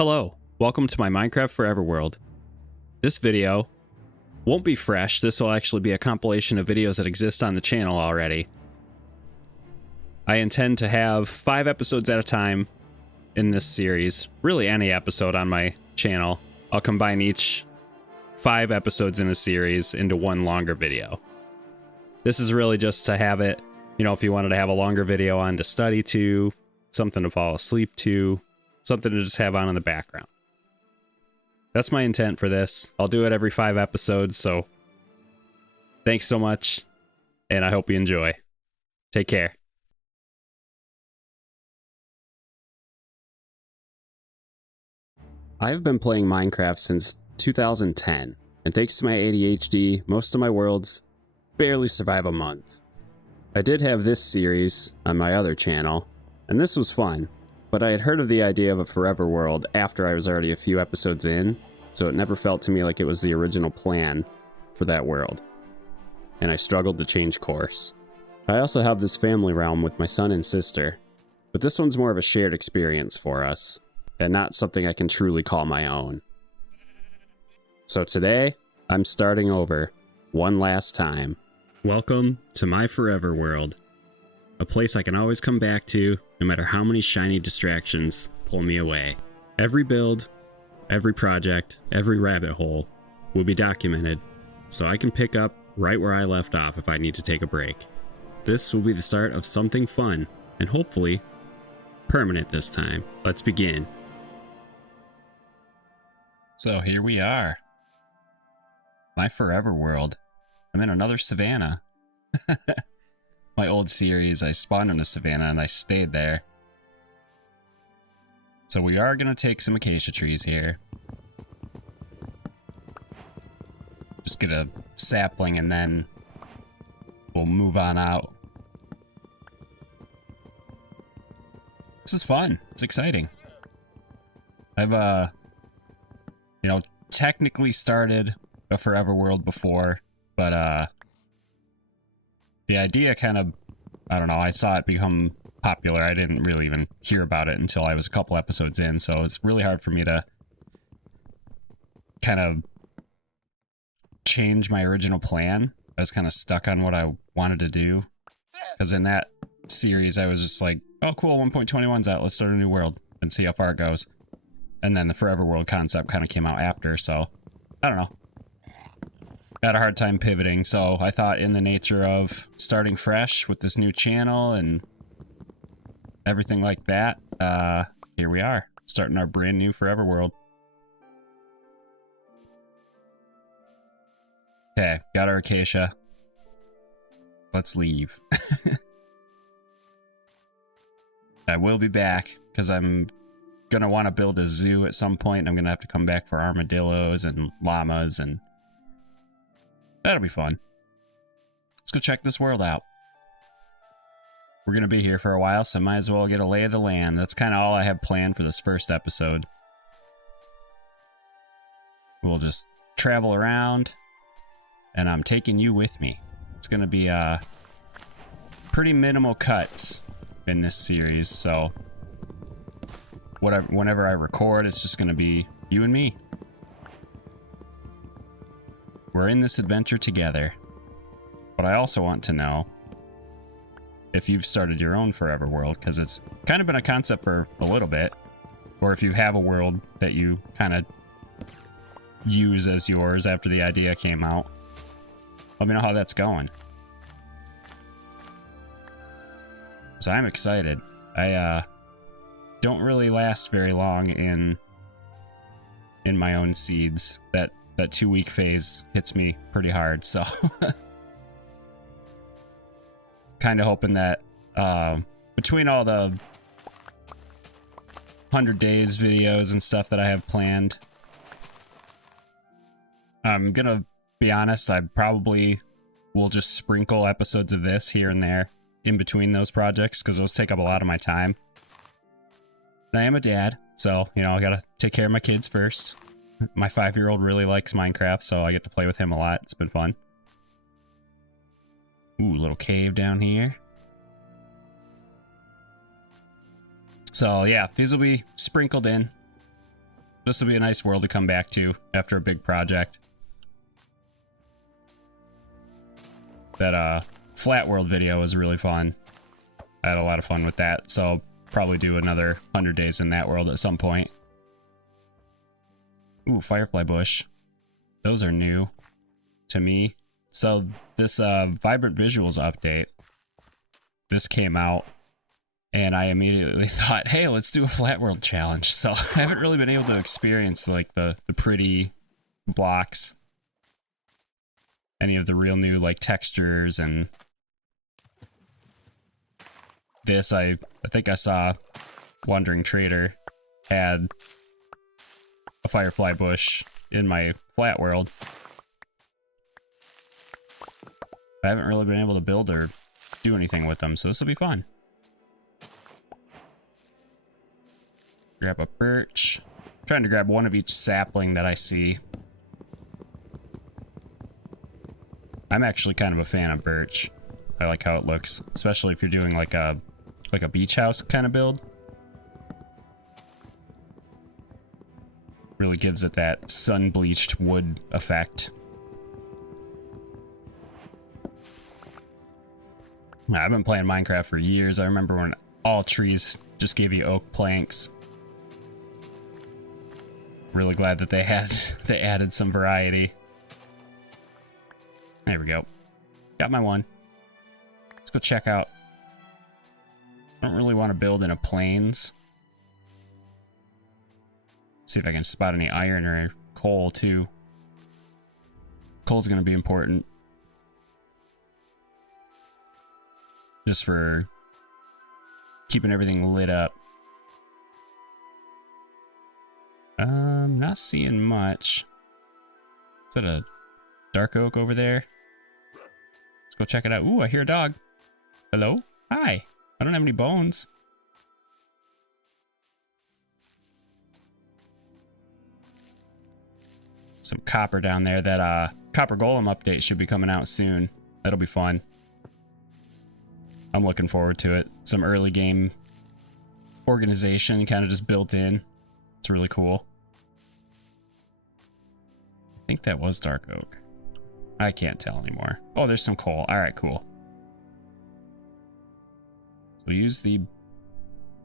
Hello, welcome to my Minecraft Forever world. This video won't be fresh, this will actually be a compilation of videos that exist on the channel already. I intend to have 5 episodes at a time in this series, really any episode on my channel. I'll combine each 5 episodes in a series into one longer video. This is really just to have it, you know, if you wanted to have a longer video on to study to, something to fall asleep to, something to just have on in the background. That's my intent for this. I'll do it every 5 episodes, so thanks so much, and I hope you enjoy. Take care. I've been playing Minecraft since 2010, and thanks to my ADHD, most of my worlds barely survive a month. I did have this series on my other channel, and this was fun, but I had heard of the idea of a forever world after I was already a few episodes in, so it never felt to me like it was the original plan for that world, and I struggled to change course. I also have this family realm with my son and sister, but this one's more of a shared experience for us, and not something I can truly call my own. So today, I'm starting over, one last time. Welcome to my forever world, a place I can always come back to, no matter how many shiny distractions pull me away. Every build, every project, every rabbit hole will be documented, so I can pick up right where I left off if I need to take a break. This will be the start of something fun, and hopefully, permanent this time. Let's begin. So here we are. My forever world. I'm in another savannah. My old series, I spawned in a savannah and I stayed there. So we are going to take some acacia trees here. Just get a sapling and then we'll move on out. This is fun. It's exciting. I've, you know, technically started a forever world before, but, the idea kind of, I don't know, I saw it become popular. I didn't really even hear about it until I was a couple episodes in, so it's really hard for me to kind of change my original plan. I was kind of stuck on what I wanted to do, because in that series I was just like, oh cool, 1.21's out, let's start a new world and see how far it goes. And then the forever world concept kind of came out after, so I don't know. Had a hard time pivoting, so I thought in the nature of starting fresh with this new channel and everything like that, here we are, starting our brand new forever world. Okay, got our acacia. Let's leave. I will be back, because I'm gonna want to build a zoo at some point. I'm gonna have to come back for armadillos and llamas, and that'll be fun. Let's go check this world out. We're gonna be here for a while, so might as well get a lay of the land. That's kind of all I have planned for this first episode. We'll just travel around, and I'm taking you with me. It's gonna be pretty minimal cuts in this series, so whenever I record, it's just gonna be you and me. We're in this adventure together. But I also want to know if you've started your own forever world, because it's kind of been a concept for a little bit, or if you have a world that you kind of use as yours after the idea came out. Let me know how that's going. So I'm excited. I don't really last very long in my own seeds. That 2-week phase hits me pretty hard, so kind of hoping that between all the 100 days videos and stuff that I have planned, I'm gonna be honest, I probably will just sprinkle episodes of this here and there in between those projects, because those take up a lot of my time. And I am a dad, so, you know, I gotta take care of my kids first. My 5-year-old really likes Minecraft, so I get to play with him a lot. It's been fun. Ooh, little cave down here. So yeah, these will be sprinkled in. This will be a nice world to come back to after a big project. That flat world video was really fun. I had a lot of fun with that, so I'll probably do another 100 days in that world at some point. Ooh, firefly bush. Those are new to me. So this Vibrant Visuals update, this came out, and I immediately thought, hey, let's do a flat world challenge. So I haven't really been able to experience like the pretty blocks, any of the real new like textures, and this I think I saw Wandering Trader had a firefly bush in my flat world. I haven't really been able to build or do anything with them, so this will be fun. Grab a birch. I'm trying to grab one of each sapling that I see. I'm actually kind of a fan of birch. I like how it looks, especially if you're doing like a beach house kind of build. Really gives it that sun-bleached wood effect. I've been playing Minecraft for years. I remember when all trees just gave you oak planks. Really glad that they added some variety. There we go. Got my one. Let's go check out. I don't really want to build in a plains. See if I can spot any iron or coal too. Coal's gonna be important. Just for keeping everything lit up. Not seeing much. Is that a dark oak over there? Let's go check it out. Ooh, I hear a dog. Hello? Hi. I don't have any bones. Some copper down there. That copper golem update should be coming out soon. That'll be fun. I'm looking forward to it. Some early game organization kind of just built in. It's really cool. I think that was dark oak. I can't tell anymore. Oh, there's some coal. All right, cool. So use the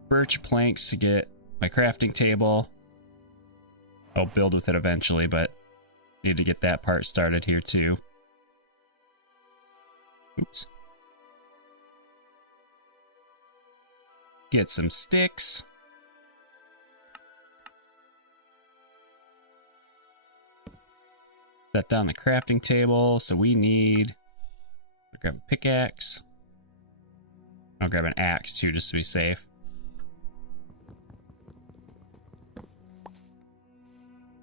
birch planks to get my crafting table. I'll build with it eventually, but need to get that part started here too. Oops. Get some sticks. Set down the crafting table, so we need... I'll grab a pickaxe. I'll grab an axe too, just to be safe.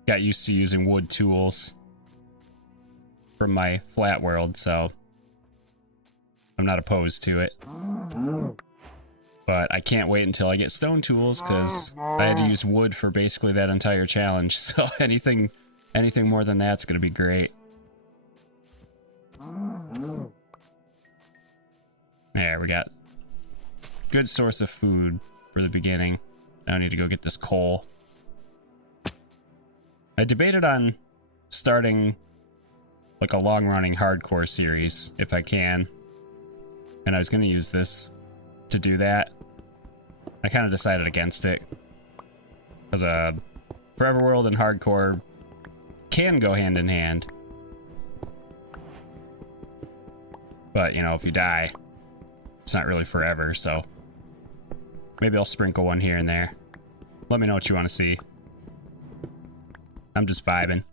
Got used to using wood tools from my flat world, so I'm not opposed to it. But I can't wait until I get stone tools, because I had to use wood for basically that entire challenge, so anything more than that's gonna be great. There, we got good source of food for the beginning. Now I need to go get this coal. I debated on starting like a long-running hardcore series, if I can. And I was gonna use this to do that. I kind of decided against it. Because Forever World and hardcore can go hand in hand. But, you know, if you die, it's not really forever, so maybe I'll sprinkle one here and there. Let me know what you want to see. I'm just vibing.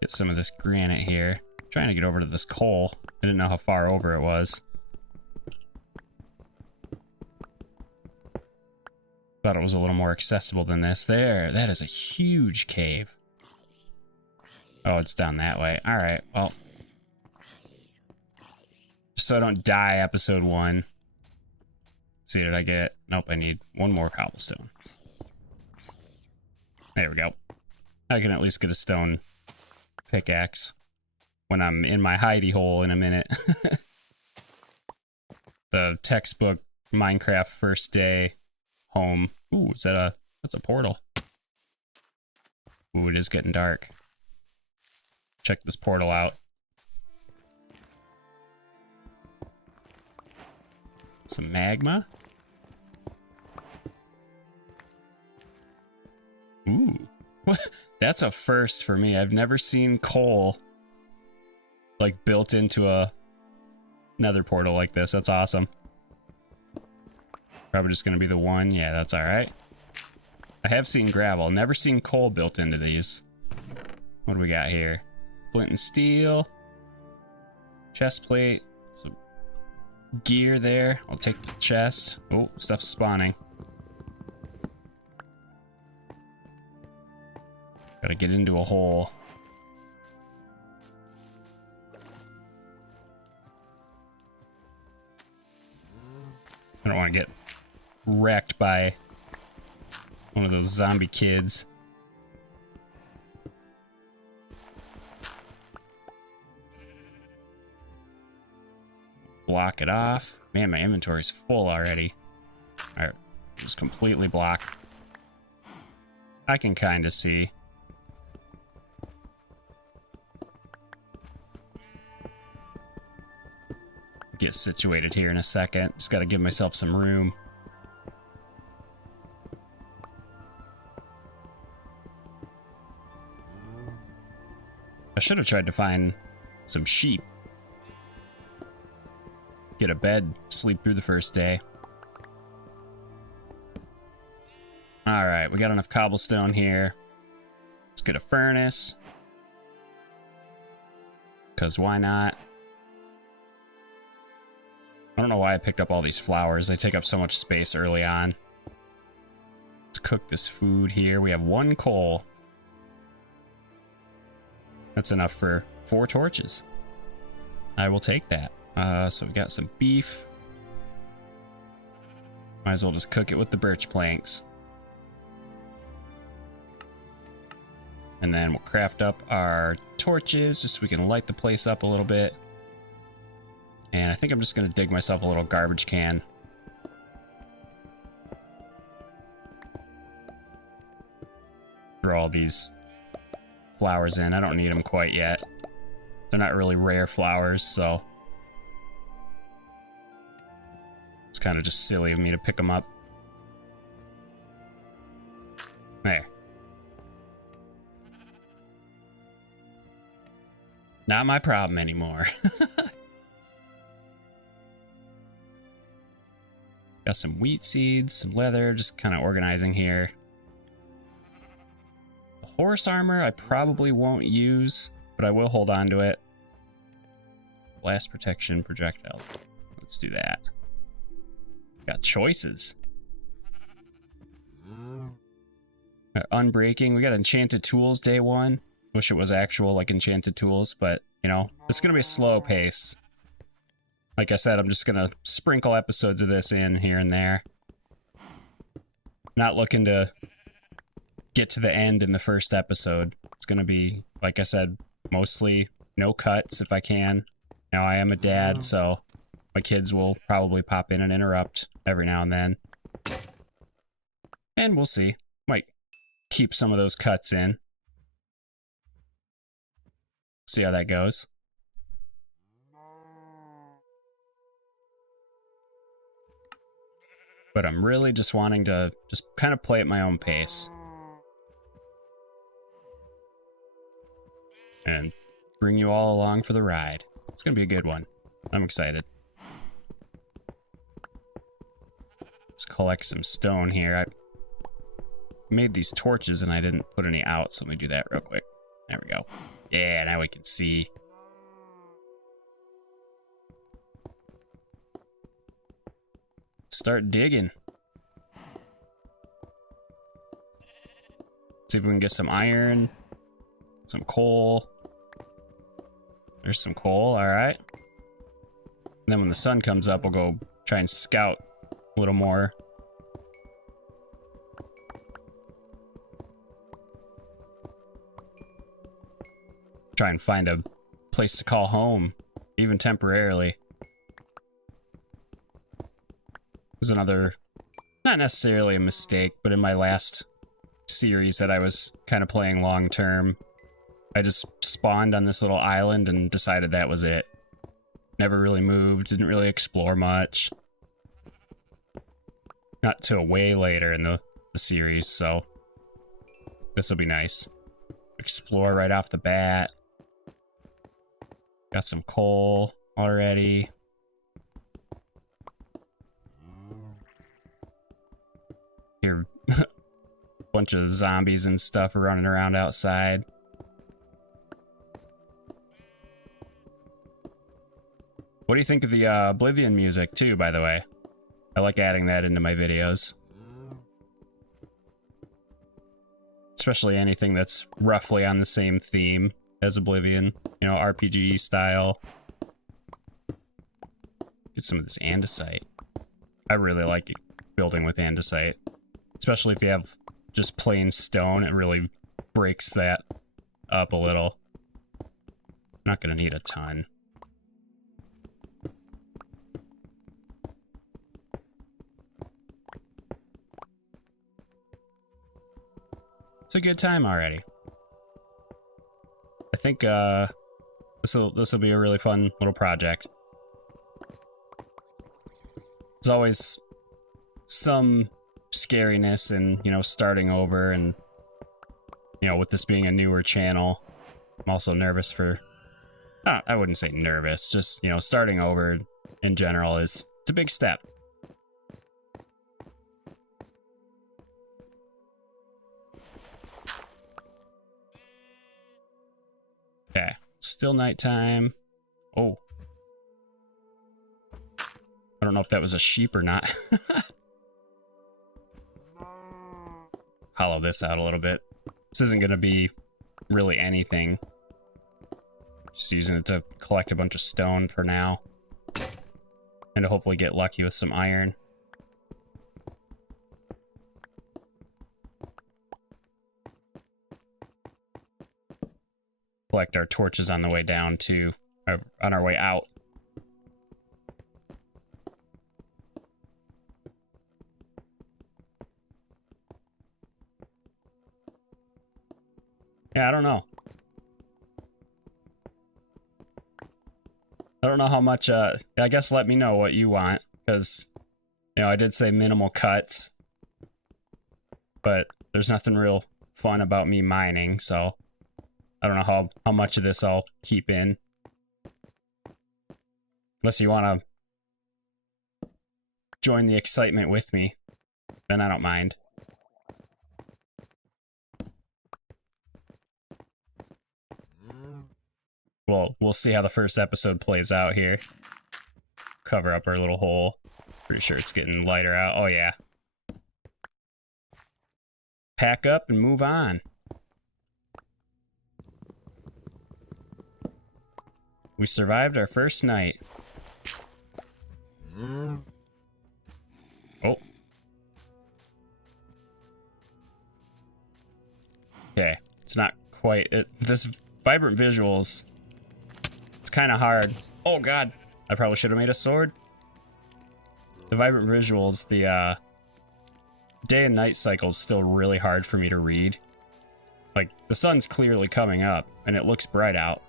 Get some of this granite here. Trying to get over to this coal. I didn't know how far over it was. Thought it was a little more accessible than this. There, that is a huge cave. Oh, it's down that way. Alright, well. Just so I don't die episode 1. See, did I get... Nope, I need one more cobblestone. There we go. I can at least get a stone pickaxe when I'm in my hidey hole in a minute. The textbook Minecraft first day home. Ooh, that's a portal. Ooh, it is getting dark. Check this portal out. Some magma. Ooh. That's a first for me. I've never seen coal like built into a nether portal like this. That's awesome. Probably just gonna be the one. Yeah, that's alright. I have seen gravel. Never seen coal built into these. What do we got here? Flint and steel. Chest plate. Some gear there. I'll take the chest. Oh, stuff's spawning. Gotta get into a hole. I don't want to get wrecked by one of those zombie kids. Block it off. Man, my inventory's full already. Alright, just completely blocked. I can kind of see. Get situated here in a second. Just gotta give myself some room. I should have tried to find some sheep. Get a bed, sleep through the first day. Alright, we got enough cobblestone here. Let's get a furnace. Because why not? I don't know why I picked up all these flowers. They take up so much space early on. Let's cook this food here. We have 1 coal. That's enough for 4 torches. I will take that. So we got some beef. Might as well just cook it with the birch planks. And then we'll craft up our torches just so we can light the place up a little bit. And I think I'm just going to dig myself a little garbage can. Throw all these flowers in. I don't need them quite yet. They're not really rare flowers, so it's kind of just silly of me to pick them up. There. Not my problem anymore. Got some wheat seeds, some leather, just kind of organizing here. The horse armor I probably won't use, but I will hold on to it. Blast protection, projectiles. Let's do that. Got choices. Unbreaking. We got enchanted tools day 1. Wish it was actual like enchanted tools, but you know, it's gonna be a slow pace. Like I said, I'm just gonna sprinkle episodes of this in here and there. Not looking to get to the end in the first episode. It's gonna be, like I said, mostly no cuts if I can. Now I am a dad, so my kids will probably pop in and interrupt every now and then. And we'll see. Might keep some of those cuts in. See how that goes. But I'm really just wanting to just kind of play at my own pace. And bring you all along for the ride. It's gonna be a good one. I'm excited. Let's collect some stone here. I made these torches and I didn't put any out, so let me do that real quick. There we go. Yeah, now we can see. Start digging. See if we can get some iron, some coal. There's some coal, alright. And then when the sun comes up, we'll go try and scout a little more. Try and find a place to call home, even temporarily. was another, not necessarily a mistake, but in my last series that I was kind of playing long term, I just spawned on this little island and decided that was it. Never really moved, didn't really explore much. Not till way later in the series, so this will be nice. Explore right off the bat. Got some coal already. Here, bunch of zombies and stuff running around outside. What do you think of the Oblivion music, too, by the way? I like adding that into my videos. Especially anything that's roughly on the same theme as Oblivion. You know, RPG style. Get some of this andesite. I really like building with andesite. Especially if you have just plain stone, it really breaks that up a little. Not gonna need a ton. It's a good time already. I think this will be a really fun little project. There's always some scariness in, you know, starting over, and you know, with this being a newer channel, I'm also nervous for, I wouldn't say nervous, just, you know, starting over in general it's a big step. Okay, still nighttime. Oh. I don't know if that was a sheep or not. Hollow this out a little bit. This isn't going to be really anything. Just using it to collect a bunch of stone for now. And to hopefully get lucky with some iron. Collect our torches on the way down to, on our way out. Yeah, I don't know. I don't know how much, I guess let me know what you want, because, you know, I did say minimal cuts, but there's nothing real fun about me mining, so I don't know how much of this I'll keep in. Unless you want to join the excitement with me, then I don't mind. Well, we'll see how the first episode plays out here. Cover up our little hole. Pretty sure it's getting lighter out. Oh, yeah. Pack up and move on. We survived our first night. Oh. Okay. It's not quite... this vibrant visuals... It's kind of hard. Oh, God. I probably should have made a sword. The vibrant visuals, the day and night cycle is still really hard for me to read. Like, the sun's clearly coming up, and it looks bright out.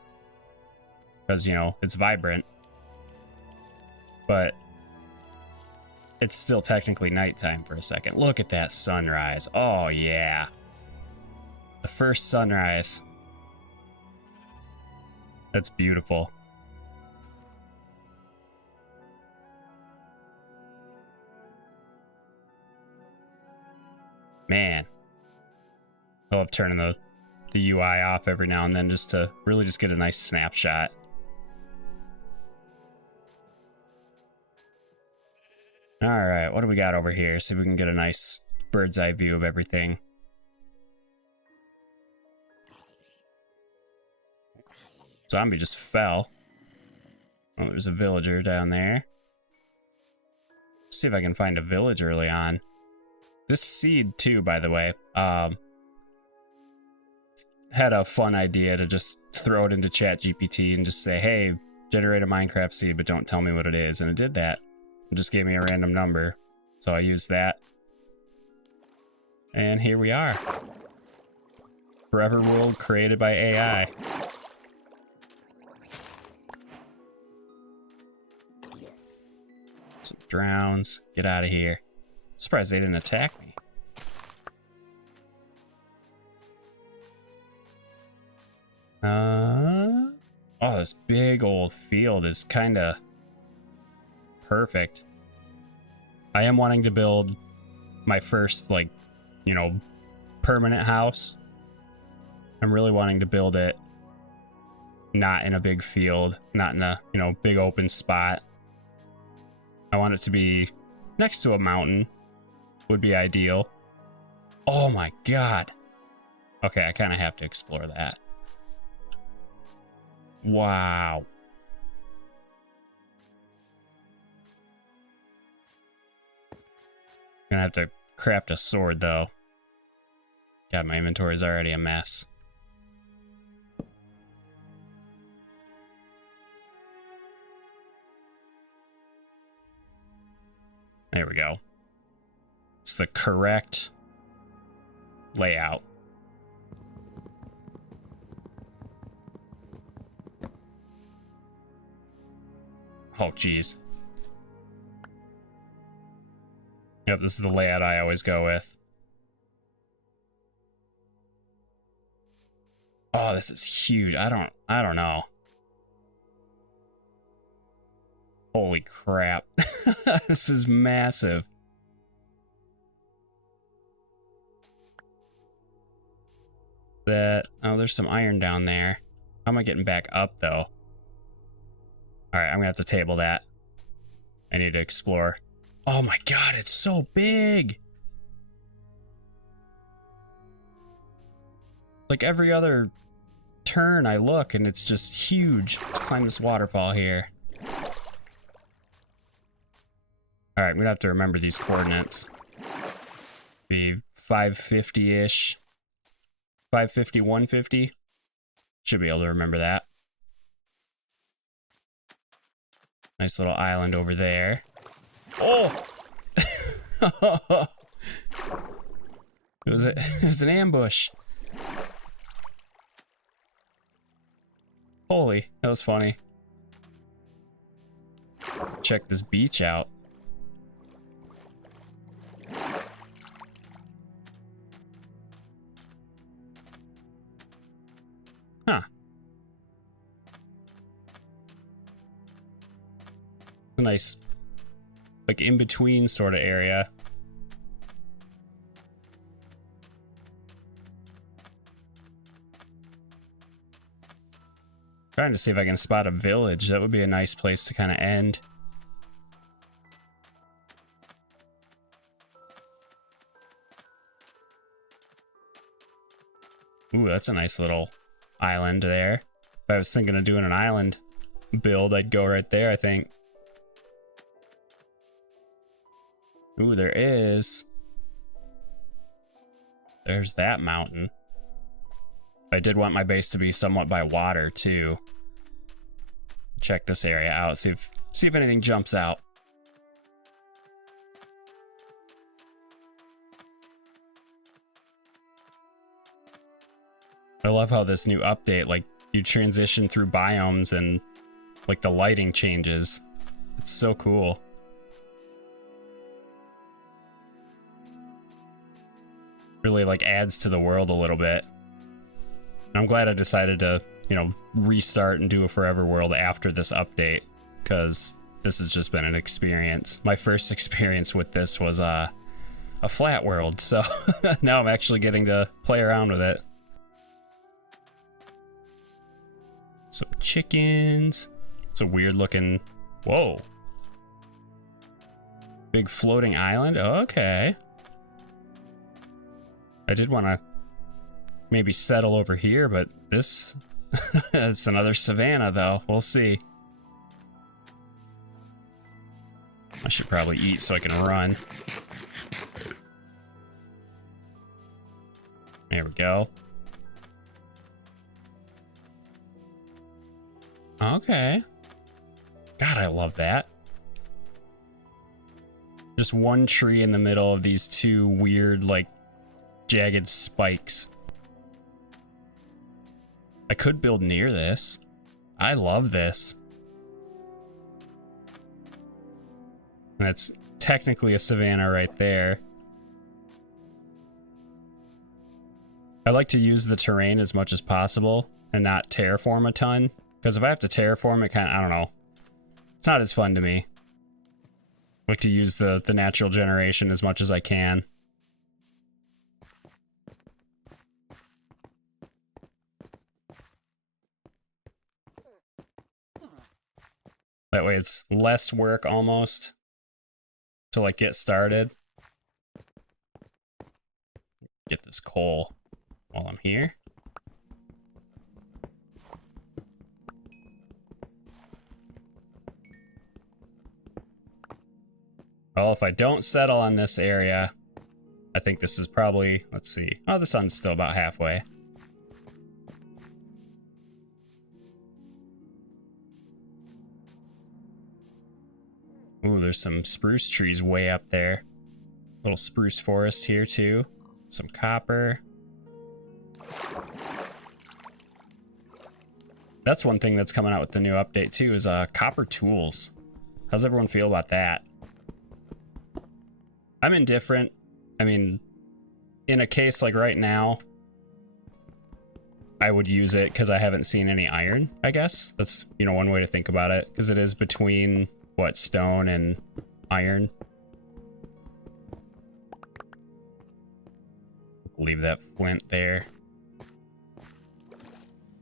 Because, you know, it's vibrant. But it's still technically nighttime for a second. Look at that sunrise. Oh, yeah. The first sunrise. That's beautiful. Man. I love turning the UI off every now and then just to really just get a nice snapshot. Alright, what do we got over here? See if we can get a nice bird's eye view of everything. Zombie just fell. Oh, there's a villager down there. Let's see if I can find a village early on. This seed, too, by the way, had a fun idea to just throw it into ChatGPT and just say, hey, generate a Minecraft seed, but don't tell me what it is. And it did that. It just gave me a random number. So I used that. And here we are. Forever world created by AI. Some drowns. Get out of here. I'm surprised they didn't attack me. Oh, this big old field is kind of perfect. I am wanting to build my first, like, you know, permanent house. I'm really wanting to build it not in a big field, not in a, you know, big open spot. I want it to be next to a mountain, would be ideal. Oh my god. Okay, I kind of have to explore that. Wow. Gonna have to craft a sword though. God, my inventory is already a mess. There we go. It's the correct layout. Oh, geez. Yep, this is the layout I always go with. Oh, this is huge. I don't know. Holy crap. This is massive. Oh, there's some iron down there. How am I getting back up, though? Alright, I'm gonna have to table that. I need to explore. Oh my god, it's so big! Like every other turn I look and it's just huge. Let's climb this waterfall here. Alright, I'm gonna have to remember these coordinates. Be 550-ish. 550, 150. Should be able to remember that. Nice little island over there. Oh! It was an ambush. Holy, that was funny. Check this beach out. Huh. A nice, like, in-between sort of area. Trying to see if I can spot a village. That would be a nice place to kind of end. Ooh, that's a nice little island there. If I was thinking of doing an island build, I'd go right there, I think. Ooh, there is. There's that mountain. I did want my base to be somewhat by water, too. Check this area out, see if anything jumps out. I love how this new update, like, you transition through biomes and, like, the lighting changes. It's so cool. Really, like, adds to the world a little bit. I'm glad I decided to, you know, restart and do a forever world after this update, because this has just been an experience. My first experience with this was a flat world, so now I'm actually getting to play around with it. Some chickens. It's a weird looking, whoa. Big floating island, okay. I did want to maybe settle over here, but this, it's another savanna though. We'll see. I should probably eat so I can run. There we go. Okay. God, I love that. Just one tree in the middle of these two weird, like, jagged spikes. I could build near this. I love this. And that's technically a savanna right there. I like to use the terrain as much as possible and not terraform a ton. Because if I have to terraform it, I don't know. It's not as fun to me. I like to use the natural generation as much as I can. That way it's less work almost to like get started. Get this coal while I'm here. Well, if I don't settle on this area, I think this is probably, let's see. Oh, the sun's still about halfway. Ooh, there's some spruce trees way up there. Little spruce forest here too. Some copper. That's one thing that's coming out with the new update too, is copper tools. How's everyone feel about that? I'm indifferent. I mean, in a case like right now, I would use it because I haven't seen any iron, I guess. That's, you know, one way to think about it. Because it is between, what, stone and iron. Leave that flint there.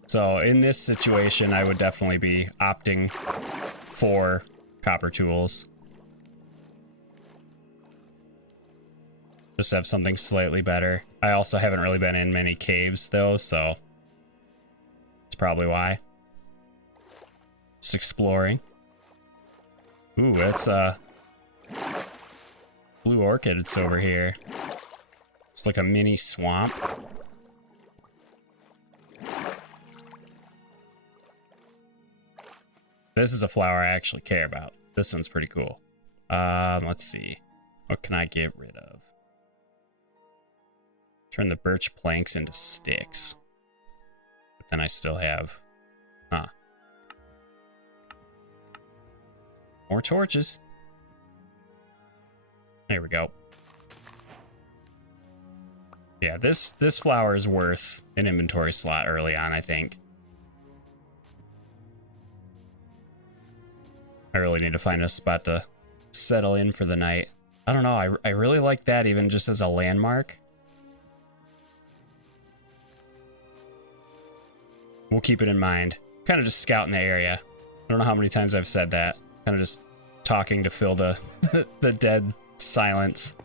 So in this situation, I would definitely be opting for copper tools. Just have something slightly better. I also haven't really been in many caves though, so that's probably why. Just exploring. Ooh, that's blue orchid. It's over here. It's like a mini swamp. This is a flower I actually care about. This one's pretty cool. Let's see. What can I get rid of? Turn the birch planks into sticks. But then I still have... more torches. There we go. Yeah, this flower is worth an inventory slot early on, I think. I really need to find a spot to settle in for the night. I don't know, I really like that even just as a landmark. We'll keep it in mind. Kind of just scouting the area. I don't know how many times I've said that. Kind of just talking to fill the the dead silence.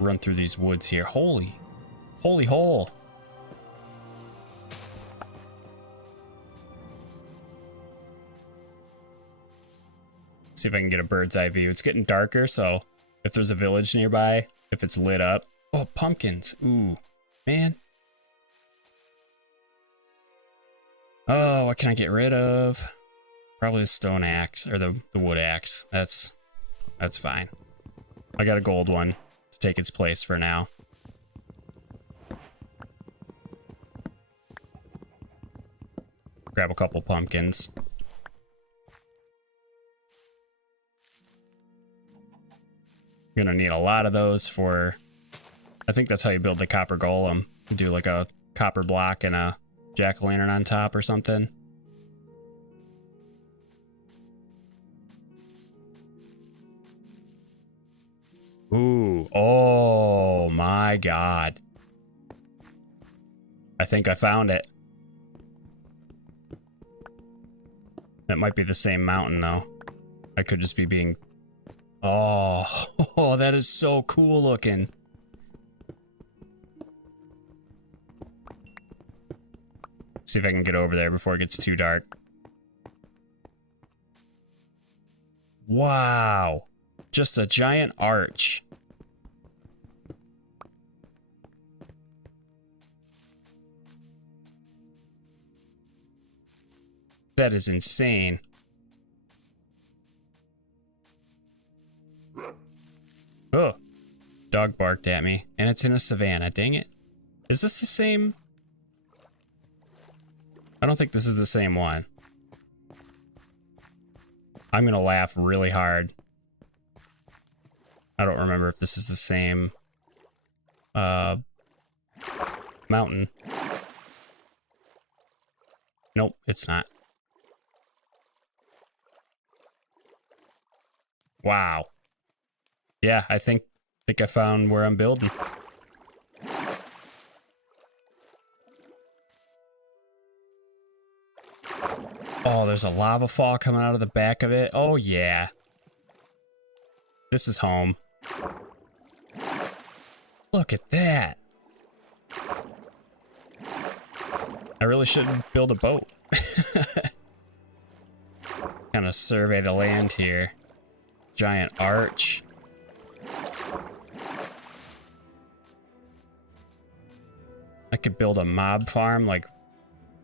Run through these woods here. Holy hole. See if I can get a bird's eye view. It's getting darker, so if there's a village nearby, if it's lit up. Oh, pumpkins. Ooh, man. Oh, what can I get rid of? Probably the stone axe, or the wood axe. That's fine. I got a gold one to take its place for now. Grab a couple pumpkins. You're gonna need a lot of those for... I think that's how you build the copper golem. You do like a copper block and a jack-o'-lantern on top or something. Ooh, oh my god. I think I found it. That might be the same mountain though. I could just be being... Oh, oh, that is so cool looking. See if I can get over there before it gets too dark. Wow. Just a giant arch. That is insane. Oh, dog barked at me, and it's in a savanna. Dang it. Is this the same? I don't think this is the same one. I'm gonna laugh really hard. I don't remember if this is the same mountain. Nope, it's not. Wow. Yeah, I think I found where I'm building. Oh, there's a lava fall coming out of the back of it. Oh yeah. This is home. Look at that. I really shouldn't build a boat. Kind of survey the land here. Giant arch. I could build a mob farm like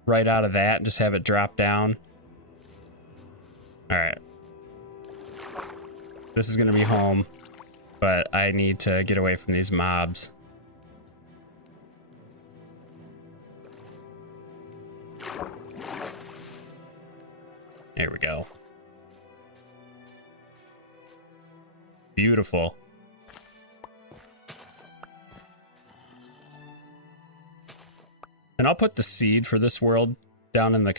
right out of that and just have it drop down. Alright. This is gonna be home, but I need to get away from these mobs. There we go. Beautiful. And I'll put the seed for this world down in the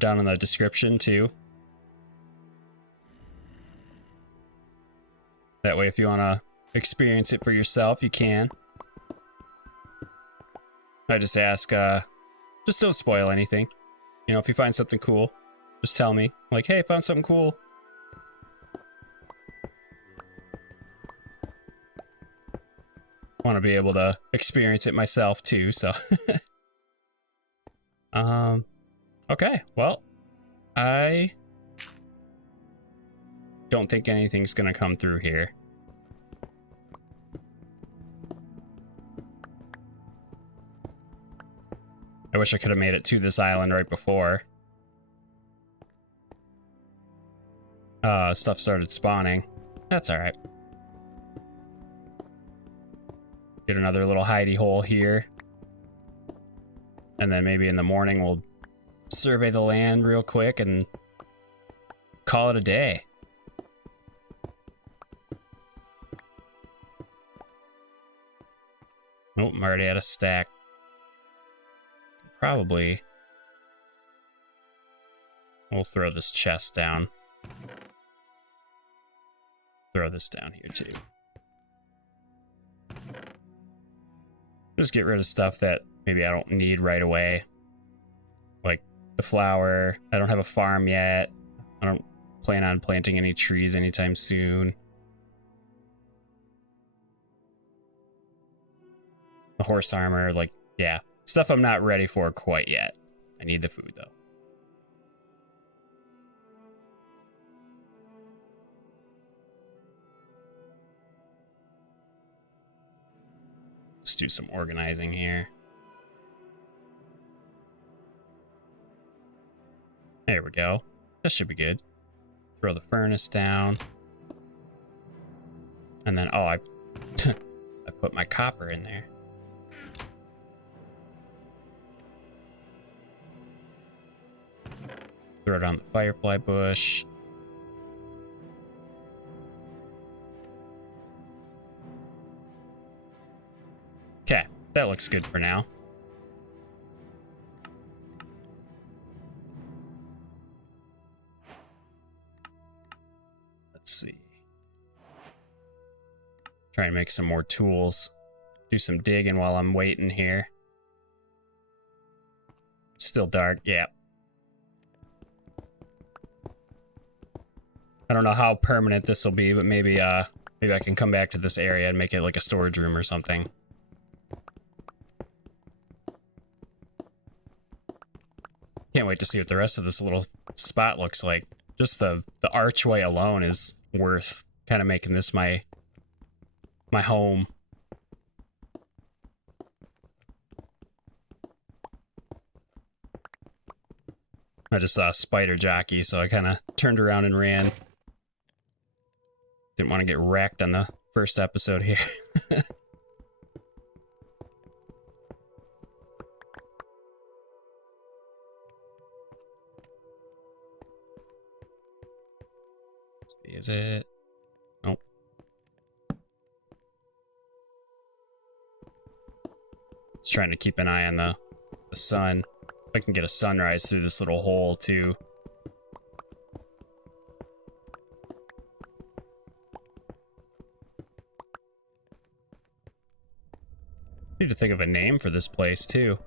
down in the description too. That way, if you want to experience it for yourself, you can. I just ask, just don't spoil anything. You know, if you find something cool, just tell me. Like, hey, I found something cool. Want to be able to experience it myself too, so. Okay, well, I don't think anything's gonna come through here. I wish I could have made it to this island right before. Stuff started spawning. That's alright. Get another little hidey hole here. And then maybe in the morning we'll survey the land real quick and call it a day. Oh, I'm already at a stack. Probably. We'll throw this chest down. Throw this down here too. Just get rid of stuff that maybe I don't need right away. Like the flour. I don't have a farm yet. I don't plan on planting any trees anytime soon. The horse armor, like, yeah. Stuff I'm not ready for quite yet. I need the food though. Let's do some organizing here. There we go. This should be good. Throw the furnace down. And then, oh, I put my copper in there. Throw it on the firefly bush. Okay, that looks good for now. Let's see. Try and make some more tools. Do some digging while I'm waiting here. It's still dark, yeah. I don't know how permanent this will be, but maybe maybe I can come back to this area and make it like a storage room or something. Can't wait to see what the rest of this little spot looks like. Just the archway alone is worth kind of making this my home. I just saw a spider jockey, so I kind of turned around and ran. Didn't want to get wrecked on the first episode here. Is it? Nope. Just trying to keep an eye on the sun. If I can get a sunrise through this little hole, too. Need to think of a name for this place, too.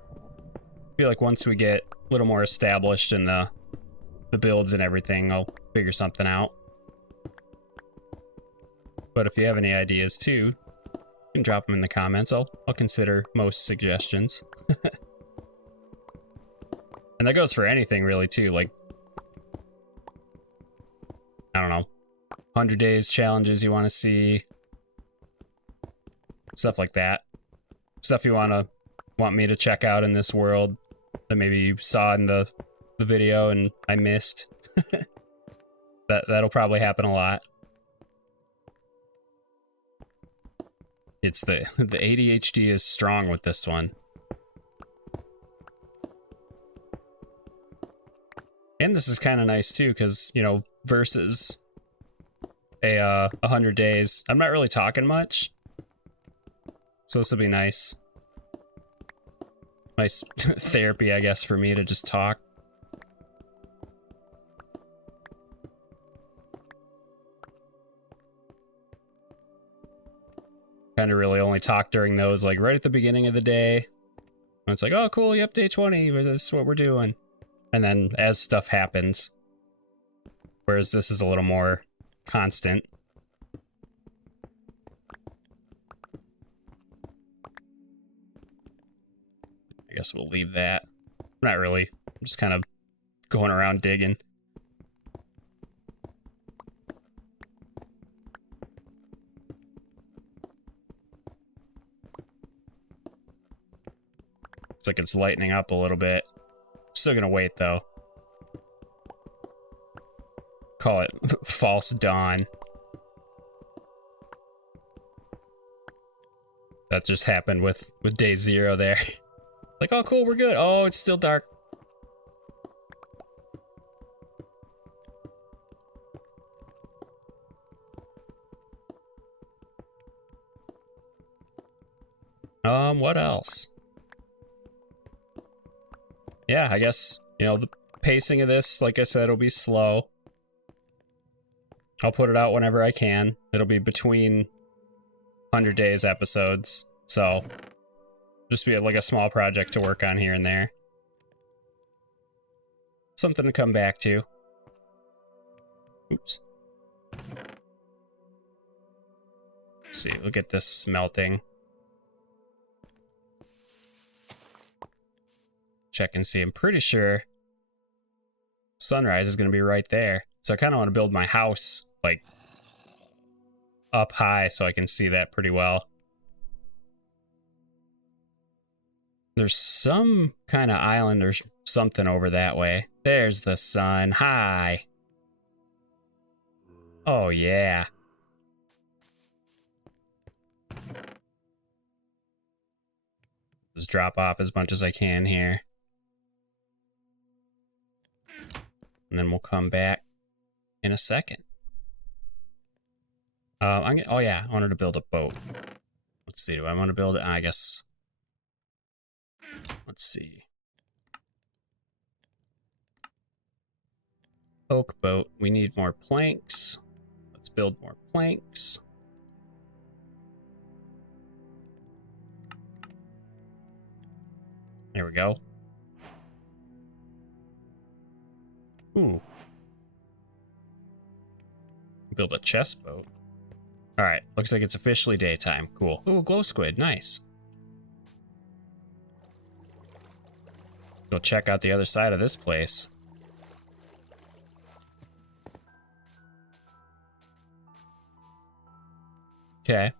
I feel like once we get a little more established in the builds and everything, I'll figure something out. But if you have any ideas, too, you can drop them in the comments. I'll consider most suggestions. And that goes for anything, really, too. Like, I don't know, 100 days challenges you want to see. Stuff like that. Stuff you want me to check out in this world that maybe you saw in the video and I missed. That'll probably happen a lot. It's the ADHD is strong with this one. And this is kind of nice too, because, you know, versus a 100 days, I'm not really talking much. So this will be nice. Nice therapy, I guess, for me to just talk. Kind of really only talk during those, like, right at the beginning of the day. And it's like, oh, cool, yep, day 20, this is what we're doing. And then as stuff happens. Whereas this is a little more constant. I guess we'll leave that. Not really. I'm just kind of going around digging. Looks like it's lightening up a little bit. Still gonna wait though. Call it false dawn. That just happened with day 0 there. Like, oh cool, we're good. Oh, it's still dark. What else? Yeah, I guess, you know, the pacing of this, like I said, will be slow. I'll put it out whenever I can. It'll be between 100 days episodes, so just be like a small project to work on here and there. Something to come back to. Oops. Let's see, look at this smelting. Check and see. I'm pretty sure sunrise is going to be right there. So I kind of want to build my house, like, up high so I can see that pretty well. There's some kind of island or something over that way. There's the sun. Hi. Oh, yeah. Just drop off as much as I can here. And then we'll come back in a second. Oh yeah, I wanted to build a boat. Let's see, do I want to build it? I guess. Let's see. Oak boat. We need more planks. Let's build more planks. There we go. Ooh. Build a chest boat. Alright, looks like it's officially daytime. Cool. Ooh, glow squid. Nice. Go check out the other side of this place. Okay.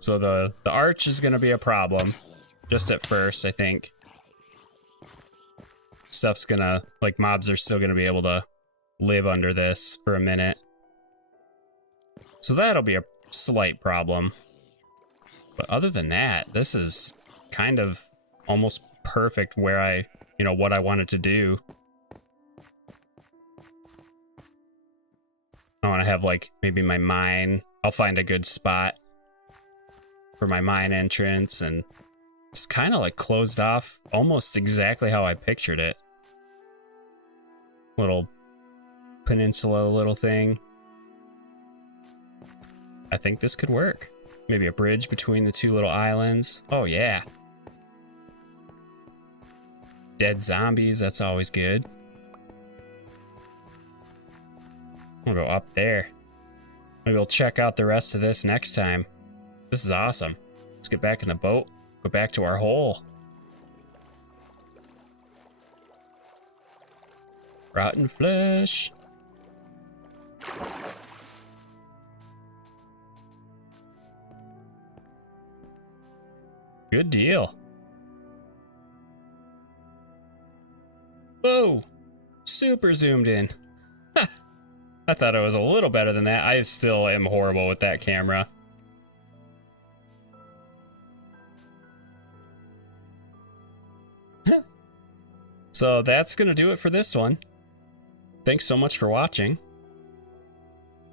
So the arch is going to be a problem. Just at first, I think. stuff's gonna, like, mobs are still gonna be able to live under this for a minute. So that'll be a slight problem. But other than that, this is kind of almost perfect where I, you know, what I wanted to do. I want to have, like, maybe my mine. I'll find a good spot for my mine entrance, and it's kind of like closed off almost exactly how I pictured it. Little peninsula little thing. I think this could work. Maybe a bridge between the two little islands. Oh yeah. Dead zombies, that's always good. I'm gonna go up there. Maybe we'll check out the rest of this next time. This is awesome. Let's get back in the boat. Go back to our hole. Rotten flesh. Good deal. Whoa! Super zoomed in. I thought I was a little better than that. I still am horrible with that camera. So that's gonna do it for this one. Thanks so much for watching.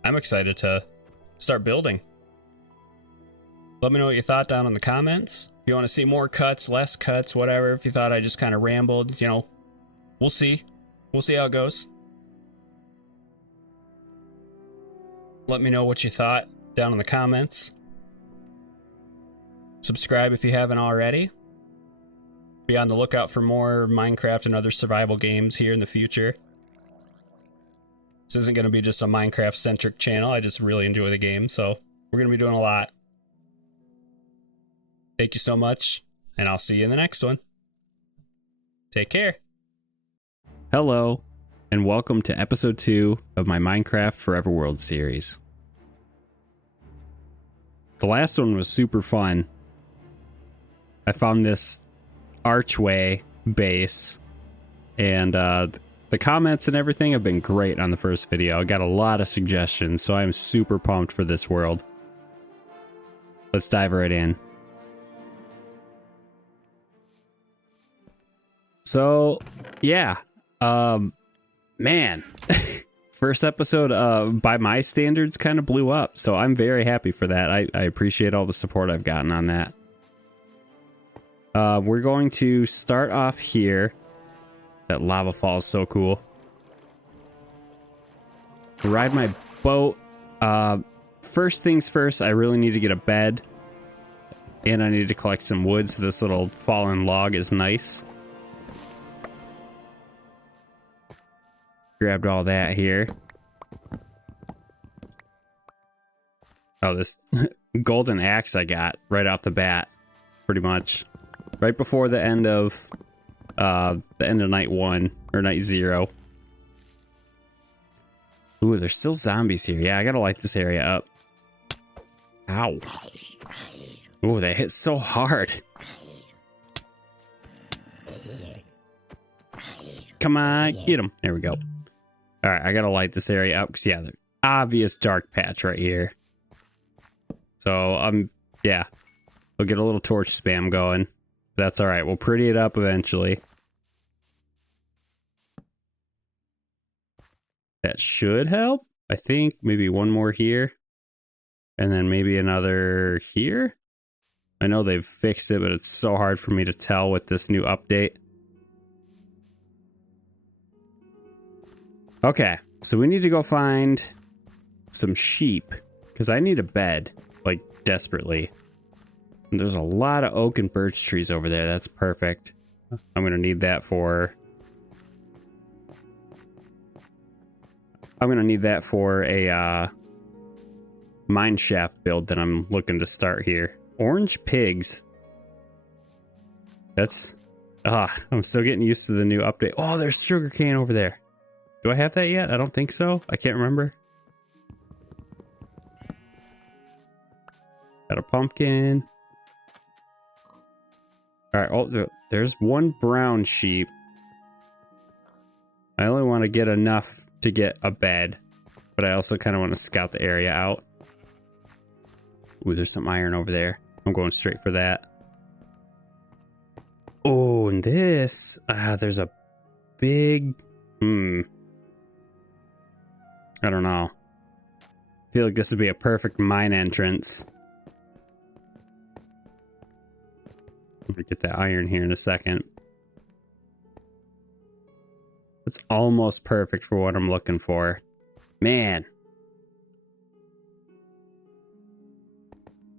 I'm excited to start building. Let me know what you thought down in the comments. If you want to see more cuts, less cuts, whatever. If you thought I just kind of rambled, you know, we'll see. We'll see how it goes. Let me know what you thought down in the comments. Subscribe if you haven't already. Be on the lookout for more Minecraft and other survival games here in the future. This isn't going to be just a Minecraft-centric channel. I just really enjoy the game, so we're going to be doing a lot. Thank you so much, and I'll see you in the next one. Take care. Hello, and welcome to episode 2 of my Minecraft Forever World series. The last one was super fun. I found this archway base, and the comments and everything have been great on the first video. I got a lot of suggestions, so I'm super pumped for this world. Let's dive right in. So, yeah, man, first episode, by my standards, kind of blew up, so I'm very happy for that. I appreciate all the support I've gotten on that. We're going to start off here. That lava fall is so cool. Ride my boat. First things first, I really need to get a bed, and I need to collect some wood, so this little fallen log is nice. Grabbed all that here. Oh, this golden axe I got right off the bat, pretty much. Right before the end of night 1 or night 0. Ooh, there's still zombies here. Yeah, I gotta light this area up. Ow. Ooh, they hit so hard. Come on, get them. There we go. All right, I gotta light this area up because, yeah, the obvious dark patch right here. So, yeah, we'll get a little torch spam going. That's all right. We'll pretty it up eventually. That should help. I think maybe one more here. And then maybe another here. I know they've fixed it, but it's so hard for me to tell with this new update. Okay, so we need to go find some sheep, because I need a bed, like, desperately. And there's a lot of oak and birch trees over there. That's perfect. I'm going to need that for... a mine shaft build that I'm looking to start here. Orange pigs. That's... I'm still getting used to the new update. Oh, there's sugarcane over there. Do I have that yet? I don't think so. I can't remember. Got a pumpkin. All right. Oh, there's one brown sheep. I only want to get enough to get a bed, but I also kind of want to scout the area out. Ooh, there's some iron over there. I'm going straight for that. Oh, and this, there's a big, I don't know. I feel like this would be a perfect mine entrance. Let me get that iron here in a second. It's almost perfect for what I'm looking for. Man.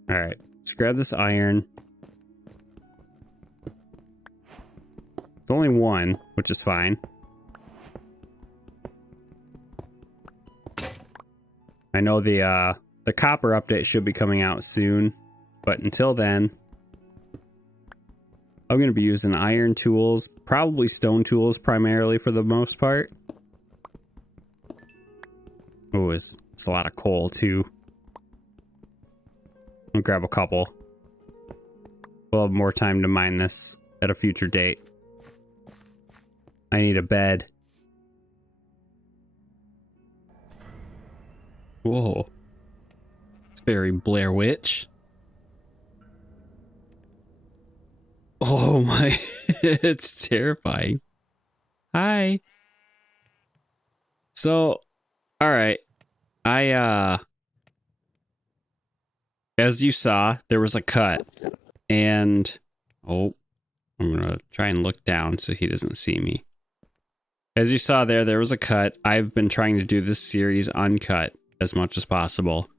All right, let's grab this iron. It's only one, which is fine. I know the copper update should be coming out soon, but until then, I'm going to be using iron tools, probably stone tools primarily for the most part. Oh, it's a lot of coal too. I'll grab a couple. We'll have more time to mine this at a future date. I need a bed. Whoa. It's very Blair Witch. Oh my, it's terrifying. Hi. So, all right. As you saw, there was a cut, and I'm gonna try and look down so he doesn't see me. As you saw there was a cut. I've been trying to do this series uncut as much as possible.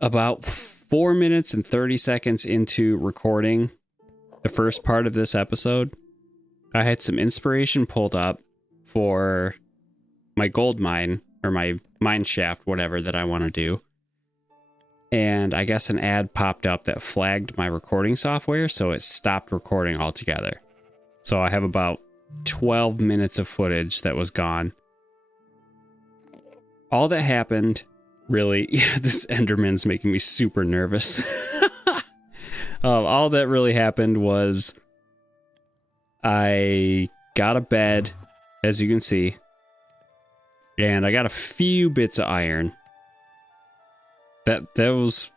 About 4 minutes and 30 seconds into recording the first part of this episode, I had some inspiration pulled up for my gold mine, or my mine shaft, whatever that I want to do. And I guess an ad popped up that flagged my recording software, so it stopped recording altogether. So I have about 12 minutes of footage that was gone. All that happened, really, this Enderman's making me super nervous. All that really happened was I got a bed, as you can see, and I got a few bits of iron. That was,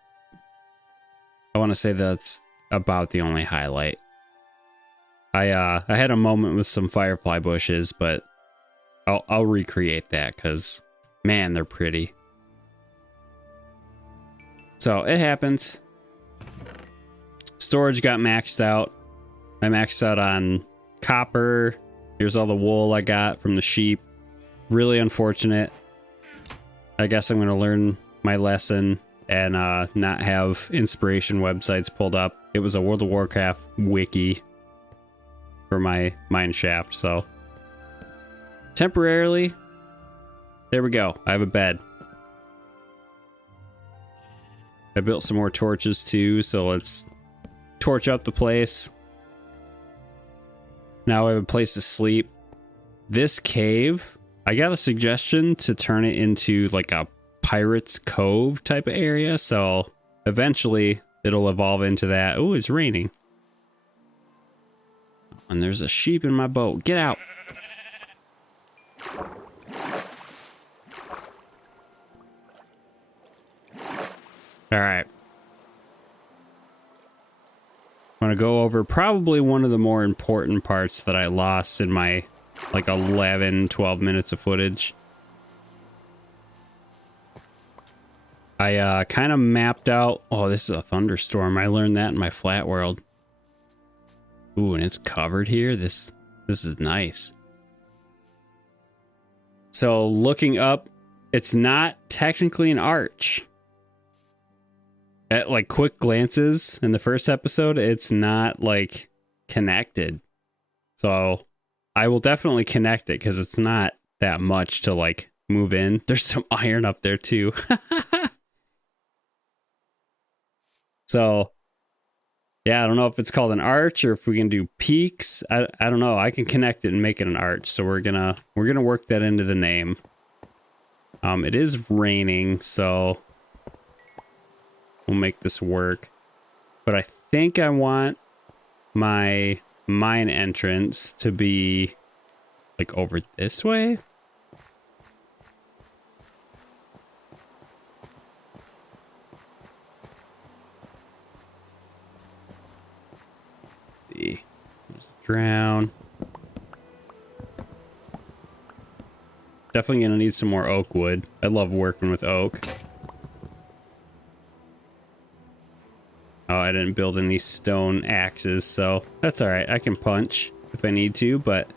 I want to say that's about the only highlight. I had a moment with some firefly bushes, but I'll recreate that because, man, they're pretty. So it happens. Storage got maxed out. I maxed out on copper. Here's all the wool I got from the sheep. Really unfortunate. I guess I'm going to learn my lesson and not have inspiration websites pulled up. It was a World of Warcraft wiki for my mine shaft, so temporarily, there we go. I have a bed. I built some more torches too, so let's torch up the place. Now I have a place to sleep. This cave, I got a suggestion to turn it into like a Pirate's Cove type of area, so eventually it'll evolve into that. Oh, it's raining. And there's a sheep in my boat. Get out. All right. I'm going to go over probably one of the more important parts that I lost in my like 11, 12 minutes of footage. I kind of mapped out... Oh, this is a thunderstorm. I learned that in my flat world. Ooh, and it's covered here. This is nice. So looking up, it's not technically an arch. At like quick glances in the first episode, it's not like connected. So I will definitely connect it because it's not that much to like move in. There's some iron up there too. So yeah, I don't know if it's called an arch or if we can do peaks. I don't know. I can connect it and make it an arch. So we're gonna work that into the name. It is raining, so we'll make this work. But I think I want my mine entrance to be Like over this way? See. There's a drown. Definitely gonna need some more oak wood. I love working with oak. Oh, I didn't build any stone axes, so that's alright. I can punch if I need to, but...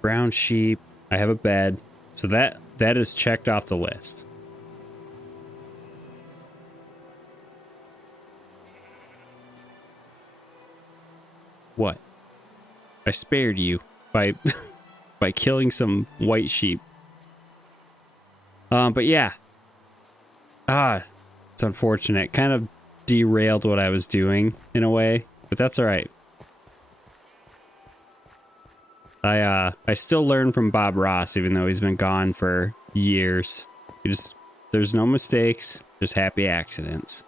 Brown sheep. I have a bed. So that is checked off the list. What? I spared you by by killing some white sheep. But yeah. It's unfortunate. Kind of derailed what I was doing in a way, but that's all right. I still learn from Bob Ross, even though he's been gone for years. There's no mistakes, just happy accidents.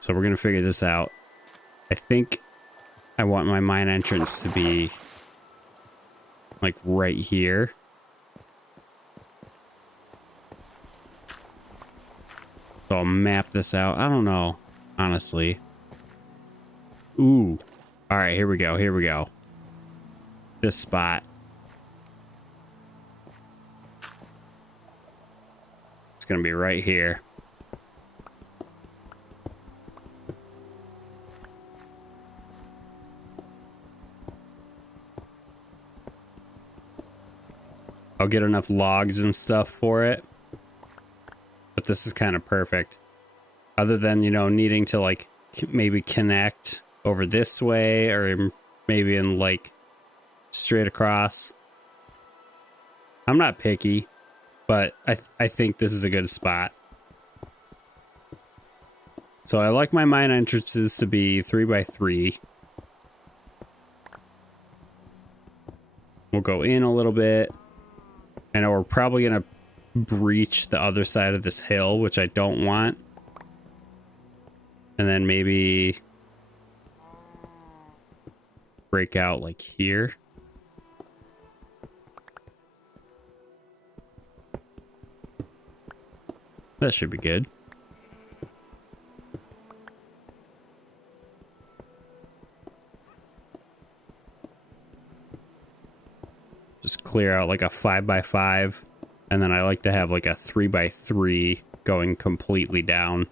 So we're gonna figure this out. I think I want my mine entrance to be like right here. So I'll map this out. I don't know, honestly. Ooh. All right, here we go. Here we go. This spot. It's gonna be right here. I'll get enough logs and stuff for it. But this is kind of perfect. Other than, you know, needing to like maybe connect over this way or maybe in like straight across. I'm not picky, but I think this is a good spot. So I like my mine entrances to be 3x3. We'll go in a little bit. I know we're probably gonna breach the other side of this hill, which I don't want. And then maybe break out like here. That should be good. Just clear out like a 5x5, and then I like to have like a 3x3 going completely down.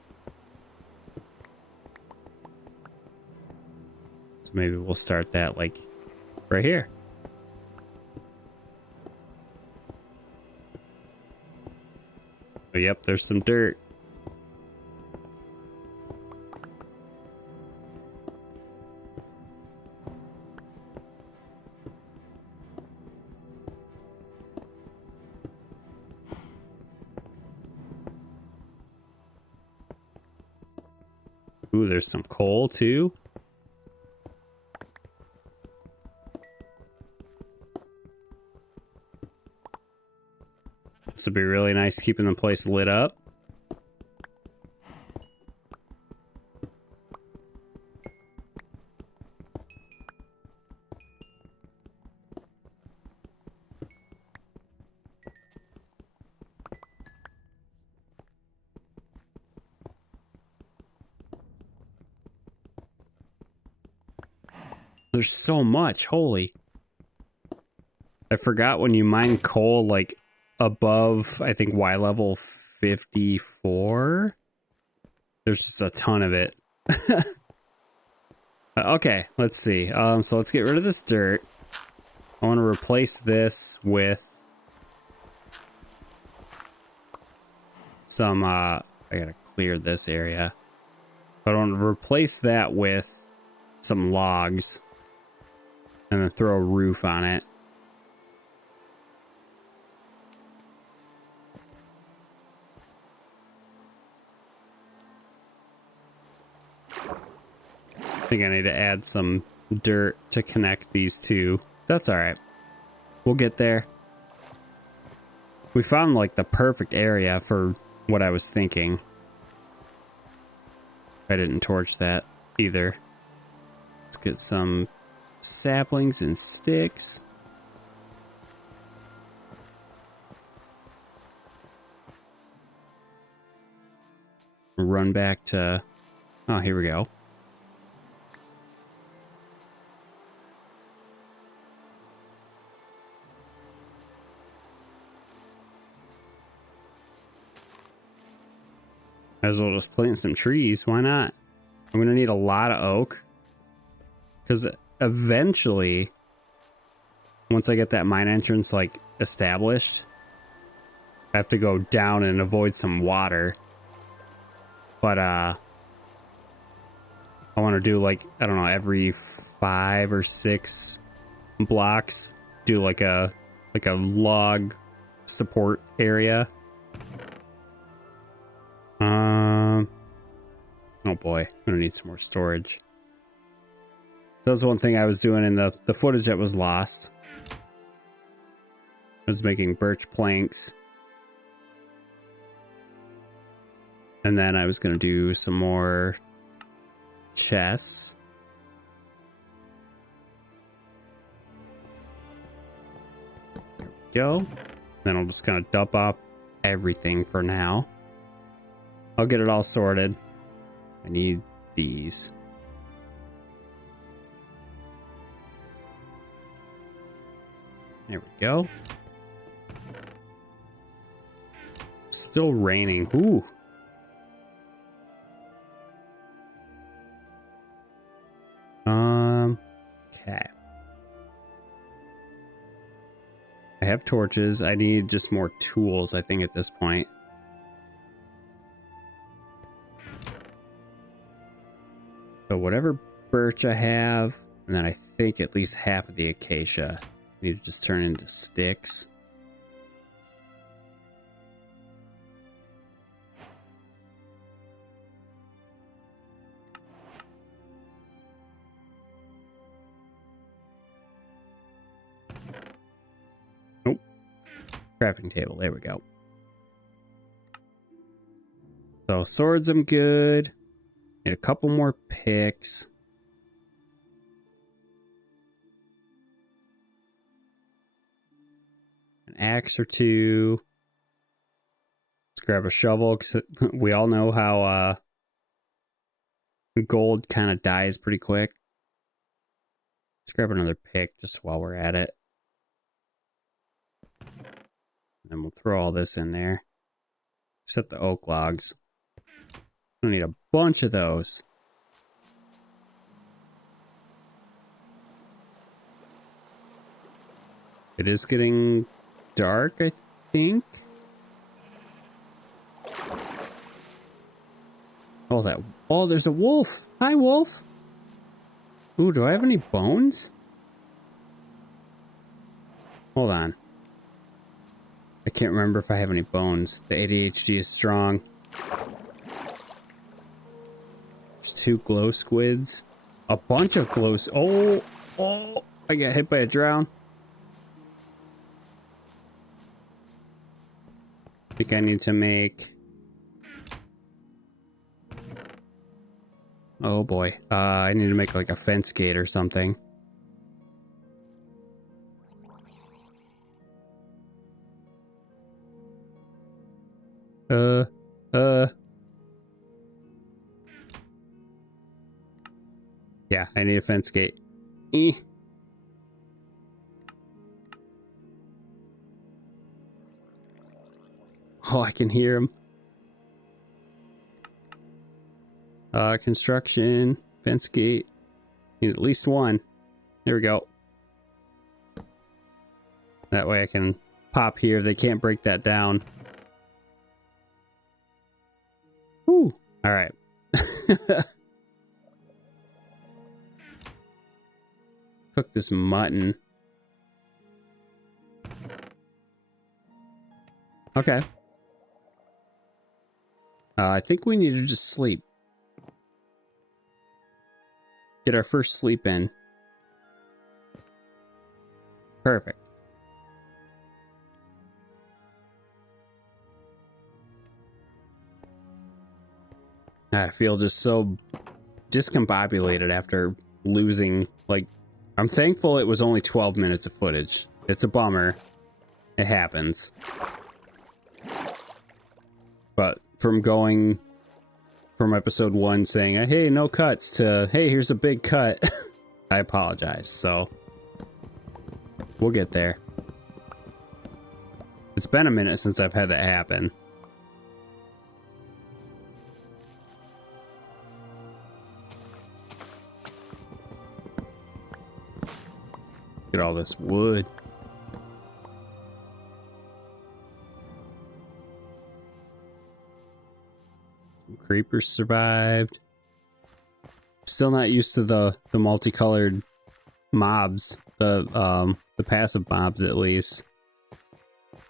So maybe we'll start that like right here. Oh, yep, there's some dirt. Ooh, there's some coal too. This would be really nice keeping the place lit up. There's so much, holy. I forgot when you mine coal like above, I think Y level 54. There's just a ton of it. Okay, let's see. So let's get rid of this dirt. I want to replace this with some, I gotta clear this area. But I want to replace that with some logs and then throw a roof on it. I think I need to add some dirt to connect these two. That's all right. We'll get there. We found like the perfect area for what I was thinking. I didn't torch that either. Let's get some saplings and sticks. Run back to... Oh, here we go. Might as well just plant some trees. Why not? I'm going to need a lot of oak. Because eventually, once I get that mine entrance, like, established, I have to go down and avoid some water. But, I want to do, like, I don't know, every 5 or 6 blocks, do, like a log support area. Oh boy, I'm gonna need some more storage. That was one thing I was doing in the footage that was lost. I was making birch planks. And then I was gonna do some more chests. There we go. Then I'm just gonna dump up everything for now. I'll get it all sorted. I need these. There we go. Still raining. Ooh. Okay. I have torches. I need just more tools, I think, at this point. So whatever birch I have, and then I think at least half of the acacia. I need to just turn into sticks. Nope. Crafting table, there we go. So swords I'm good. Need a couple more picks. An axe or two. Let's grab a shovel, because we all know how gold kind of dies pretty quick. Let's grab another pick just while we're at it. And we'll throw all this in there. Except the oak logs. I need a bunch of those. It is getting dark, I think. Oh, there's a wolf. Hi, wolf. Ooh, do I have any bones? Hold on. I can't remember if I have any bones. The ADHD is strong. There's 2 glow squids. A bunch of glow... Oh! I got hit by a drown. I think I need to make... Oh boy. I need to make like a fence gate or something. Yeah, I need a fence gate. Oh, I can hear him. Construction, fence gate. Need at least one. There we go. That way I can pop here. They can't break that down. Woo! All right. Cook this mutton. Okay. I think we need to just sleep. Get our first sleep in. Perfect. I feel just so discombobulated after losing like I'm thankful it was only 12 minutes of footage. It's a bummer. It happens. But from going from episode 1 saying, hey, no cuts, to, hey, here's a big cut, I apologize. So, we'll get there. It's been a minute since I've had that happen. Get all this wood. Some creepers survived. Still not used to the multicolored mobs, the passive mobs at least.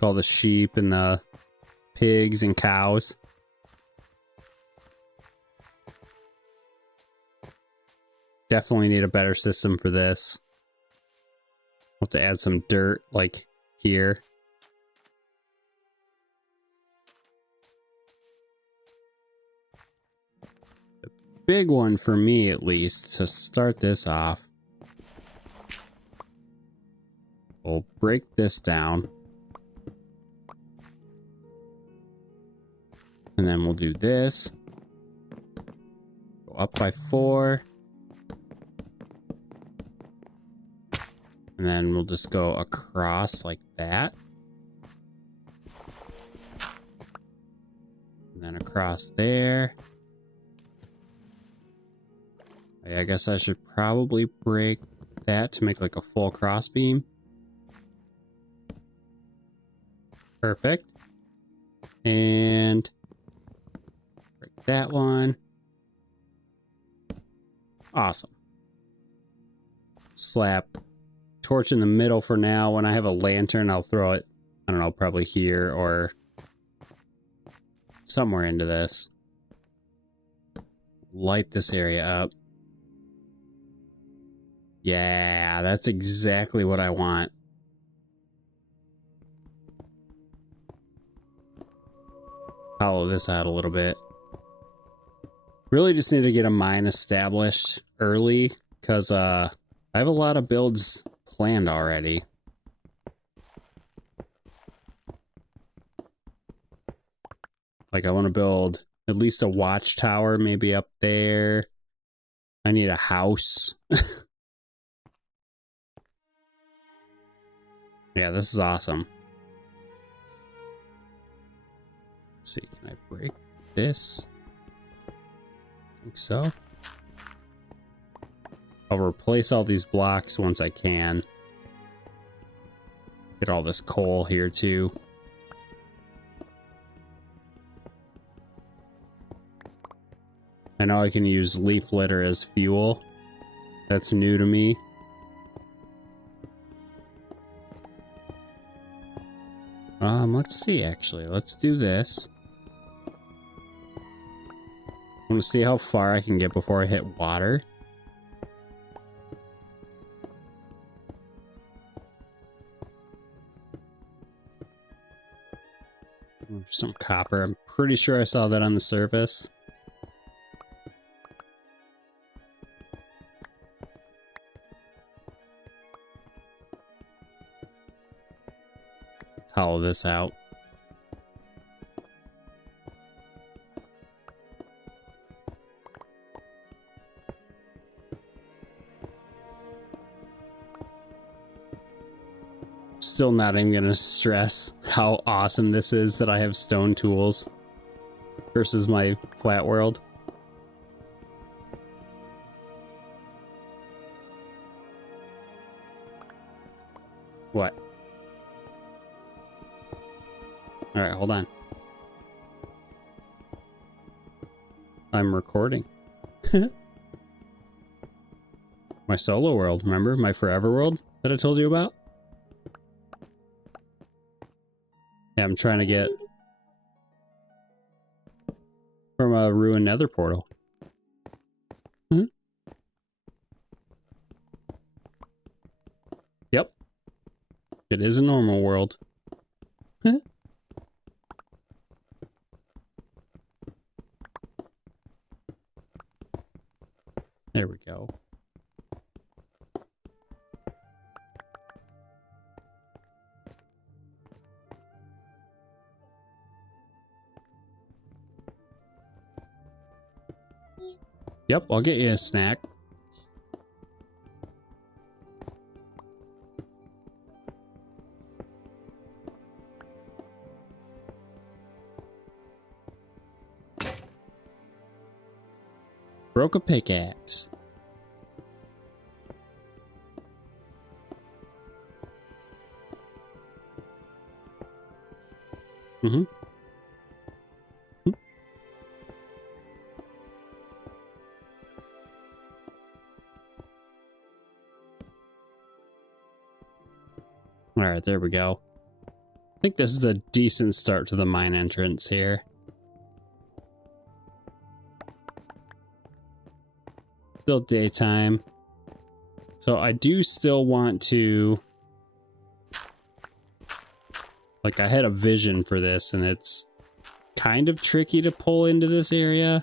All the sheep and the pigs and cows. Definitely need a better system for this. Have to add some dirt, like here. The big one for me, at least, to start this off. We'll break this down. And then we'll do this. Go up by 4. And then we'll just go across like that. And then across there. I guess I should probably break that to make like a full cross beam. Perfect. And break that one. Awesome. Slap torch in the middle for now. When I have a lantern, I'll throw it, I don't know, probably here or somewhere into this. Light this area up. Yeah, that's exactly what I want. Hollow this out a little bit. Really just need to get a mine established early, because I have a lot of builds planned already. Like I want to build at least a watchtower, maybe up there. I need a house. Yeah, this is awesome. Let's see, can I break this? I think so. I'll replace all these blocks once I can. Get all this coal here too. I know I can use leaf litter as fuel. That's new to me. Let's see actually. Let's do this. I want to see how far I can get before I hit water. Some copper. I'm pretty sure I saw that on the surface. Hollow this out. Still not even gonna stress how awesome this is that I have stone tools versus my flat world. What? Alright, hold on. I'm recording. My solo world, remember? My forever world that I told you about? Yeah, I'm trying to get from a ruined nether portal. Yep. It is a normal world. There we go. Yep, I'll get you a snack. Broke a pickaxe. Mm-hmm. Alright, there we go. I think this is a decent start to the mine entrance here. Still daytime. So I do still want to... Like, I had a vision for this, and it's kind of tricky to pull into this area.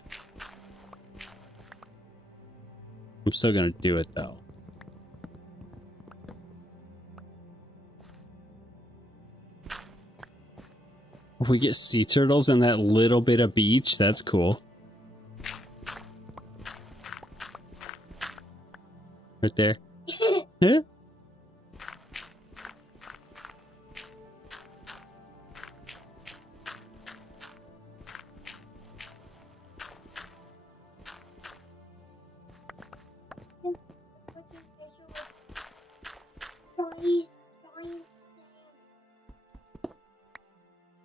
I'm still gonna do it, though. We get sea turtles in that little bit of beach. That's cool. Right there. Yeah.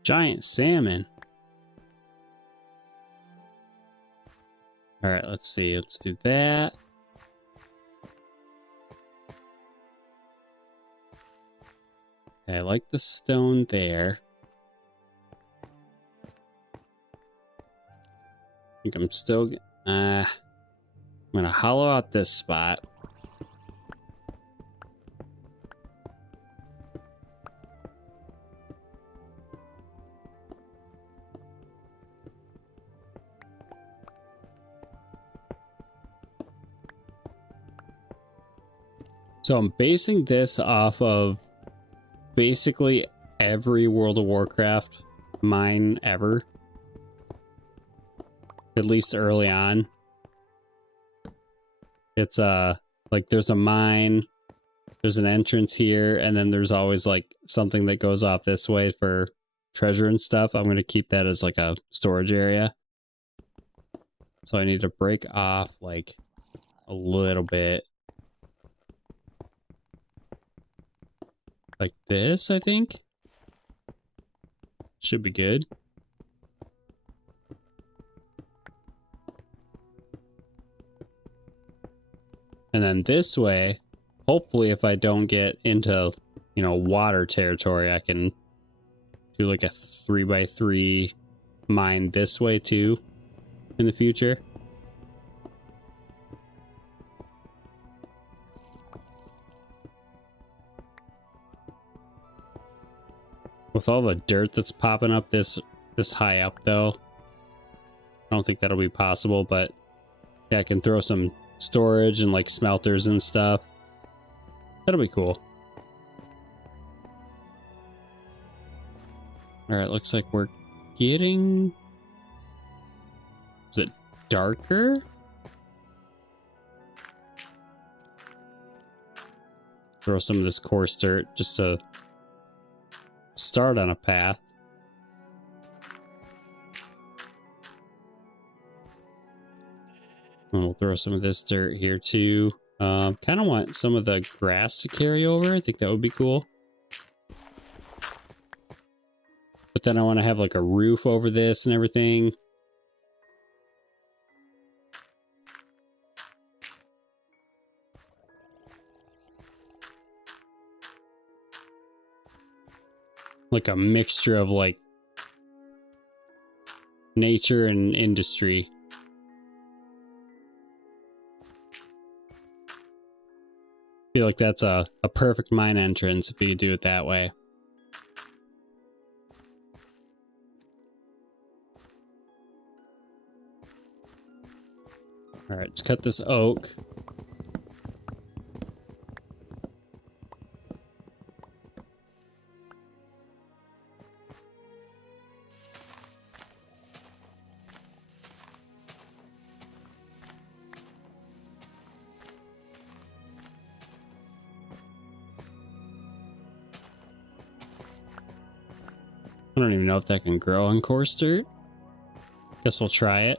Giant salmon. All right, let's see. Let's do that. Okay, I like the stone there. I think I'm still... I'm gonna hollow out this spot. So I'm basing this off of basically every World of Warcraft mine ever. At least early on. It's like there's a mine, there's an entrance here, and then there's always like something that goes off this way for treasure and stuff. I'm going to keep that as like a storage area. So I need to break off like a little bit. Like this, I think. Should be good. And then this way, hopefully if I don't get into, you know, water territory, I can do like a 3x3 mine this way too in the future. With all the dirt that's popping up this high up though, I don't think that'll be possible, but yeah, I can throw some storage and like smelters and stuff. That'll be cool. Alright, looks like we're getting... Is it darker? Throw some of this coarse dirt just to start on a path. And we'll throw some of this dirt here too. Kind of want some of the grass to carry over. I think that would be cool. But then I want to have like a roof over this and everything. Like a mixture of like nature and industry. I feel like that's a perfect mine entrance if you do it that way. Alright, let's cut this oak. I don't even know if that can grow on coarse dirt. Guess we'll try it.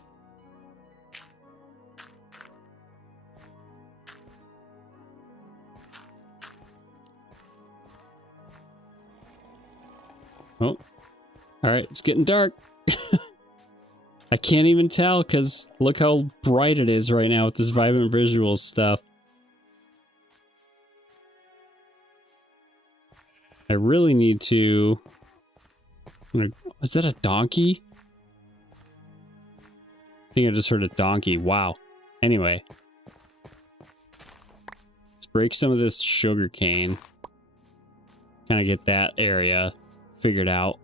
Oh, alright, it's getting dark. I can't even tell because look how bright it is right now with this vibrant visuals stuff. I really need to... Is that a donkey? I think I just heard a donkey. Wow. Anyway. Let's break some of this sugar cane. Kind of get that area figured out.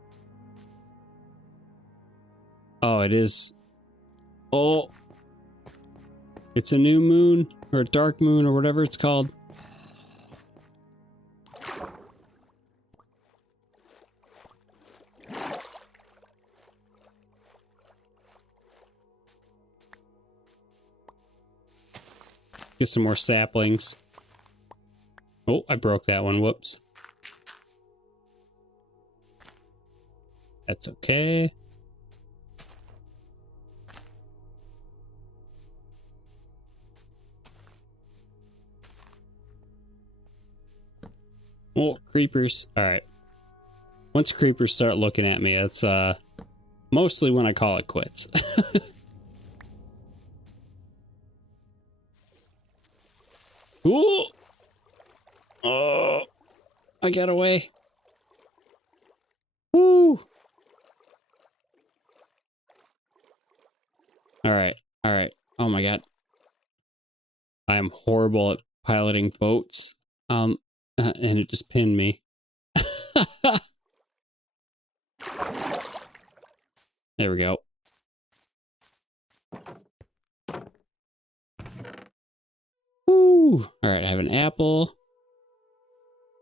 Oh, it is. Oh. It's a new moon or a dark moon or whatever it's called. Get some more saplings. Oh, I broke that one. Whoops. That's okay. Oh, creepers. Alright. Once creepers start looking at me, that's mostly when I call it quits. Ooh! Oh! I got away. Woo! Alright, alright. Oh my god. I am horrible at piloting boats. And it just pinned me. There we go. Woo! Alright, I have an apple.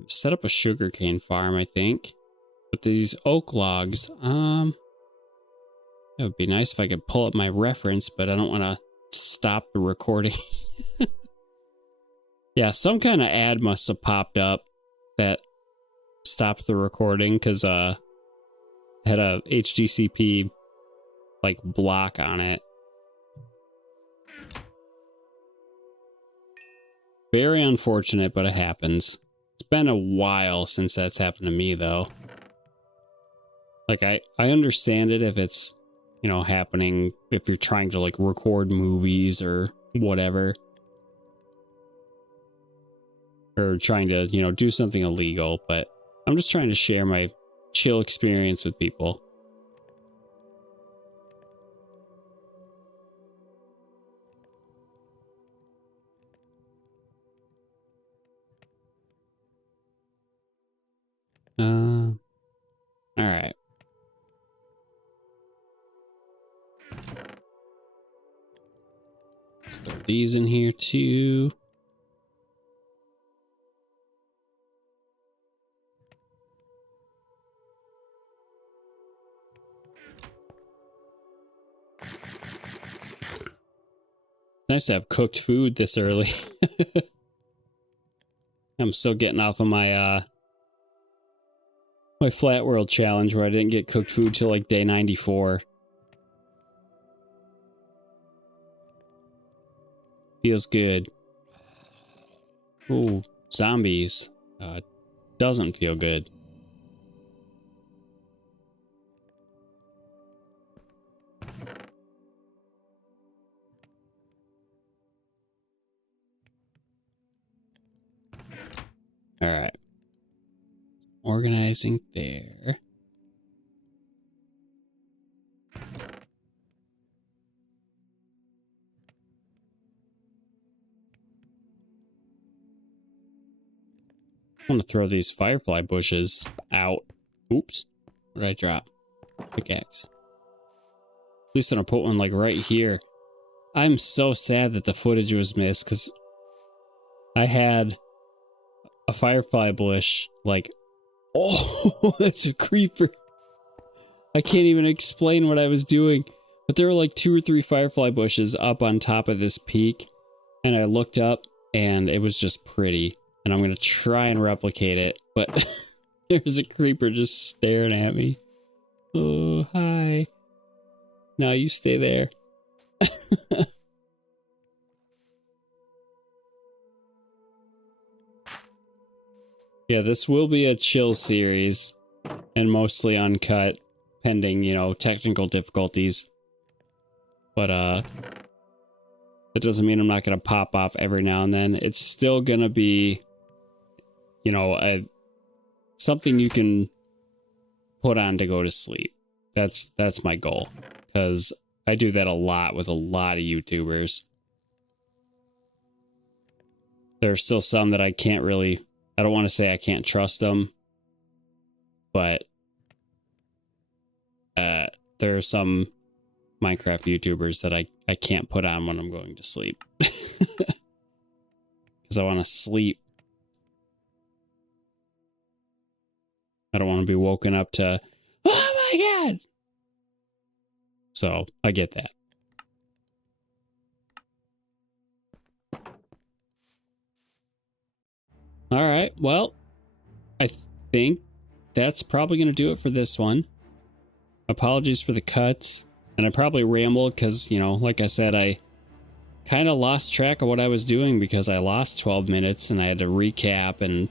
Set up a sugarcane farm, I think. With these oak logs. It would be nice if I could pull up my reference, but I don't want to stop the recording. Yeah, some kind of ad must have popped up that stopped the recording because had a HDCP like block on it. Very unfortunate, but it happens. It's been a while since that's happened to me though. Like I understand it if it's, you know, happening if you're trying to like record movies or whatever. Or trying to, you know, do something illegal, but I'm just trying to share my chill experience with people. Alright. Let's throw these in here too. Nice to have cooked food this early. I'm still getting off of my my Flat World challenge where I didn't get cooked food till like day 94. Feels good. Ooh, zombies. Doesn't feel good. Alright. Organizing there. I'm gonna throw these firefly bushes out. Oops. What did I drop? Pickaxe. At least I'm gonna put one like right here. I'm so sad that the footage was missed because I had a firefly bush like, oh, that's a creeper. I can't even explain what I was doing, but there were like 2 or 3 firefly bushes up on top of this peak, and I looked up and it was just pretty, and I'm gonna try and replicate it, but there's a creeper just staring at me. Oh, hi. No, you stay there. Yeah, this will be a chill series and mostly uncut, pending, you know, technical difficulties. But, that doesn't mean I'm not going to pop off every now and then. It's still going to be, you know, something you can put on to go to sleep. That's my goal, because I do that a lot with a lot of YouTubers. There are still some that I can't really, I don't want to say I can't trust them, but there are some Minecraft YouTubers that I can't put on when I'm going to sleep. Because I want to sleep. I don't want to be woken up to, oh my god! So, I get that. Alright, well, I think that's probably going to do it for this one. Apologies for the cuts. And I probably rambled because, you know, like I said, I kind of lost track of what I was doing because I lost 12 minutes and I had to recap and,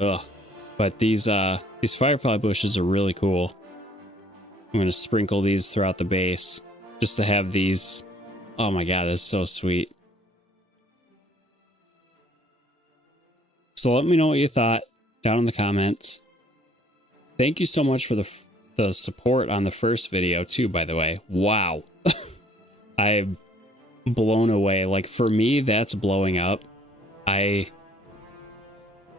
ugh. But these firefly bushes are really cool. I'm going to sprinkle these throughout the base just to have these. Oh my god, that's so sweet. So let me know what you thought down in the comments. Thank you so much for the support on the first video too, by the way. Wow. I'm blown away. Like, for me, that's blowing up. I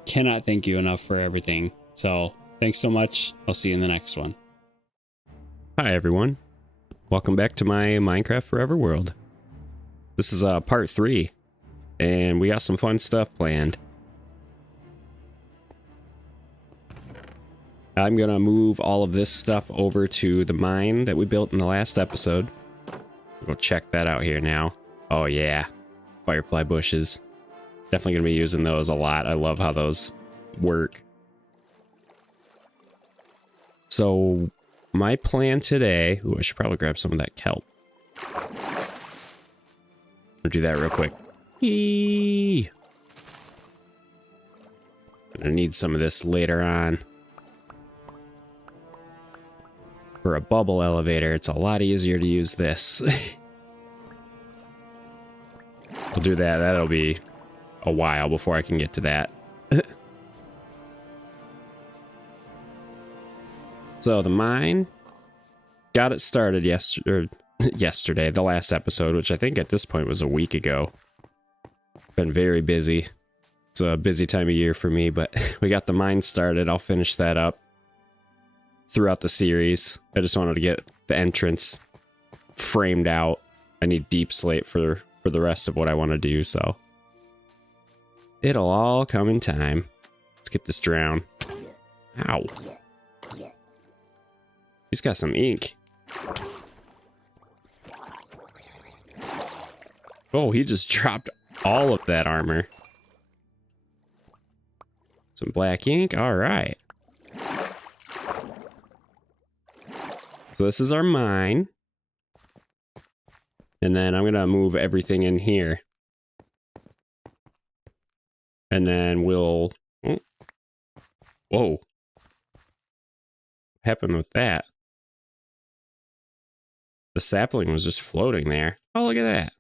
cannot thank you enough for everything. So thanks so much. I'll see you in the next one. Hi everyone. Welcome back to my Minecraft Forever world. This is part 3, and we got some fun stuff planned. I'm gonna move all of this stuff over to the mine that we built in the last episode. We'll check that out here now. Oh yeah, firefly bushes. Definitely gonna be using those a lot. I love how those work. So my plan today, ooh, I should probably grab some of that kelp. I'll do that real quick. Eee. Gonna need some of this later on. For a bubble elevator, it's a lot easier to use this. We'll do that. That'll be a while before I can get to that. So the mine, got it started yesterday, the last episode, which I think at this point was a week ago. Been very busy. It's a busy time of year for me, but we got the mine started. I'll finish that up throughout the series. I just wanted to get the entrance framed out. I need deep slate for the rest of what I want to do, so it'll all come in time. Let's get this drown. Ow. He's got some ink. Oh, he just dropped all of that armor. Some black ink. All right. So this is our mine. And then I'm going to move everything in here. And then we'll... Oh. Whoa. What happened with that? The sapling was just floating there. Oh, look at that.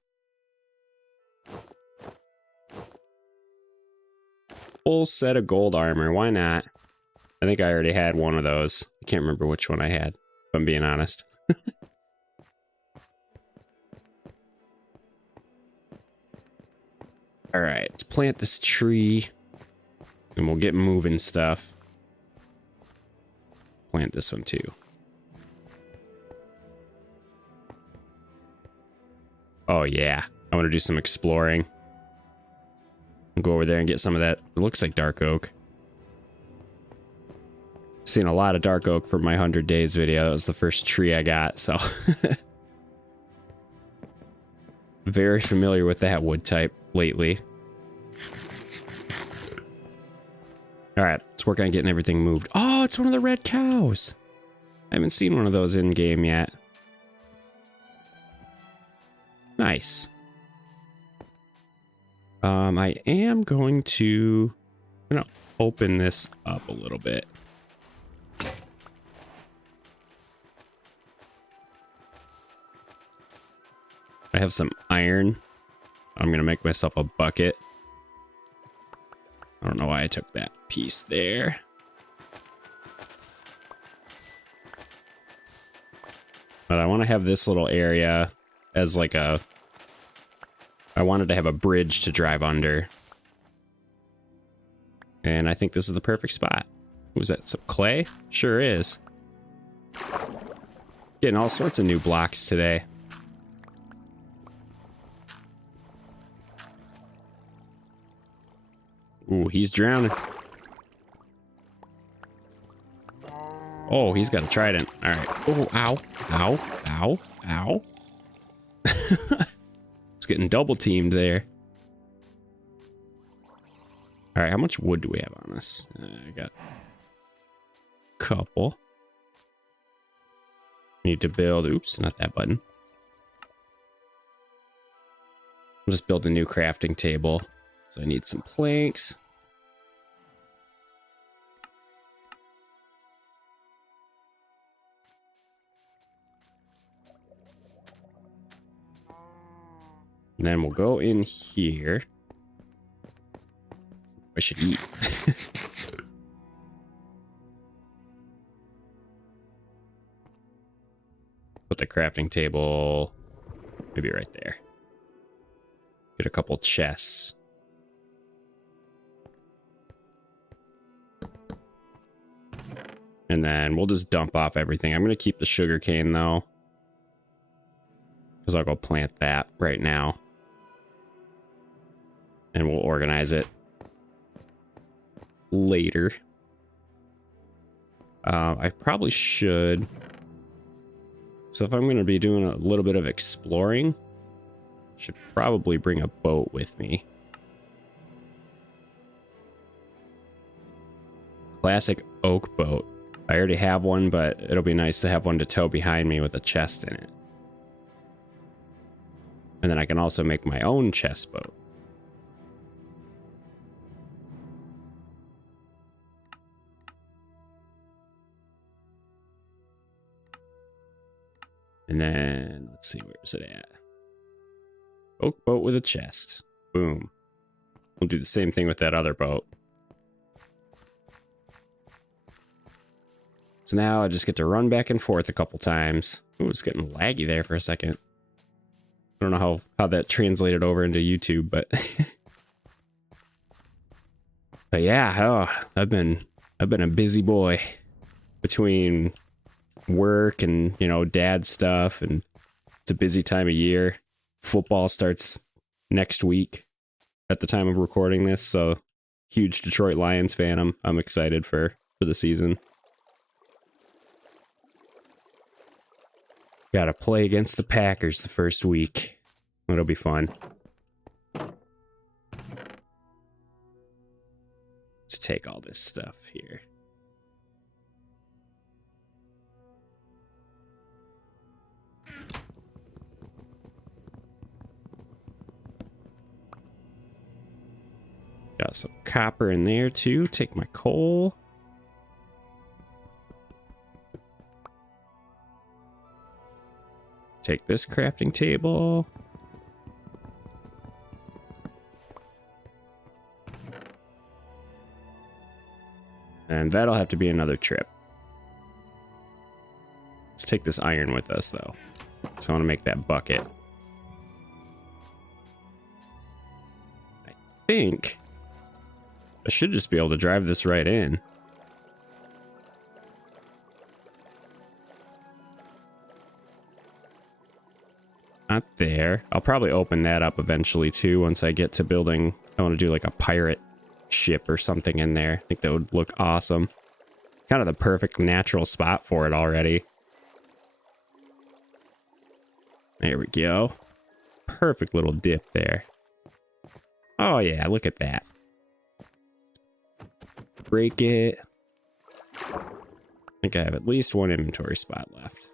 Full set of gold armor. Why not? I think I already had one of those. I can't remember which one I had, if I'm being honest. Alright, let's plant this tree. And we'll get moving stuff. Plant this one too. Oh yeah, I want to do some exploring. I'll go over there and get some of that. It looks like dark oak. Seen a lot of dark oak from my 100 days video. That was the first tree I got, so very familiar with that wood type lately. All right, let's work on getting everything moved. Oh, it's one of the red cows. I haven't seen one of those in game yet. Nice. I am going to open this up a little bit. I have some iron. I'm gonna make myself a bucket. I don't know why I took that piece there. But I want to have this little area as like a... I wanted to have a bridge to drive under. And I think this is the perfect spot. Was that some clay? Sure is. Getting all sorts of new blocks today. Ooh, he's drowning. Oh, he's got a trident. All right. Oh, ow, ow, ow, ow. It's getting double teamed there. All right, how much wood do we have on us? I got a couple. Need to build, oops, not that button. I'll just build a new crafting table. So I need some planks. And then we'll go in here. I should eat. Put the crafting table maybe right there. Get a couple chests. And then we'll just dump off everything. I'm going to keep the sugar cane though, because I'll go plant that right now. And we'll organize it later. I probably should. So if I'm going to be doing a little bit of exploring, I should probably bring a boat with me. Classic oak boat. I already have one, but it'll be nice to have one to tow behind me with a chest in it. And then I can also make my own chest boat. And then, let's see, where's it at? Oak boat with a chest. Boom. We'll do the same thing with that other boat. So now I just get to run back and forth a couple times. Ooh, it's getting laggy there for a second. I don't know how that translated over into YouTube, but... But yeah, oh, I've been a busy boy between work and, you know, dad stuff, and it's a busy time of year. Football starts next week at the time of recording this, so huge Detroit Lions fan. I'm excited for the season. Gotta play against the Packers the first week. It'll be fun. Let's take all this stuff here. Got some copper in there too. Take my coal. Take this crafting table. And that'll have to be another trip. Let's take this iron with us though. So I want to make that bucket. I think I should just be able to drive this right in. Not there. I'll probably open that up eventually too once I get to building. I want to do like a pirate ship or something in there. I think that would look awesome. Kind of the perfect natural spot for it already. There we go. Perfect little dip there. Oh yeah, look at that. Break it. think I have at least one inventory spot left.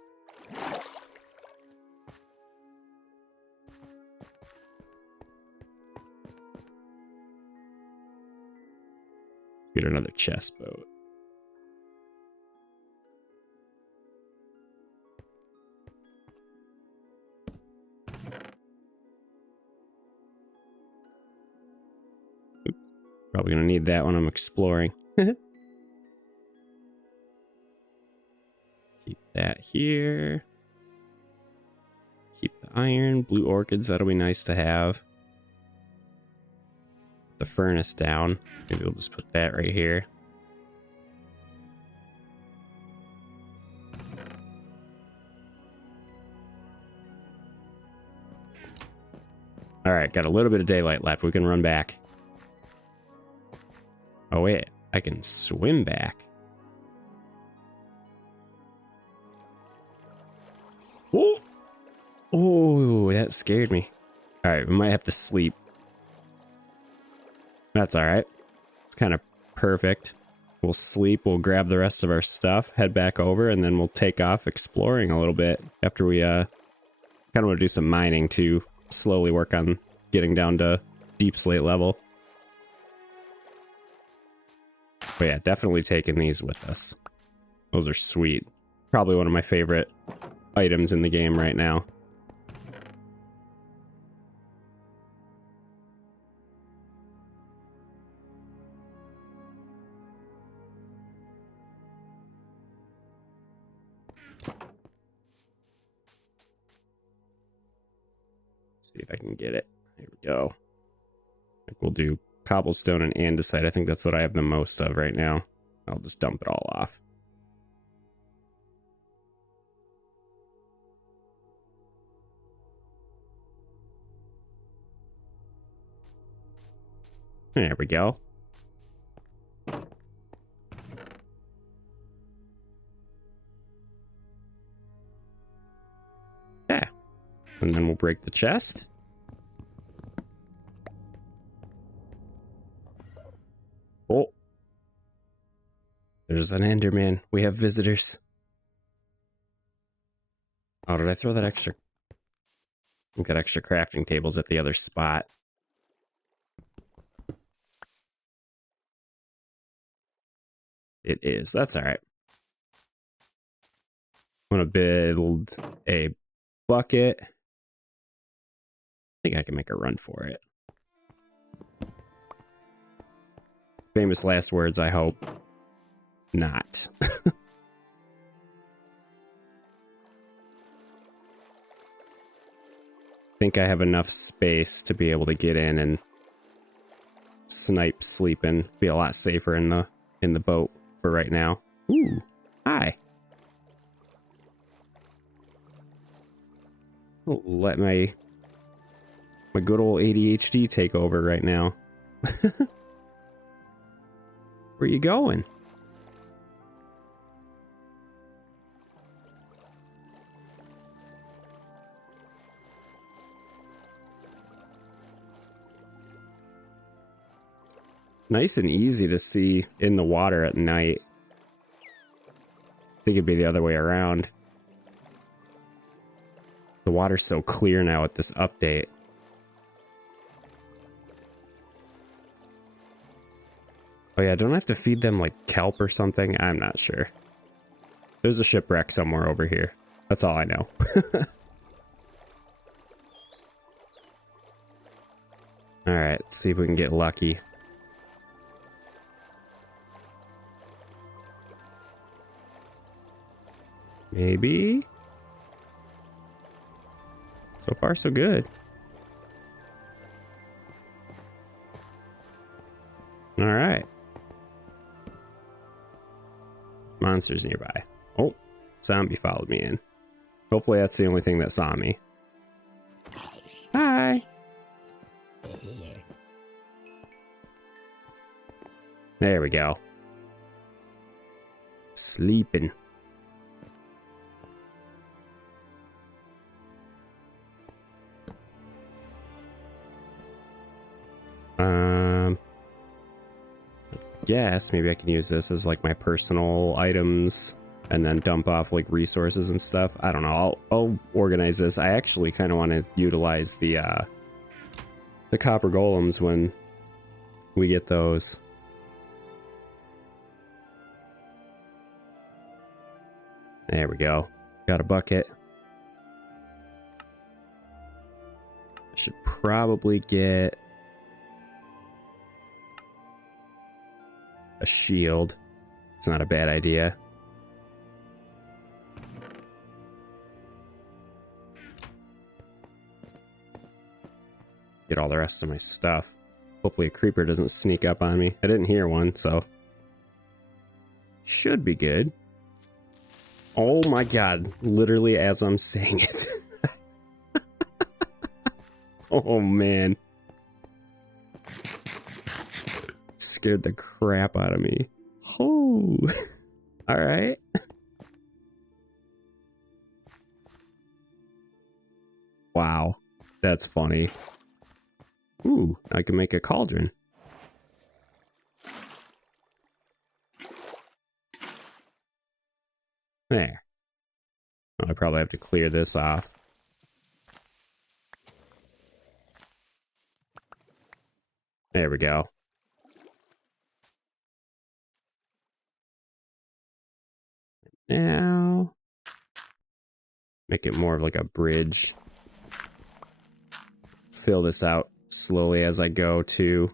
Get another chest boat. Probably gonna need that when I'm exploring. Keep that here. Keep the iron. Blue orchids, that'll be nice to have. The furnace down. Maybe we'll just put that right here. Alright, got a little bit of daylight left. We can run back. Oh wait, I can swim back. Oh, oh, that scared me. Alright, we might have to sleep. That's alright. It's kind of perfect. We'll sleep, we'll grab the rest of our stuff, head back over, and then we'll take off exploring a little bit after we kind of want to do some mining to slowly work on getting down to deep slate level. But yeah, definitely taking these with us. Those are sweet. Probably one of my favorite items in the game right now. See if I can get it. There we go. I think we'll do cobblestone and andesite. I think that's what I have the most of right now. I'll just dump it all off. There we go. Yeah. And then we'll break the chest. Oh. There's an Enderman. We have visitors. Oh, did I throw that extra? I think that extra crafting table's at the other spot. It is. That's alright. I'm gonna build a bucket. I think I can make a run for it. Famous last words, I hope. Not. Think I have enough space to be able to get in and snipe sleeping. Be a lot safer in the boat for right now. Ooh, hi. I'll let my good old ADHD take over right now. Where you going? Nice and easy to see in the water at night. I think it'd be the other way around. The water's so clear now with this update. Oh yeah, don't I have to feed them like kelp or something? I'm not sure. There's a shipwreck somewhere over here. That's all I know. Alright, let's see if we can get lucky. Maybe? So far, so good. Alright. Monsters nearby. Oh, zombie followed me in. Hopefully that's the only thing that saw me. Hi. There we go. Sleeping. Guess maybe I can use this as like my personal items and then dump off like resources and stuff. I don't know. I'll organize this. I actually kind of want to utilize the copper golems when we get those. There we go. Got a bucket. I should probably get a shield. It's not a bad idea. Get all the rest of my stuff. Hopefully a creeper doesn't sneak up on me. I didn't hear one, so should be good. Oh my god, literally as I'm saying it. Oh man. Scared the crap out of me. Oh. Alright. Wow. That's funny. Ooh, I can make a cauldron. There. Oh, I probably have to clear this off. There we go. Now, make it more of like a bridge. Fill this out slowly as I go too.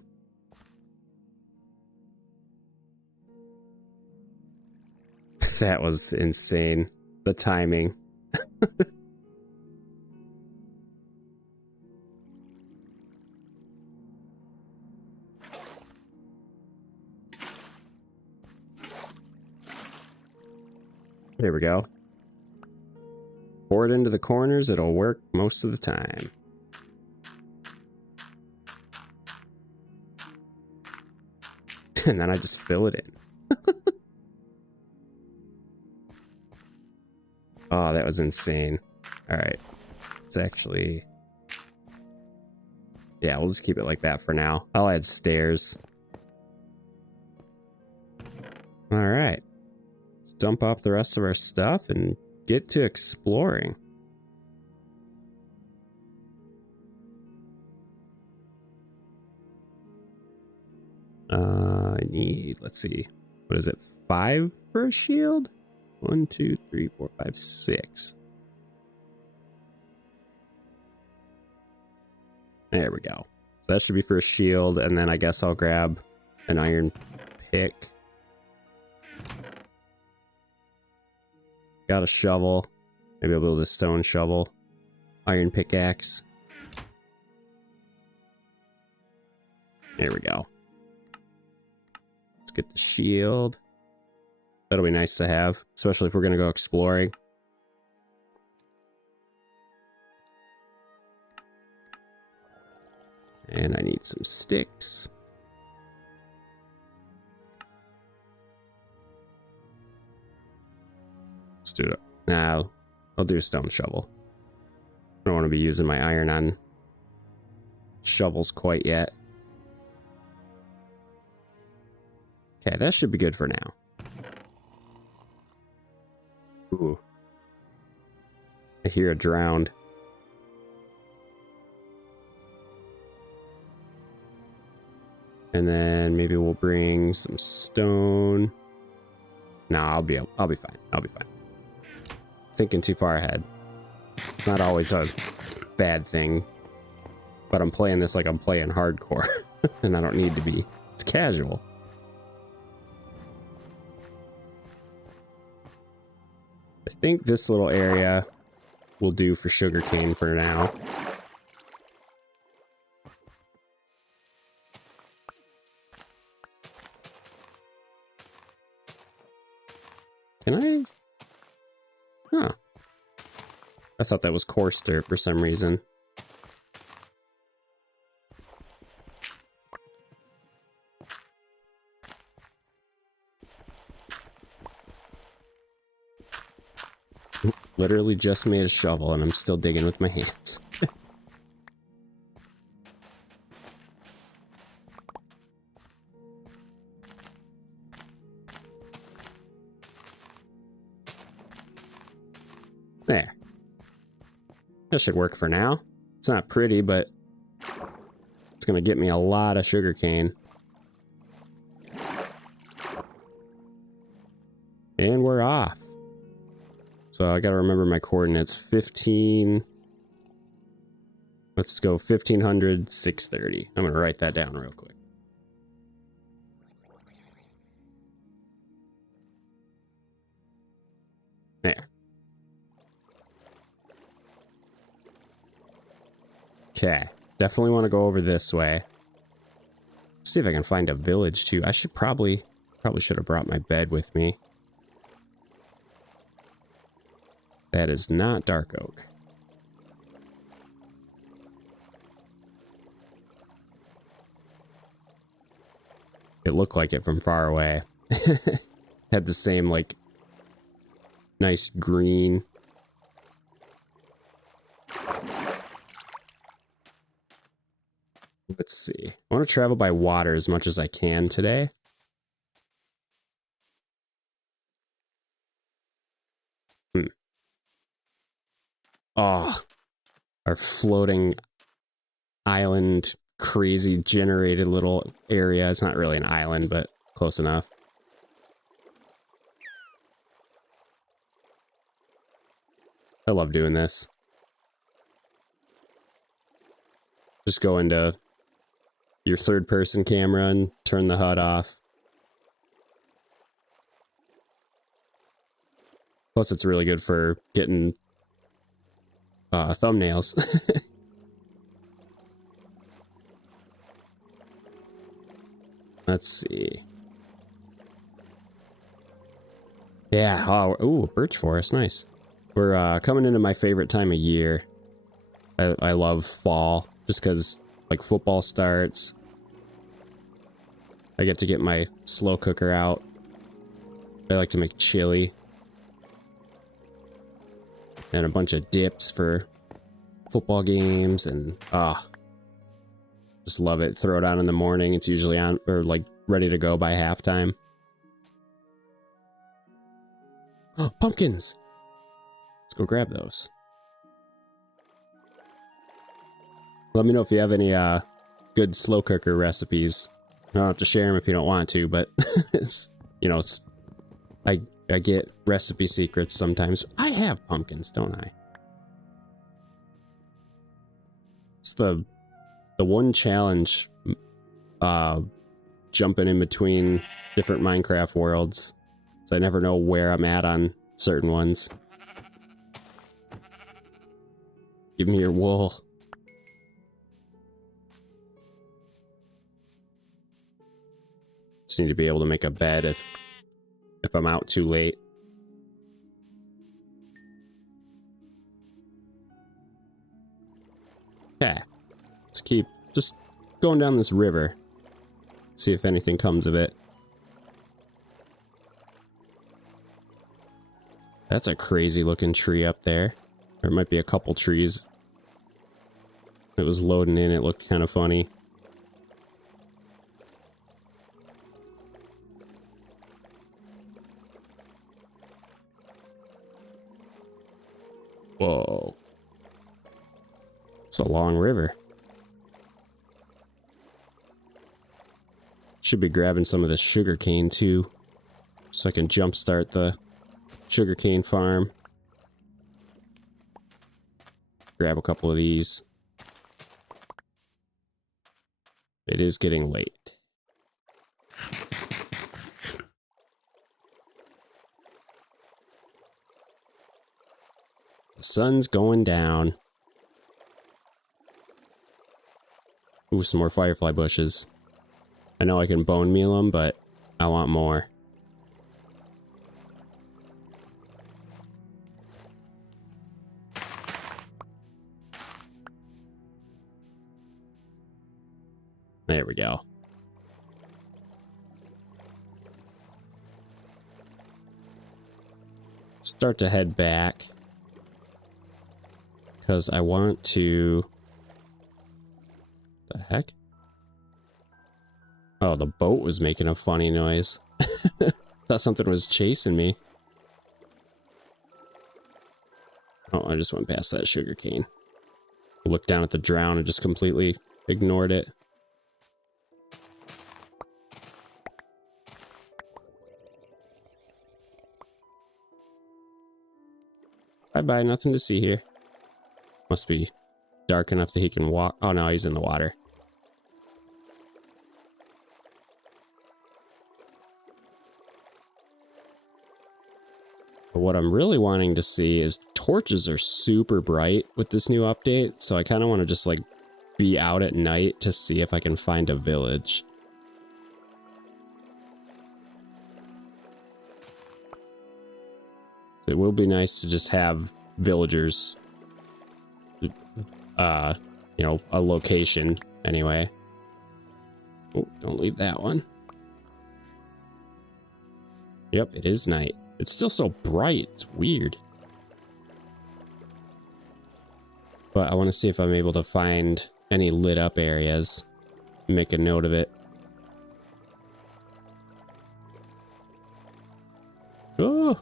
That was insane. The timing. There we go. Pour it into the corners, it'll work most of the time. And then I just fill it in. Oh, that was insane. Alright. It's actually... Yeah, we'll just keep it like that for now. I'll add stairs. Alright. Let's dump off the rest of our stuff and get to exploring. I need, let's see, what is it, 5 for a shield? 1, 2, 3, 4, 5, 6. There we go. So that should be for a shield, and then I guess I'll grab an iron pick. Got a shovel. Maybe I'll build a stone shovel. Iron pickaxe. There we go. Let's get the shield. That'll be nice to have, especially if we're going to go exploring. And I need some sticks. Let's do it. Now, I'll do a stone shovel. I don't want to be using my iron on shovels quite yet. Okay, that should be good for now. Ooh. I hear a drowned. And then maybe we'll bring some stone. No, I'll be fine. I'll be fine. Thinking too far ahead. Not always a bad thing. But I'm playing this like I'm playing hardcore. And I don't need to be. It's casual. I think this little area will do for sugarcane for now. Can I? Huh. I thought that was coarse dirt for some reason. Literally just made a shovel and I'm still digging with my hands. There. That should work for now. It's not pretty, but it's gonna get me a lot of sugarcane. And we're off. So I gotta remember my coordinates. 15... Let's go 1500, 630. I'm gonna write that down real quick. There. Okay. Definitely want to go over this way. See if I can find a village too. I should probably should have brought my bed with me. That is not dark oak. It looked like it from far away. Had the same, like, nice green. Let's see. I want to travel by water as much as I can today. Oh, our floating island, crazy generated little area. It's not really an island, but close enough. I love doing this. Just go into your third-person camera and turn the HUD off. Plus, it's really good for getting thumbnails. Let's see. Yeah, oh, ooh, birch forest, nice. We're coming into my favorite time of year. I love fall, just because, like, football starts. I get to get my slow cooker out. I like to make chili. And a bunch of dips for football games, and just love it. Throw it on in the morning. It's usually on, or like ready to go by halftime. Oh, pumpkins! Let's go grab those. Let me know if you have any good slow cooker recipes. You don't have to share them if you don't want to, but you know, I get recipe secrets sometimes. I have pumpkins, don't I? It's the one challenge, jumping in between different Minecraft worlds. So I never know where I'm at on certain ones. Give me your wool. Just need to be able to make a bed if I'm out too late. Yeah. Let's keep just going down this river. See if anything comes of it. That's a crazy looking tree up there. There might be a couple trees. It was loading in, it looked kind of funny. Whoa. It's a long river. Should be grabbing some of this sugarcane too, so I can jumpstart the sugarcane farm. Grab a couple of these. It is getting late. The sun's going down. Ooh, some more firefly bushes. I know I can bone meal them, but I want more. There we go. Start to head back, because I want to... The heck? Oh, the boat was making a funny noise. Thought something was chasing me. I just went past that sugar cane. Looked down at the drown and just completely ignored it. Bye-bye, nothing to see here. Must be dark enough that he can walk. Oh no, he's in the water. But what I'm really wanting to see is torches are super bright with this new update, so I kind of want to just like be out at night to see if I can find a village. It will be nice to just have villagers, you know, a location anyway. Oh, don't leave that one. Yep, it is night. It's still so bright. It's weird. But I want to see if I'm able to find any lit up areas. Make a note of it. Oh!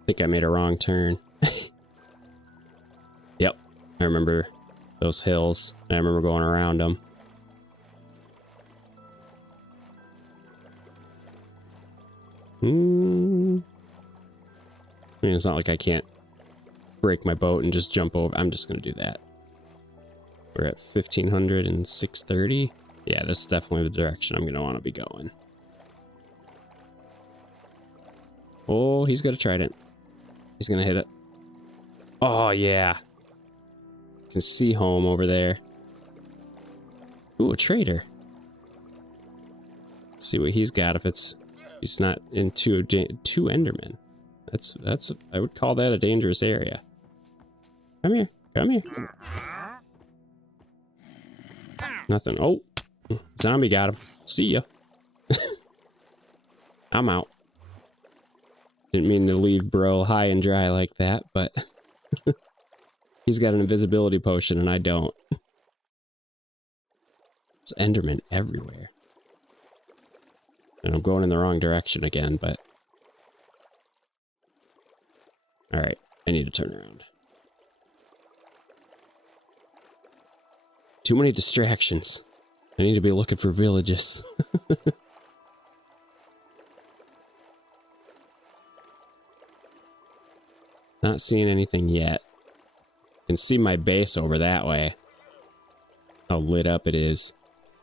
I think I made a wrong turn. Yep, I remember those hills. I remember going around them. I mean, it's not like I can't break my boat and just jump over. I'm just going to do that. We're at 1500 and 630. Yeah, this is definitely the direction I'm going to want to be going. Oh, he's got a trident. He's going to hit it. Oh, yeah. You can see home over there. Ooh, a trader. Let's see what he's got if it's... He's not into two Endermen. That's I would call that a dangerous area. Come here, come here. Nothing. Oh, zombie got him. See ya. I'm out. Didn't mean to leave bro high and dry like that, but he's got an invisibility potion and I don't. There's Endermen everywhere. And I'm going in the wrong direction again, but... Alright, I need to turn around. Too many distractions. I need to be looking for villages. Not seeing anything yet. I can see my base over that way. How lit up it is.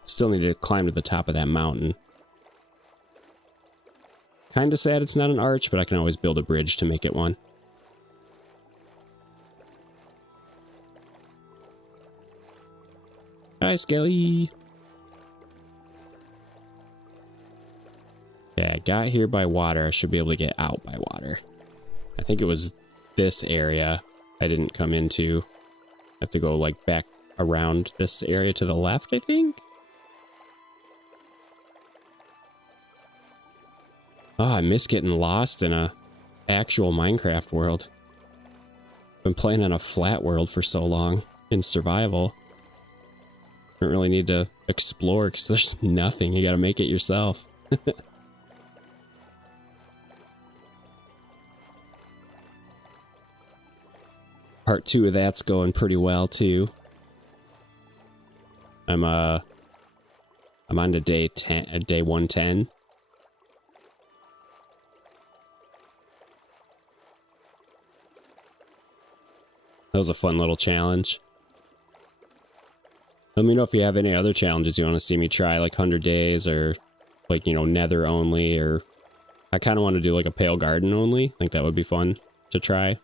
Still need to climb to the top of that mountain. Kinda sad it's not an arch, but I can always build a bridge to make it one. Hi, Skelly! Yeah, I got here by water. I should be able to get out by water. I think it was this area I didn't come into. I have to go, like, back around this area to the left, I think? Oh, I miss getting lost in a actual Minecraft world. Been playing on a flat world for so long in survival. Don't really need to explore because there's nothing. You gotta make it yourself. Part 2 of that's going pretty well too. I'm on to day 110. That was a fun little challenge. Let me know if you have any other challenges you want to see me try, like 100 days or like, you know, nether only, or I kind of want to do like a pale garden only. I think that would be fun to try.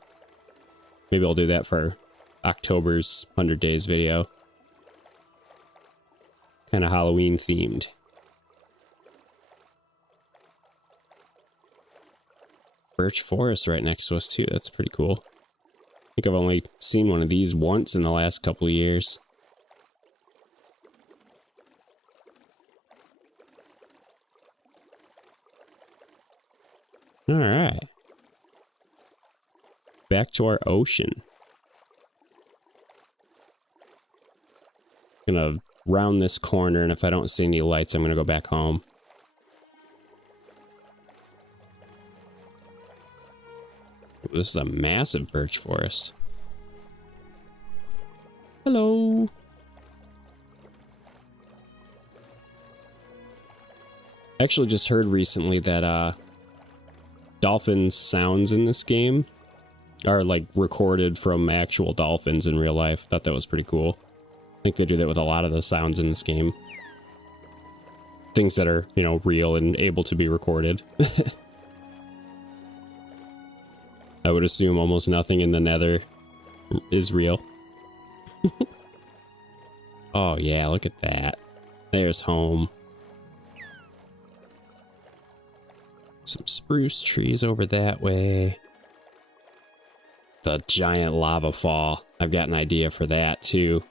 Maybe I'll do that for October's 100 days video. Kind of Halloween themed. Birch forest right next to us too. That's pretty cool. I think I've only seen one of these once in the last couple of years. Alright. Back to our ocean. Gonna round this corner, and if I don't see any lights, I'm gonna go back home. This is a massive birch forest. Hello. I actually just heard recently that dolphin sounds in this game are like recorded from actual dolphins in real life. Thought that was pretty cool. I think they do that with a lot of the sounds in this game. Things that are, you know, real and able to be recorded. I would assume almost nothing in the Nether is real. Oh yeah, look at that. There's home. Some spruce trees over that way. The giant lava fall. I've got an idea for that too.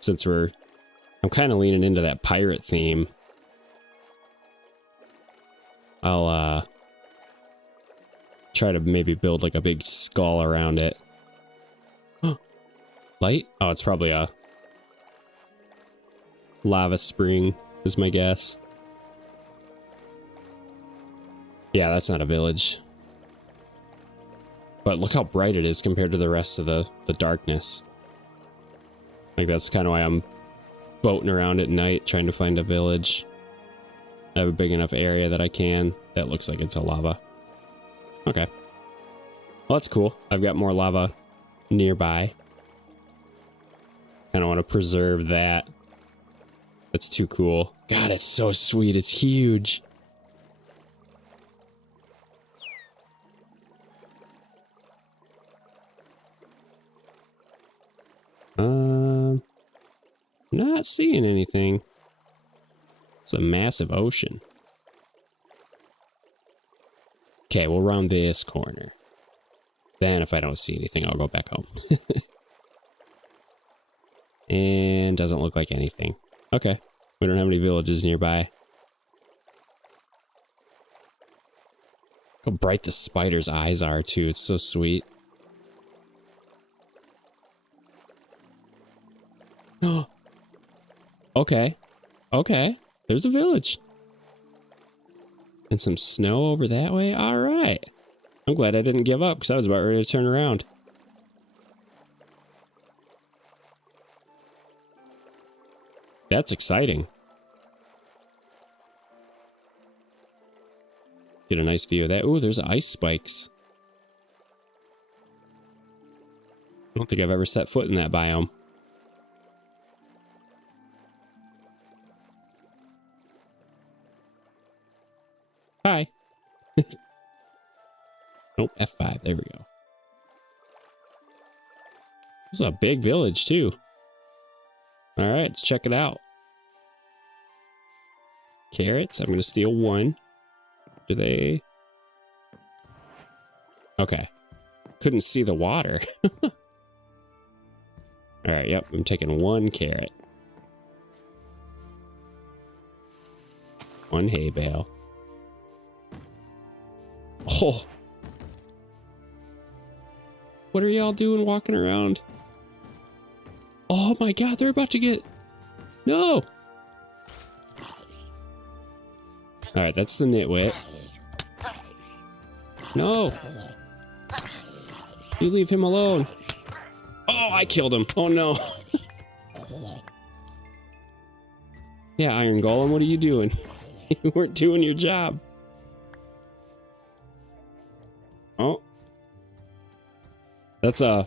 Since I'm kind of leaning into that pirate theme. I'll try to maybe build like a big skull around it. Light? Oh, it's probably a lava spring is my guess. Yeah, that's not a village. But look how bright it is compared to the rest of the darkness. Like, that's kind of why I'm boating around at night trying to find a village. I have a big enough area that I can. That looks like it's a lava. Okay. Well, that's cool. I've got more lava nearby. Kind of want to preserve that. That's too cool. God, it's so sweet. It's huge. Not seeing anything. It's a massive ocean. Okay, we'll round this corner. Then if I don't see anything, I'll go back home. And doesn't look like anything. Okay, we don't have any villages nearby. How bright the spider's eyes are too, it's so sweet. Oh. Okay. Okay. There's a village. And some snow over that way? Alright. I'm glad I didn't give up because I was about ready to turn around. That's exciting. Get a nice view of that. Ooh, there's ice spikes. I don't think I've ever set foot in that biome. Hi. Nope, F5. There we go. This is a big village, too. Alright, let's check it out. Carrots. I'm going to steal one. Do they... Okay. Couldn't see the water. Alright, yep. I'm taking one carrot. One hay bale. Oh. What are y'all doing walking around? Oh my god, they're about to get... No! Alright, that's the nitwit. No! You leave him alone. Oh, I killed him. Oh no. Yeah, Iron Golem, what are you doing? You weren't doing your job. Oh. That's a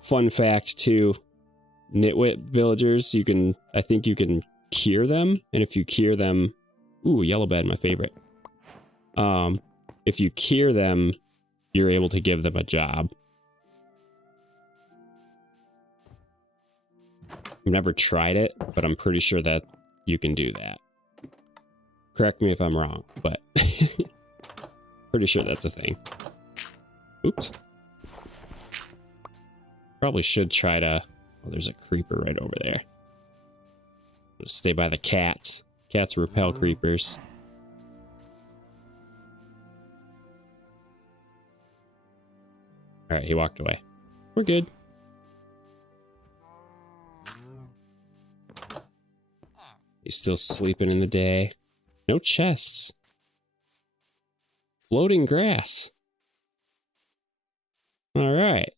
fun fact too. Nitwit villagers, I think you can cure them, and if you cure them, ooh, yellow bed, my favorite. If you cure them, you're able to give them a job. I've never tried it, but I'm pretty sure that you can do that. Correct me if I'm wrong, but pretty sure that's a thing. Oops. Probably should try to... Oh, there's a creeper right over there. Just stay by the cats. Cats repel creepers. Alright, he walked away. We're good. He's still sleeping in the day. No chests. Floating grass. All right.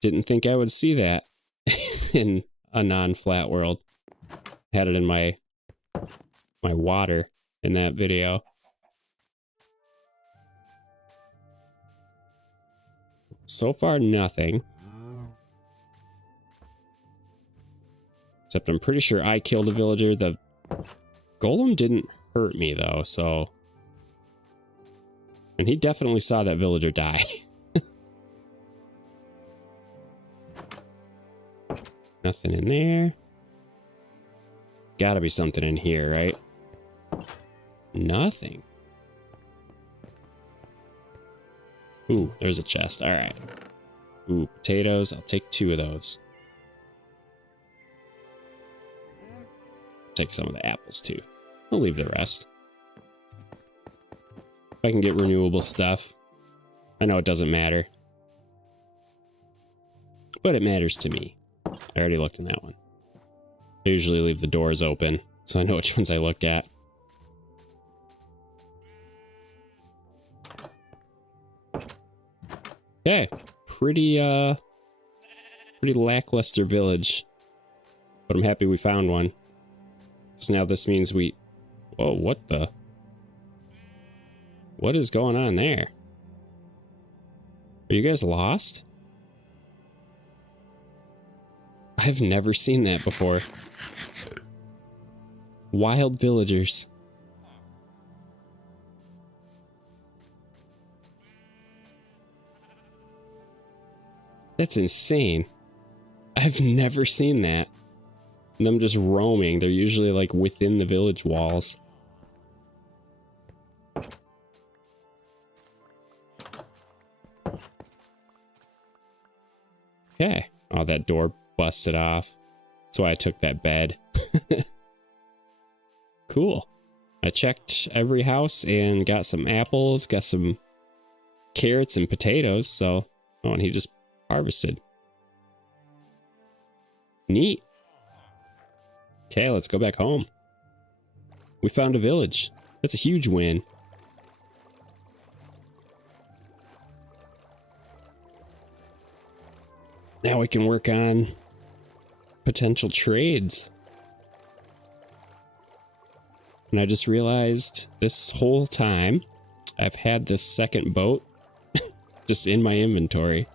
Didn't think I would see that in a non-flat world. Had it in my water in that video. So far, nothing. Except I'm pretty sure I killed a villager. The golem didn't hurt me, though, so... And he definitely saw that villager die. Nothing in there. Gotta be something in here, right? Nothing. Ooh, there's a chest. Alright. Ooh, potatoes. I'll take 2 of those. Take some of the apples, too. I'll leave the rest. If I can get renewable stuff. I know it doesn't matter. But it matters to me. I already looked in that one. I usually leave the doors open, so I know which ones I look at. Okay, pretty lackluster village. But I'm happy we found one. Because now this means we... Whoa, what the... What is going on there? Are you guys lost? I've never seen that before. Wild villagers. That's insane. I've never seen that. Them just roaming. They're usually like within the village walls. Okay. Oh, that door busted off. That's why I took that bed. Cool. I checked every house and got some apples, got some carrots and potatoes, so... Oh, and he just harvested. Neat. Okay, let's go back home. We found a village. That's a huge win. Now we can work on potential trades. And I just realized this whole time I've had this second boat just in my inventory.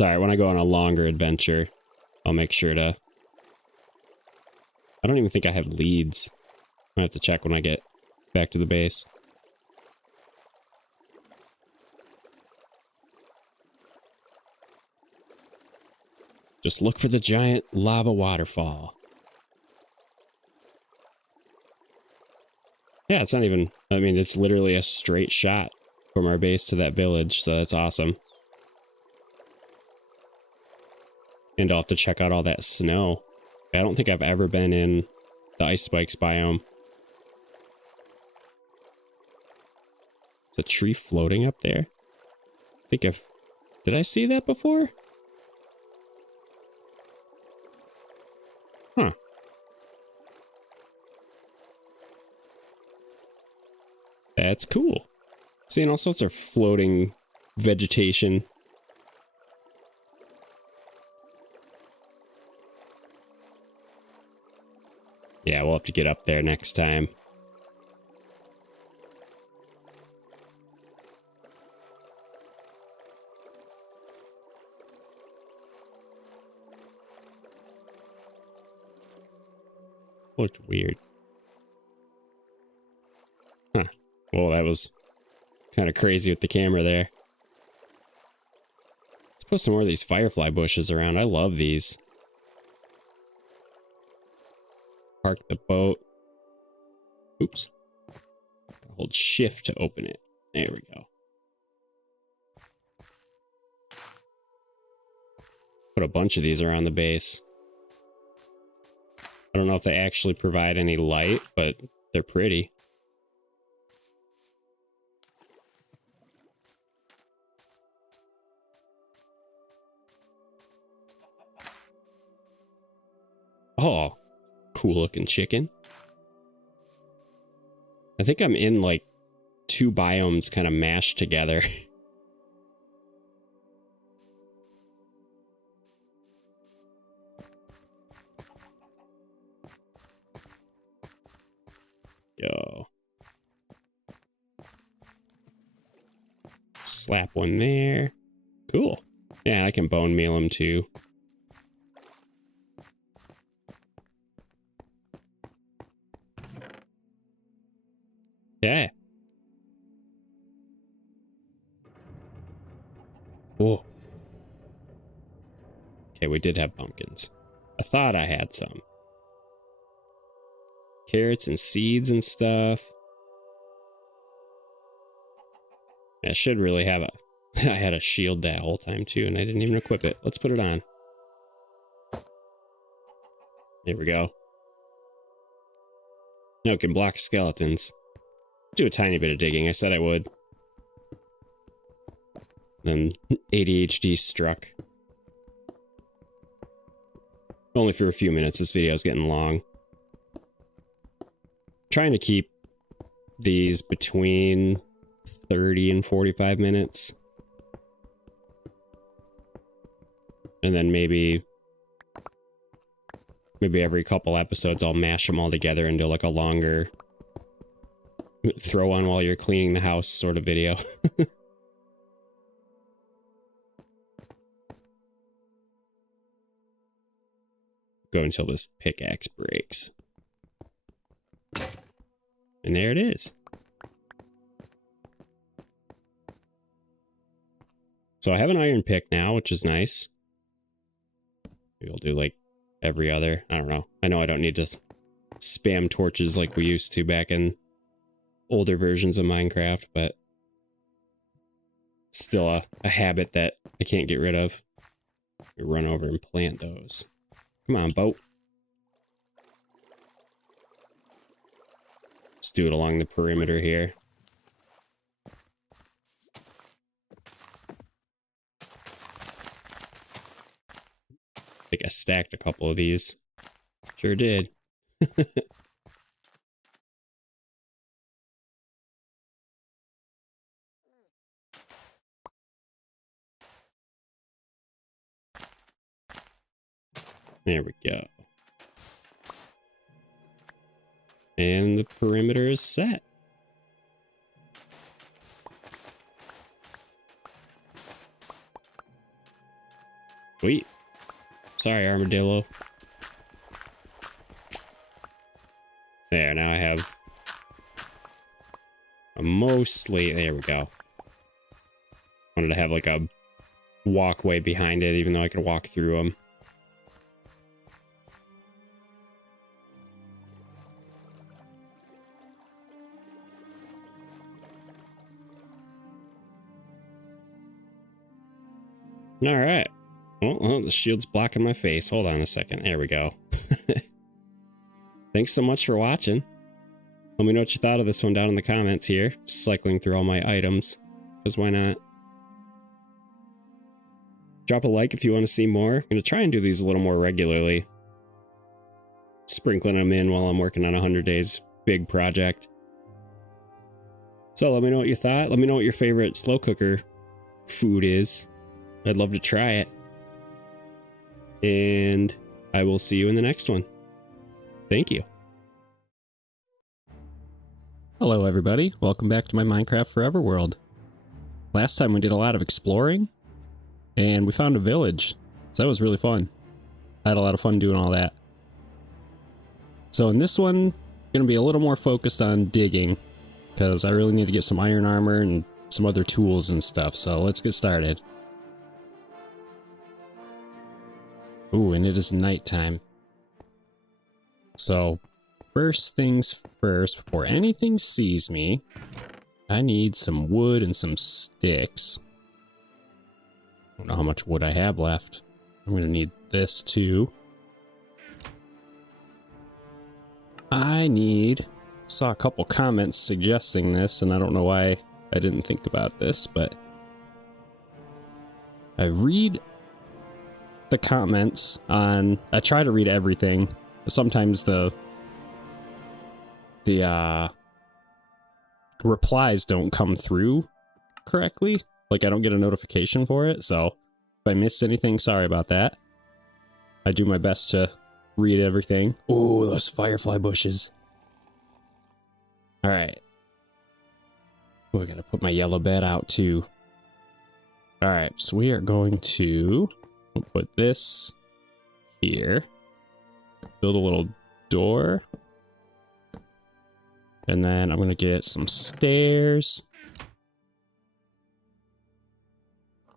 Sorry, when I go on a longer adventure, I'll make sure to... I don't even think I have leads. I have to check when I get back to the base. Just look for the giant lava waterfall. Yeah, it's not even... I mean, it's literally a straight shot from our base to that village, so that's awesome. And I'll have to check out all that snow. I don't think I've ever been in the ice spikes biome. Is a tree floating up there? I think I've... Did I see that before? Huh. That's cool. Seeing all sorts of floating vegetation. Yeah, we'll have to get up there next time. Looked weird. Huh. Well, that was kind of crazy with the camera there. Let's put some more of these firefly bushes around. I love these. Park the boat. Oops. Hold shift to open it. There we go. Put a bunch of these around the base. I don't know if they actually provide any light, but they're pretty. Oh, cool looking chicken. I think I'm in like 2 biomes kind of mashed together. Yo. Slap one there. Cool. Yeah, I can bone meal him too. Yeah. Whoa. Okay, we did have pumpkins. I thought I had some. Carrots and seeds and stuff. I should really have a... I had a shield that whole time too, and I didn't even equip it. Let's put it on. There we go. No, it can block skeletons. Do a tiny bit of digging. I said I would. Then ADHD struck. Only for a few minutes. This video is getting long. Trying to keep these between 30 and 45 minutes. And then maybe every couple episodes I'll mash them all together into like a longer throw on while you're cleaning the house sort of video. Go until this pickaxe breaks. And there it is. So I have an iron pick now, which is nice. Maybe I'll do like every other. I don't know. I know I don't need to spam torches like we used to back in older versions of Minecraft, but still a habit that I can't get rid of. Run over and plant those. Come on, boat. Let's do it along the perimeter here. I think I stacked a couple of these. Sure did. There we go. And the perimeter is set. Sweet. Sorry, armadillo. There, now I have a mostly... There we go. Wanted to have like a walkway behind it, even though I could walk through them. All right. Oh, the shield's blocking my face. Hold on a second. There we go. Thanks so much for watching. Let me know what you thought of this one down in the comments here. Just cycling through all my items, because why not? Drop a like if you want to see more. I'm going to try and do these a little more regularly. Sprinkling them in while I'm working on a 100 days big project. So let me know what you thought. Let me know what your favorite slow cooker food is. I'd love to try it. And I will see you in the next one. Thank you. Hello everybody, welcome back to my Minecraft Forever world. Last time we did a lot of exploring, and we found a village, so that was really fun. I had a lot of fun doing all that. So in this one, I'm going to be a little more focused on digging, because I really need to get some iron armor and some other tools and stuff, so let's get started. Ooh, and it is nighttime. So, first things first, before anything sees me, I need some wood and some sticks. I don't know how much wood I have left. I'm gonna need this too. Saw a couple comments suggesting this, and I don't know why I didn't think about this, but I read the comments on, I try to read everything sometimes the replies don't come through correctly. Like I don't get a notification for it, so if I missed anything, sorry about that. I do my best to read everything. Oh, those firefly bushes. All right. We're gonna put my yellow bed out too. All right, so we are going to put this here. Build a little door. And then I'm gonna get some stairs.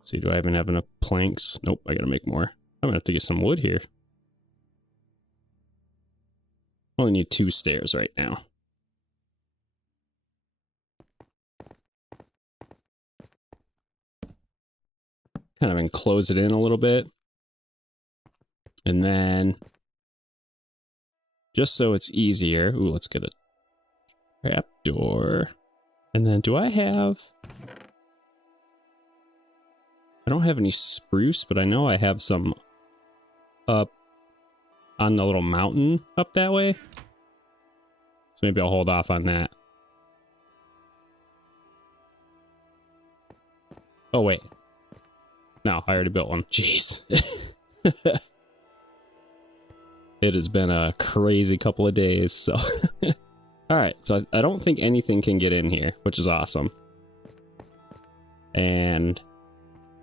See, do I even have enough planks? Nope, I gotta make more. I'm gonna have to get some wood here. Only need 2 stairs right now. Kind of enclose it in a little bit. And then, just so it's easier, ooh, let's get a trap door. And then do I have, I don't have any spruce, but I know I have some up on the little mountain up that way. So maybe I'll hold off on that. Oh, wait. No, I already built one. Jeez. It has been a crazy couple of days, so. Alright, so I don't think anything can get in here, which is awesome. And,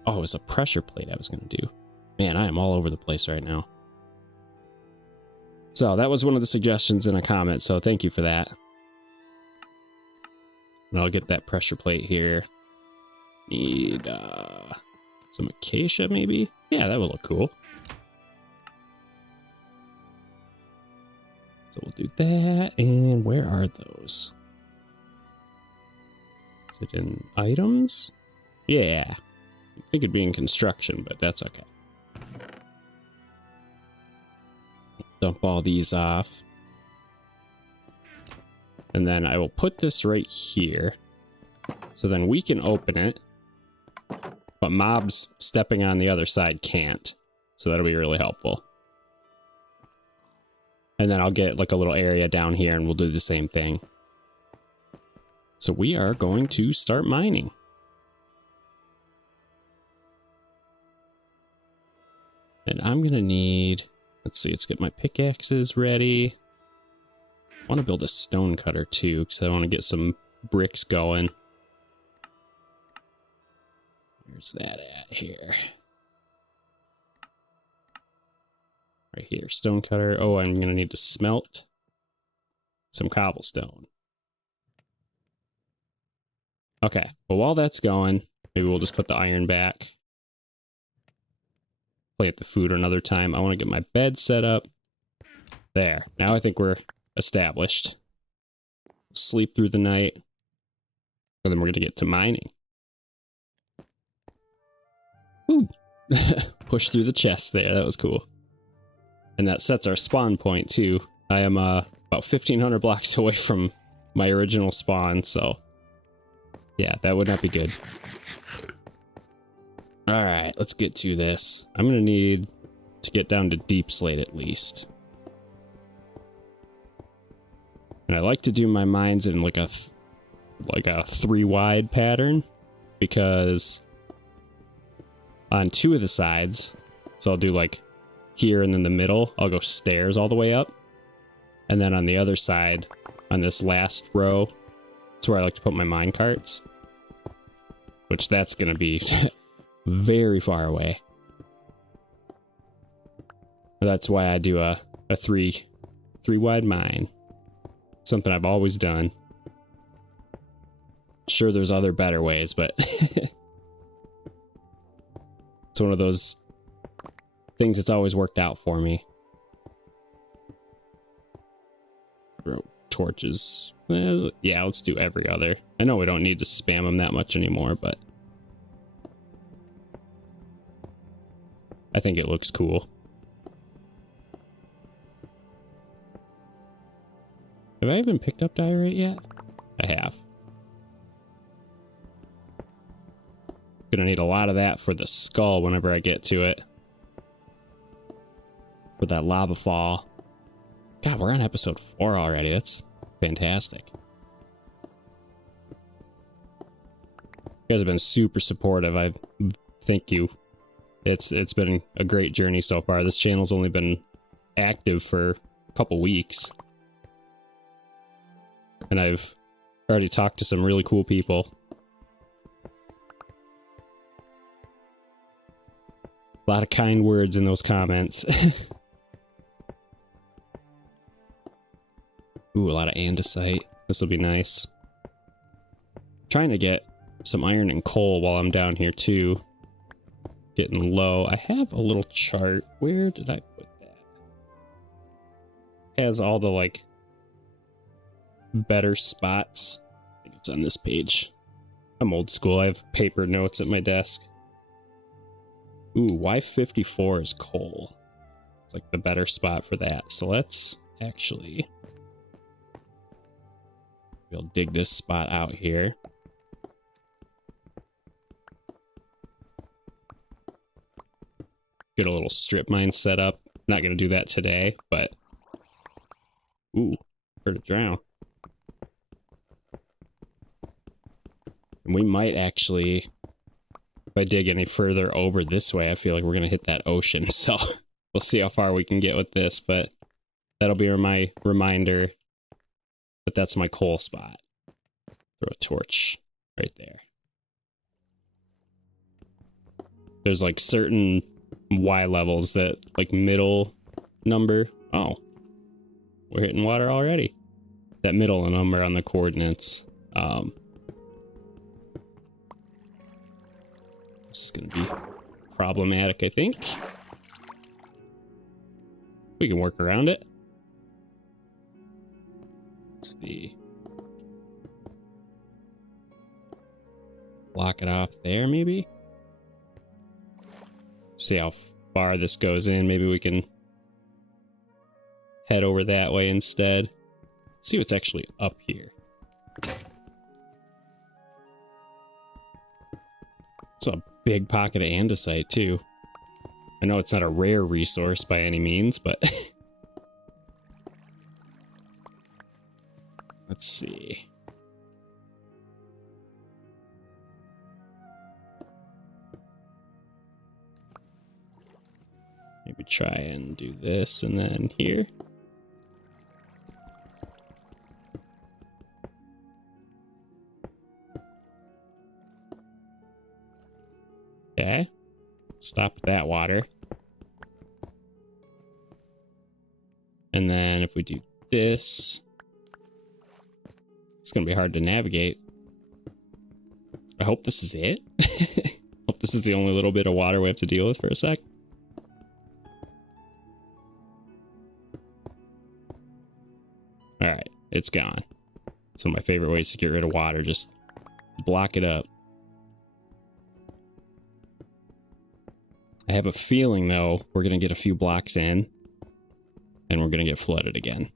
oh, it was a pressure plate I was going to do. Man, I am all over the place right now. So that was one of the suggestions in a comment, so thank you for that. And I'll get that pressure plate here. Need some acacia, maybe? Yeah, that would look cool. So we'll do that, and where are those? Is it in items? Yeah. I think it'd be in construction, but that's okay. Dump all these off. And then I will put this right here. So then we can open it. But mobs stepping on the other side can't. So that'll be really helpful. And then I'll get like a little area down here and we'll do the same thing. So we are going to start mining. And I'm going to need, let's see, let's get my pickaxes ready. I want to build a stone cutter too, because I want to get some bricks going. Where's that at here? Right here, stone cutter. Oh, I'm going to need to smelt some cobblestone. Okay, well, while that's going, maybe we'll just put the iron back. Plant the food another time. I want to get my bed set up. There. Now I think we're established. Sleep through the night. And then we're going to get to mining. Woo. Push through the chest there. That was cool. And that sets our spawn point too. I am about 1,500 blocks away from my original spawn, so yeah, that would not be good. Alright, let's get to this. I'm gonna need to get down to deep slate at least. And I like to do my mines in like a 3 wide pattern, because on 2 of the sides, so I'll do like here and then the middle, I'll go stairs all the way up. And then on the other side, on this last row, that's where I like to put my mine carts. Which that's gonna be very far away. That's why I do a 3 wide mine. Something I've always done. Sure, there's other better ways, but it's one of those things that's always worked out for me. Throw torches. Well, yeah, let's do every other. I know we don't need to spam them that much anymore, but I think it looks cool. Have I even picked up diorite yet? I have. Gonna need a lot of that for the skull whenever I get to it. For that lava fall. God, we're on episode 4 already. That's fantastic. You guys have been super supportive. I thank you. It's been a great journey so far. This channel's only been active for a couple weeks. And I've already talked to some really cool people. A lot of kind words in those comments. Ooh, a lot of andesite. This will be nice. Trying to get some iron and coal while I'm down here too. Getting low. I have a little chart. Where did I put that? It has all the like better spots. I think it's on this page. I'm old school. I have paper notes at my desk. Ooh, Y54 is coal. It's like the better spot for that. So let's actually... we'll dig this spot out here. Get a little strip mine set up. Not going to do that today, but... ooh, heard it drown. And we might actually... if I dig any further over this way, I feel like we're going to hit that ocean. So we'll see how far we can get with this, but that'll be my reminder that that's my coal spot. Throw a torch right there. There's like certain Y levels that like middle number. Oh, we're hitting water already. That middle number on the coordinates. This is going to be problematic, I think. We can work around it. Let's see. Block it off there, maybe? See how far this goes in. Maybe we can head over that way instead. See what's actually up here. It's a big pocket of andesite, too. I know it's not a rare resource by any means, but... let's see. Maybe try and do this and then here. Okay. Stop that water. And then if we do this, it's going to be hard to navigate. I hope this is it. Hope this is the only little bit of water we have to deal with for a sec. Alright, it's gone. So my favorite ways to get rid of water, just block it up. I have a feeling, though, we're going to get a few blocks in, and we're going to get flooded again.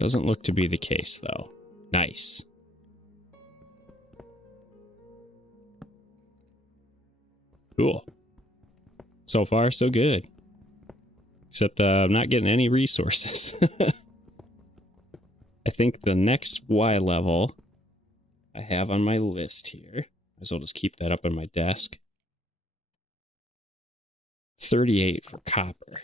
Doesn't look to be the case, though. Nice. Cool. So far, so good. Except I'm not getting any resources. I think the next Y level I have on my list here, might as well just keep that up on my desk. 38 for copper.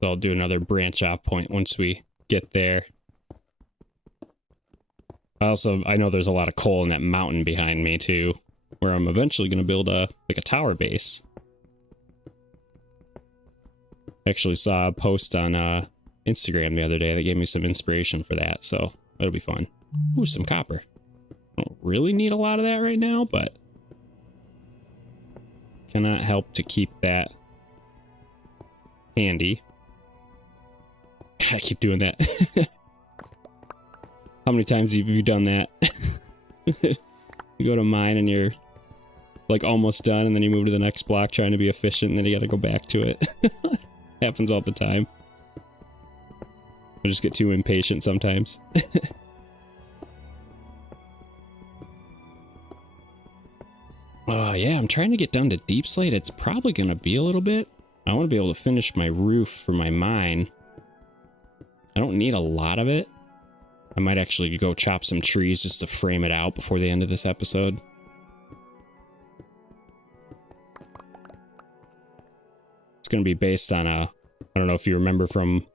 So I'll do another branch off point once we get there. I know there's a lot of coal in that mountain behind me too, where I'm eventually going to build a tower base. Actually saw a post on Instagram the other day that gave me some inspiration for that, so that'll be fun. Ooh, some copper. I don't really need a lot of that right now, but cannot help to keep that handy. I keep doing that. How many times have you done that? You go to mine and you're like almost done, and then you move to the next block trying to be efficient, and then you gotta go back to it. Happens all the time. I just get too impatient sometimes. Yeah, I'm trying to get down to deep slate. It's probably going to be a little bit. I want to be able to finish my roof for my mine. I don't need a lot of it. I might actually go chop some trees just to frame it out before the end of this episode. It's going to be based on a... I don't know if you remember from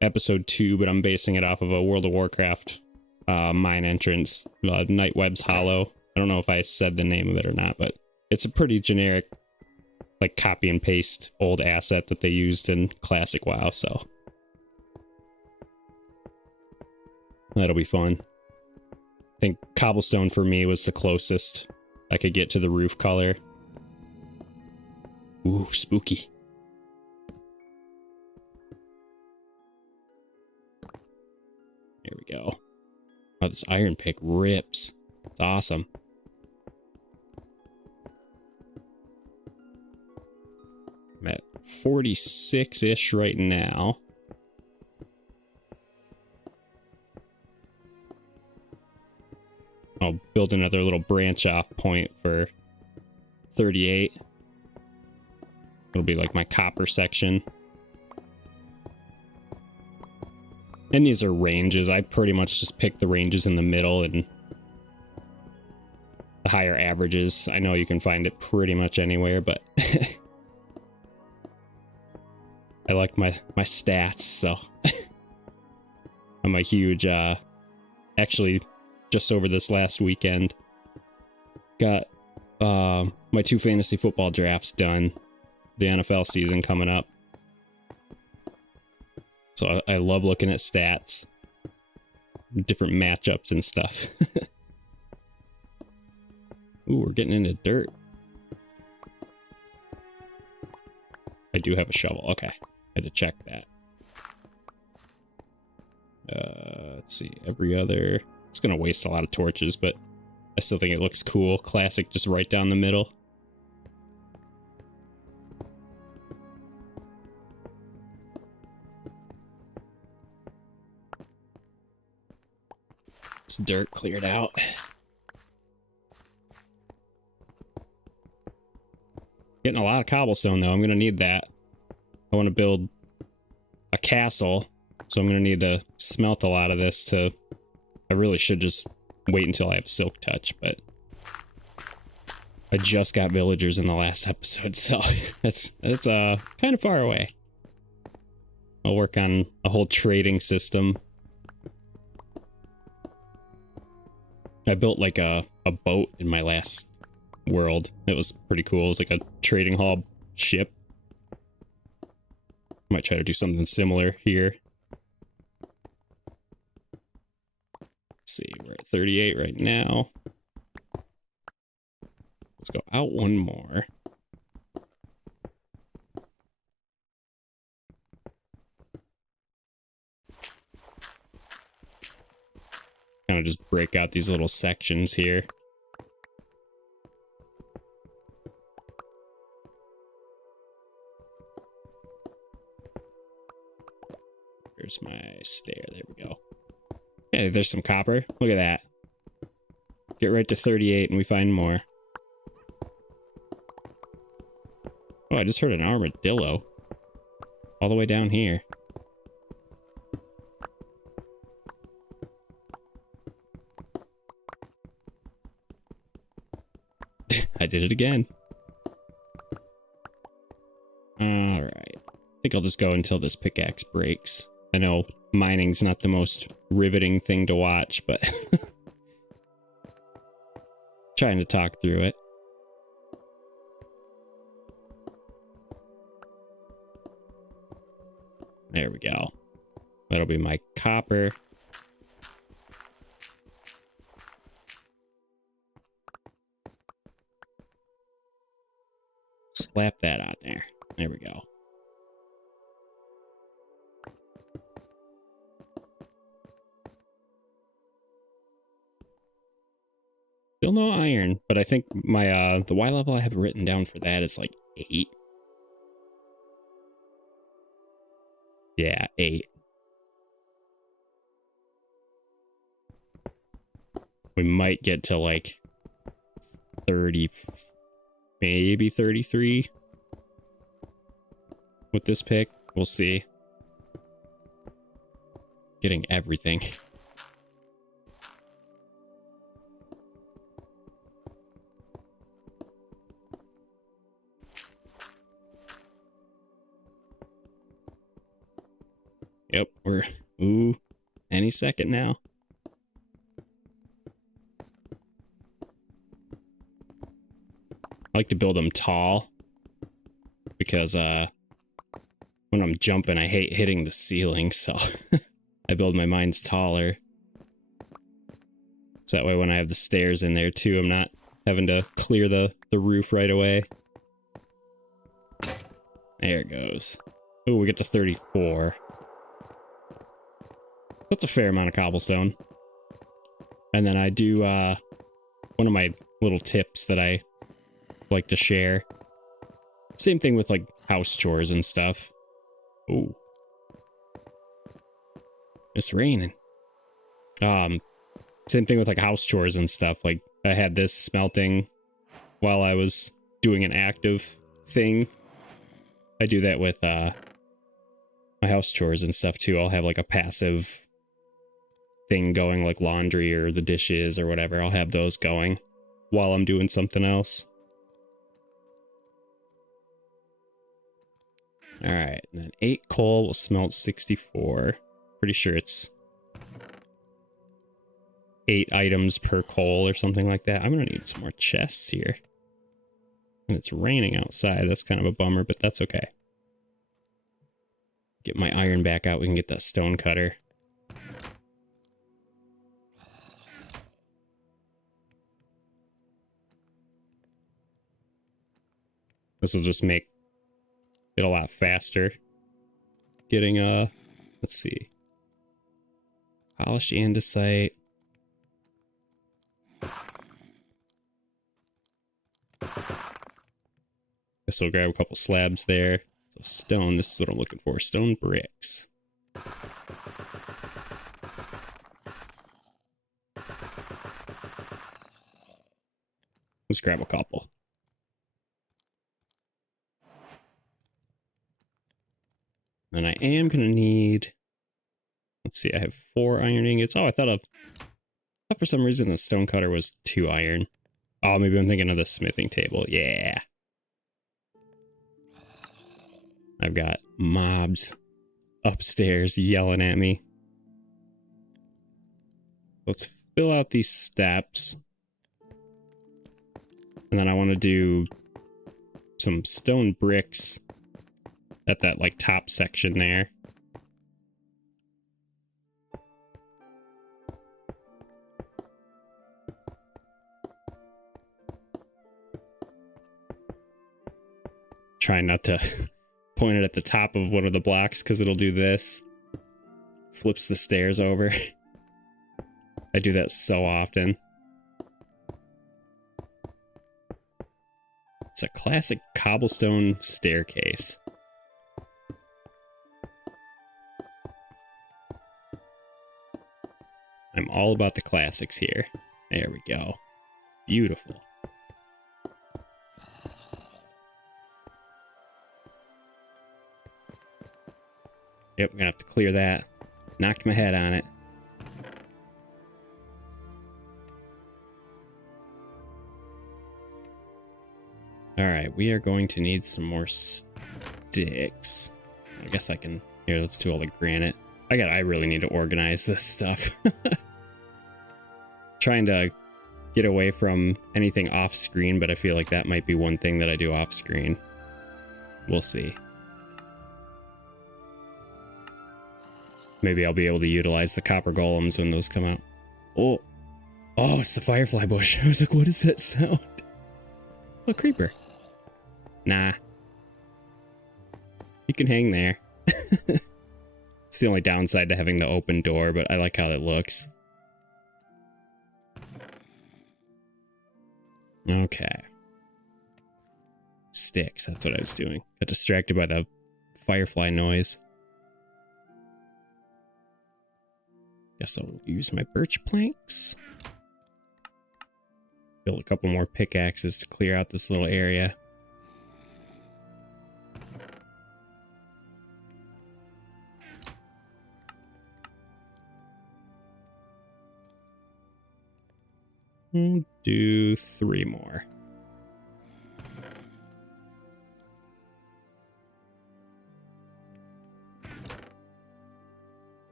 episode 2, but I'm basing it off of a World of Warcraft mine entrance, Night Web's Hollow. I don't know if I said the name of it or not, but it's a pretty generic, like, copy and paste old asset that they used in classic WoW, so that'll be fun. I think cobblestone for me was the closest I could get to the roof color. Ooh, spooky. There we go. Oh, this iron pick rips. It's awesome. I'm at 46-ish right now. I'll build another little branch off point for 38. It'll be like my copper section. And these are ranges. I pretty much just pick the ranges in the middle and the higher averages. I know you can find it pretty much anywhere, but I like my stats, so I'm a huge, actually, just over this last weekend, got my 2 fantasy football drafts done, the NFL season coming up. So I love looking at stats, different matchups and stuff. Ooh, we're getting into dirt. I do have a shovel. Okay, I had to check that. Let's see, every other... It's going to waste a lot of torches, but I still think it looks cool. Classic, just right down the middle. This dirt cleared out. Getting a lot of cobblestone, though. I'm going to need that. I want to build a castle, so I'm going to need to smelt a lot of this to... I really should just wait until I have silk touch, but I just got villagers in the last episode, so it's kind of far away. I'll work on a whole trading system. I built like a boat in my last world. It was pretty cool. It was like a trading hall ship. Might try to do something similar here. Let's see, we're at 38 right now. Let's go out one more. Kind of just break out these little sections here. There's my stair. There we go. Yeah, there's some copper. Look at that. Get right to 38 and we find more. Oh, I just heard an armadillo. All the way down here. I did it again. Alright. I think I'll just go until this pickaxe breaks. I know mining's not the most riveting thing to watch, but trying to talk through it. There we go. That'll be my copper. Slap that on there. There we go. Still no iron, but I think my the Y level I have written down for that is like 8. Yeah, 8. We might get to like 30, maybe 33 with this pick. We'll see. Getting everything. Yep, we're... Ooh, any second now. I like to build them tall. Because, when I'm jumping, I hate hitting the ceiling, so... I build my mines taller. So that way when I have the stairs in there too, I'm not having to clear the roof right away. There it goes. Oh, we get to 34. That's a fair amount of cobblestone. And then I do, one of my little tips that I like to share. Same thing with, like, house chores and stuff. Ooh. It's raining. Same thing with, like, house chores and stuff. Like, I had this smelting while I was doing an active thing. I do that with, my house chores and stuff, too. I'll have, like, a passive thing going, like laundry or the dishes or whatever. I'll have those going while I'm doing something else. Alright, and then 8 coal will smelt 64. Pretty sure it's 8 items per coal or something like that. I'm gonna need some more chests here. And it's raining outside. That's kind of a bummer, but that's okay. Get my iron back out. We can get that stone cutter. This will just make it a lot faster. Getting, let's see. Polished andesite. Guess we'll grab a couple slabs there. So stone, this is what I'm looking for. Stone bricks. Let's grab a couple. And I am going to need... Let's see, I have 4 iron ingots. Oh, I thought for some reason the stone cutter was 2 iron. Oh, maybe I'm thinking of the smithing table. Yeah. I've got mobs upstairs yelling at me. Let's fill out these steps. And then I want to do some stone bricks at that, like, top section there. Try not to point it at the top of one of the blocks because it'll do this. Flips the stairs over. I do that so often. It's a classic cobblestone staircase. I'm all about the classics here. There we go. Beautiful. Yep, I'm gonna have to clear that. Knocked my head on it. Alright, we are going to need some more sticks. I guess I can... Here, let's do all the granite. I really need to organize this stuff. Trying to get away from anything off screen, but I feel like that might be one thing that I do off screen. We'll see. Maybe I'll be able to utilize the copper golems when those come out. Oh, it's the firefly bush. I was like, what is that sound? Oh, creeper. Nah. You can hang there. It's the only downside to having the open door, but I like how it looks. Okay. Sticks, that's what I was doing. Got distracted by the firefly noise. Guess I'll use my birch planks. Build a couple more pickaxes to clear out this little area. We'll do 3 more.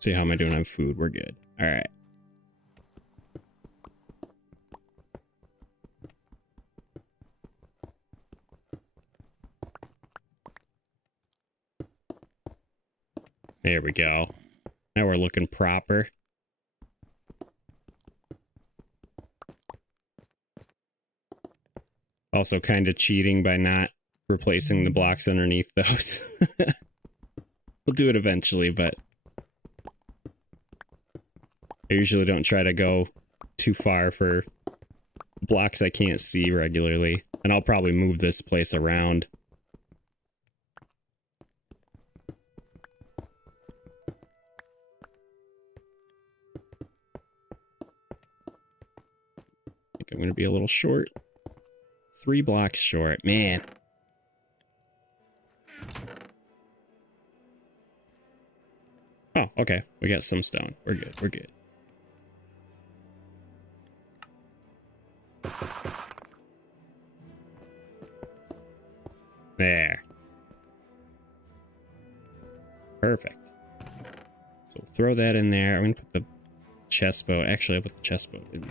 See, how am I doing on food? We're good. All right. There we go. Now we're looking proper. Also kind of cheating by not replacing the blocks underneath those. We'll do it eventually, but I usually don't try to go too far for blocks I can't see regularly. And I'll probably move this place around. I think I'm going to be a little short. 3 blocks short. Man. Oh, okay. We got some stone. We're good. We're good. There. Perfect. So we'll throw that in there. I'm going to put the chest bow. Actually, I'll put the chest bow in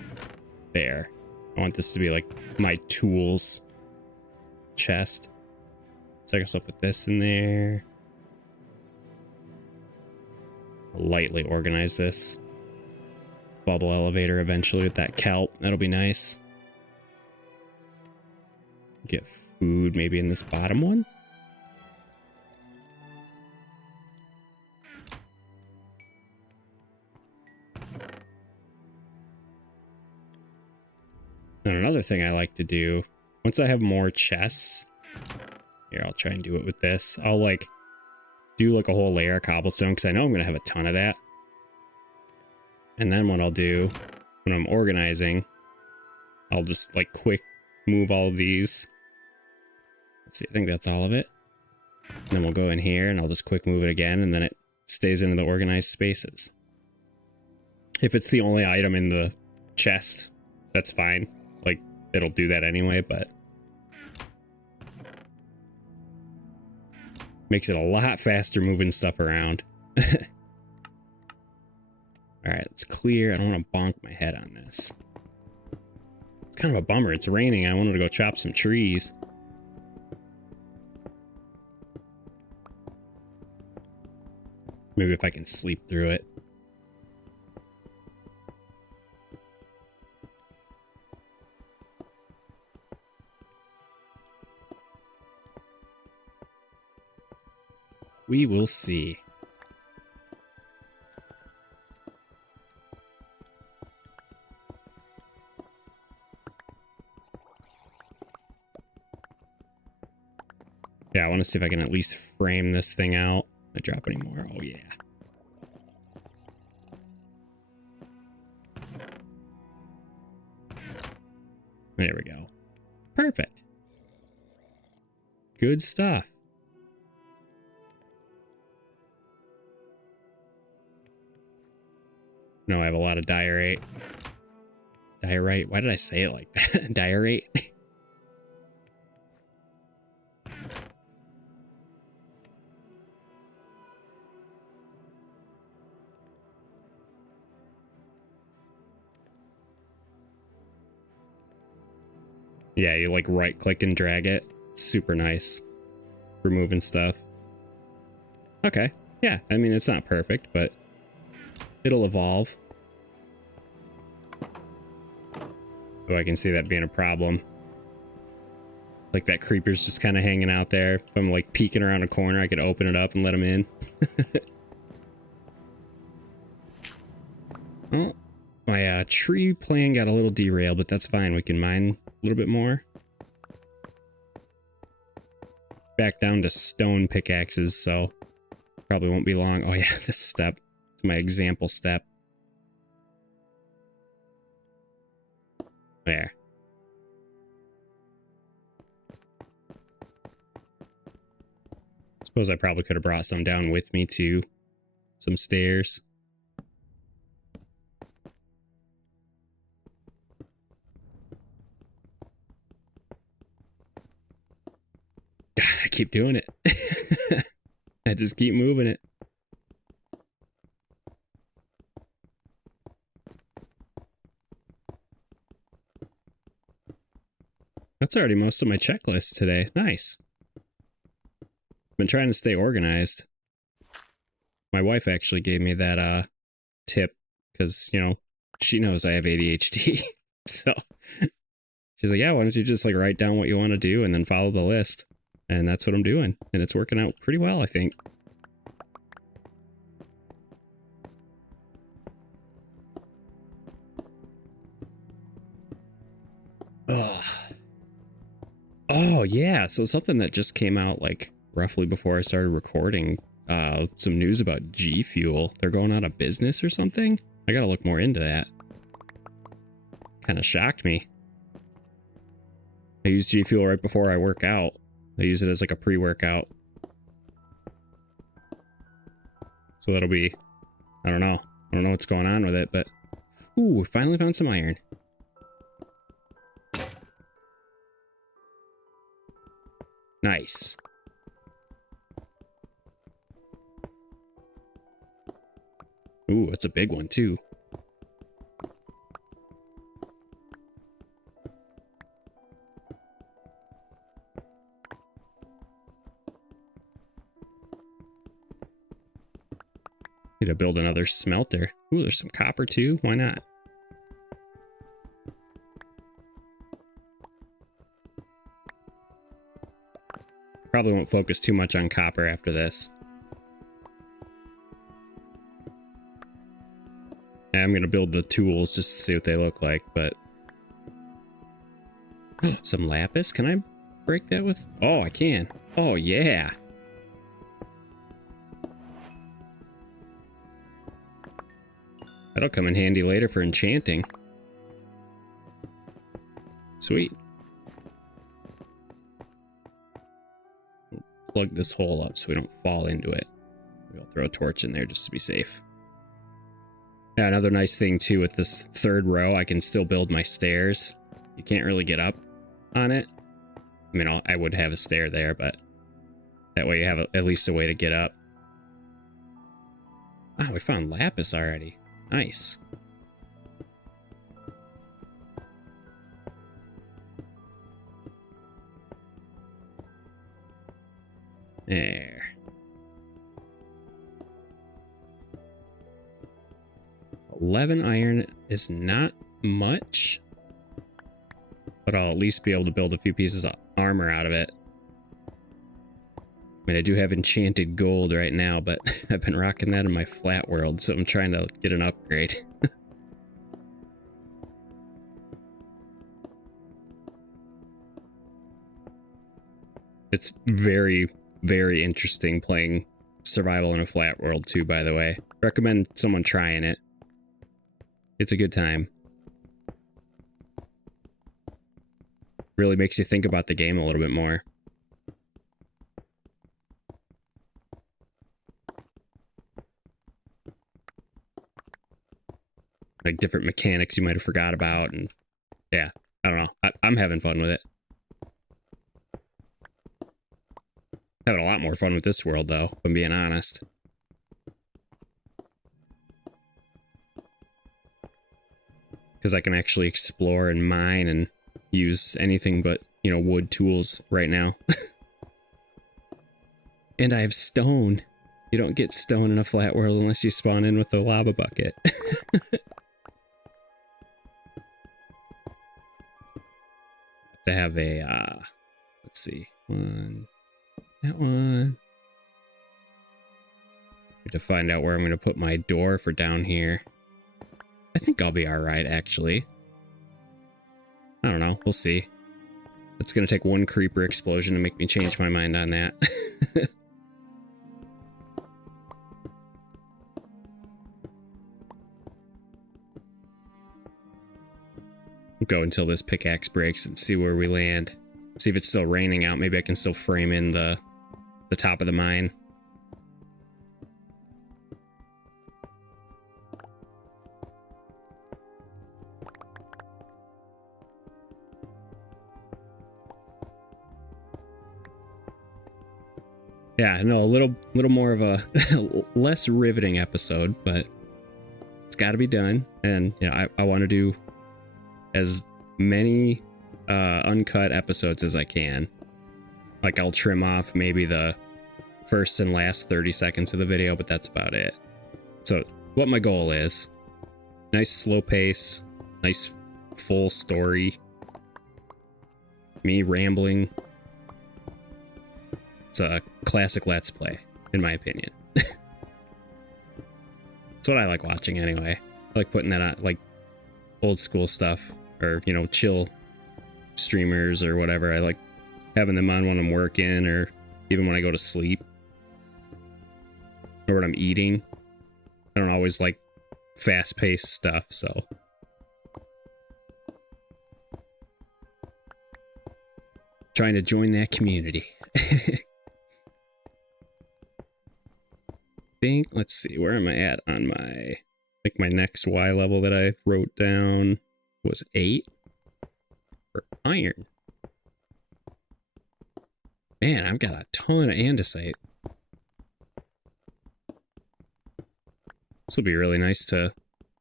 there. I want this to be like my tools chest. So I guess I'll put this in there. I'll lightly organize this. Bubble elevator eventually with that kelp. That'll be nice. Get food maybe in this bottom one. And another thing I like to do, once I have more chests, here, I'll try and do it with this. I'll like do like a whole layer of cobblestone because I know I'm going to have a ton of that. And then what I'll do when I'm organizing, I'll just like quick move all of these. Let's see, I think that's all of it. And then we'll go in here and I'll just quick move it again, and then it stays into the organized spaces. If it's the only item in the chest, that's fine. Like, it'll do that anyway, but makes it a lot faster moving stuff around. Alright, let's clear. I don't want to bonk my head on this. It's kind of a bummer. It's raining. I wanted to go chop some trees. Maybe if I can sleep through it. We will see. Yeah, I want to see if I can at least frame this thing out. I drop any more? Oh, yeah. There we go. Perfect. Good stuff. No, I have a lot of diorite. Diorite? Why did I say it like that? Diorite? Yeah, you like right click and drag it. It's super nice. Removing stuff. Okay. Yeah, I mean, it's not perfect, but it'll evolve. Oh, I can see that being a problem. Like that creeper's just kind of hanging out there. If I'm like peeking around a corner, I could open it up and let him in. Well, my tree plan got a little derailed, but that's fine. We can mine a little bit more. Back down to stone pickaxes, so probably won't be long. Oh yeah, this step. It's my example step. There. Suppose I probably could have brought some down with me too. Some stairs. I keep doing it. I just keep moving it. That's already most of my checklist today. Nice. Been trying to stay organized. My wife actually gave me that tip because, you know, she knows I have ADHD. So she's like, yeah, why don't you just like write down what you want to do and then follow the list? And that's what I'm doing. And it's working out pretty well, I think. Ugh. Oh, yeah. So something that just came out like roughly before I started recording, some news about G Fuel. They're going out of business or something? I gotta look more into that. Kind of shocked me. I use G Fuel right before I work out. I use it as like a pre-workout. So that'll be, I don't know. I don't know what's going on with it, but... Ooh, we finally found some iron. Nice. Ooh, it's a big one too. Need to build another smelter. Ooh, there's some copper too. Why not? Probably won't focus too much on copper after this. I'm gonna build the tools just to see what they look like, but... Some lapis? Can I break that with... Oh, I can. Oh, yeah. That'll come in handy later for enchanting. Sweet. Plug this hole up so we don't fall into it. We'll throw a torch in there just to be safe. Yeah, another nice thing too with this third row, I can still build my stairs. You can't really get up on it. I mean, I would have a stair there, but that way you have at least a way to get up. Ah, we found lapis already. Nice. There. $11 iron is not much, but I'll at least be able to build a few pieces of armor out of it. I mean, I do have enchanted gold right now, but I've been rocking that in my flat world, so I'm trying to get an upgrade. It's very, very interesting playing survival in a flat world too, by the way. Recommend someone trying it. It's a good time. Really makes you think about the game a little bit more. Like different mechanics you might have forgot about, and yeah, I don't know. I'm having fun with it. Having a lot more fun with this world, though, if I'm being honest. Because I can actually explore and mine and use anything but, you know, wood tools right now. And I have stone. You don't get stone in a flat world unless you spawn in with the lava bucket. To have a, let's see, that one. Need to find out where I'm going to put my door for down here. I think I'll be alright, actually. I don't know, we'll see. It's going to take one creeper explosion to make me change my mind on that. Go until this pickaxe breaks and see where we land. See if it's still raining out. Maybe I can still frame in the the top of the mine. Yeah, no, a little more of a less riveting episode, but it's got to be done. And you know, I want to do as many uncut episodes as I can. Like, I'll trim off maybe the first and last 30 seconds of the video, but that's about it. So what my goal is: nice slow pace, nice full story, me rambling. It's a classic Let's Play, in my opinion. That's what I like watching anyway. I like putting that on, like, old school stuff, or, you know, chill streamers or whatever. I like having them on when I'm working, or even when I go to sleep, or when I'm eating. I don't always like fast-paced stuff, so. Trying to join that community. Let's see, where am I at on my, I think my next Y level that I wrote down was 8 for iron. Man, I've got a ton of andesite. This will be really nice to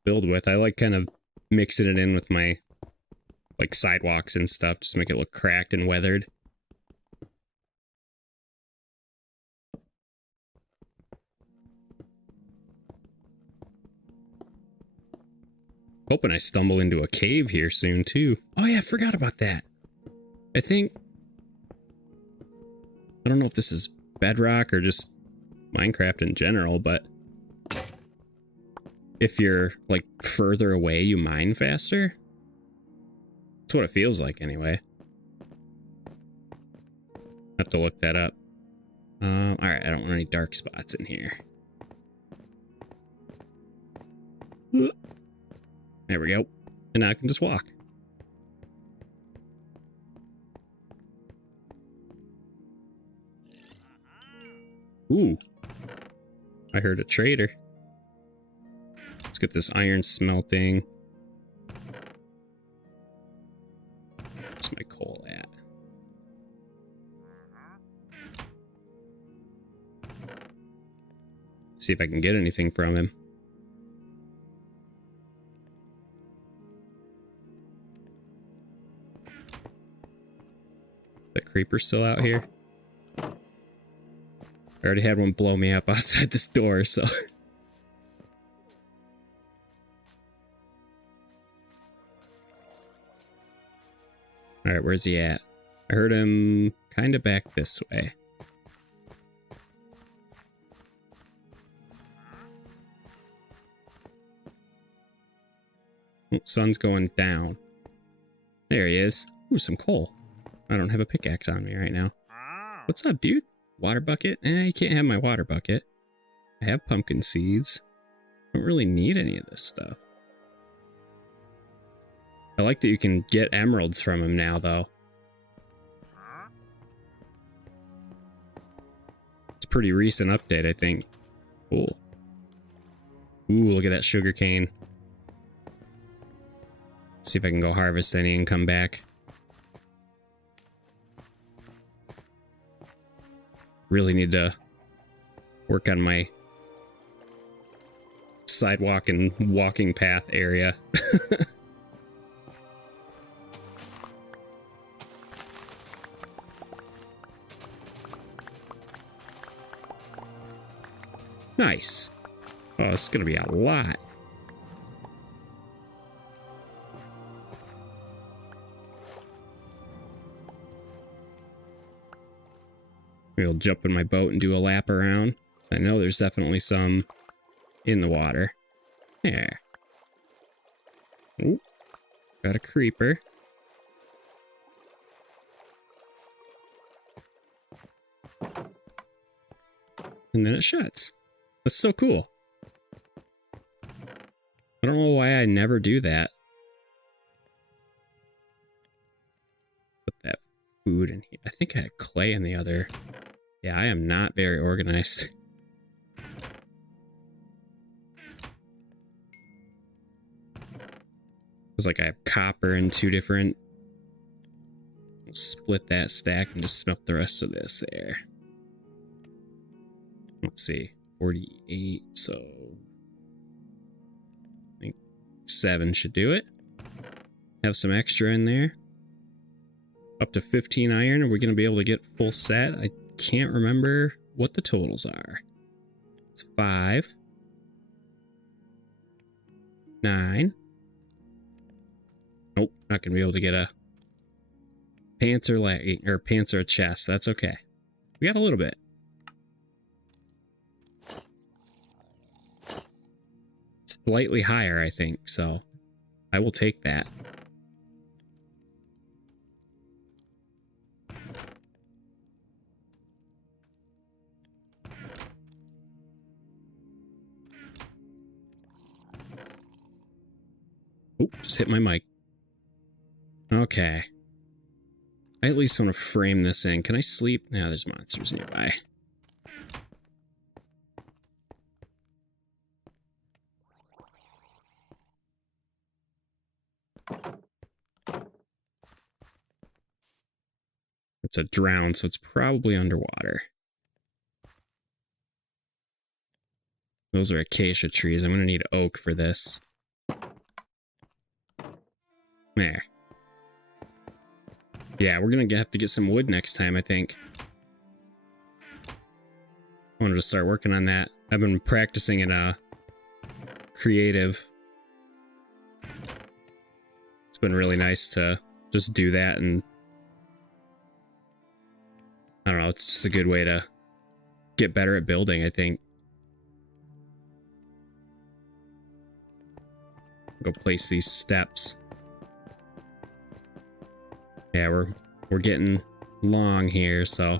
build with. I like kind of mixing it in with my, like, sidewalks and stuff, just to make it look cracked and weathered. Hoping I stumble into a cave here soon, too. Oh yeah, I forgot about that. I think... I don't know if this is Bedrock or just Minecraft in general, but... if you're, like, further away, you mine faster? That's what it feels like, anyway. Have to look that up. Alright, I don't want any dark spots in here. There we go. And now I can just walk. Ooh. I heard a trader. Let's get this iron smelting. Where's my coal at? See if I can get anything from him. That creeper's still out here. I already had one blow me up outside this door, so. Alright, where's he at? I heard him kind of back this way. Oh, sun's going down. There he is. Ooh, some coal. I don't have a pickaxe on me right now. What's up, dude? Water bucket? You can't have my water bucket. I have pumpkin seeds. I don't really need any of this stuff. I like that you can get emeralds from him now, though. It's a pretty recent update, I think. Cool. Ooh, look at that sugar cane. See if I can go harvest any and come back. Really need to work on my sidewalk and walking path area. Nice. Oh, this is gonna be a lot. Maybe I'll jump in my boat and do a lap around. I know there's definitely some in the water. There. Ooh, got a creeper. And then it shuts. That's so cool. I don't know why I never do that. Put that food in here. I think I had clay in the other Yeah, I am not very organized. It's like I have copper in 2 different... Split that stack and just smelt the rest of this there. Let's see. 48, so... I think 7 should do it. Have some extra in there. Up to 15 iron. Are we going to be able to get full set? I can't remember what the totals are. It's 5. 9. Nope, not going to be able to get a pants or leg, or pants or a chest. That's okay. We got a little bit. Slightly higher, I think, so I will take that. Oop, just hit my mic. Okay. I at least want to frame this in. Can I sleep? No, there's monsters nearby. It's a drown, so it's probably underwater. Those are acacia trees. I'm going to need oak for this. There. Yeah, we're going to have to get some wood next time, I think. I wanted to start working on that. I've been practicing in creative. It's been really nice to just do that, and I don't know, it's just a good way to get better at building, I think. Go place these steps. Yeah, we're getting long here, so.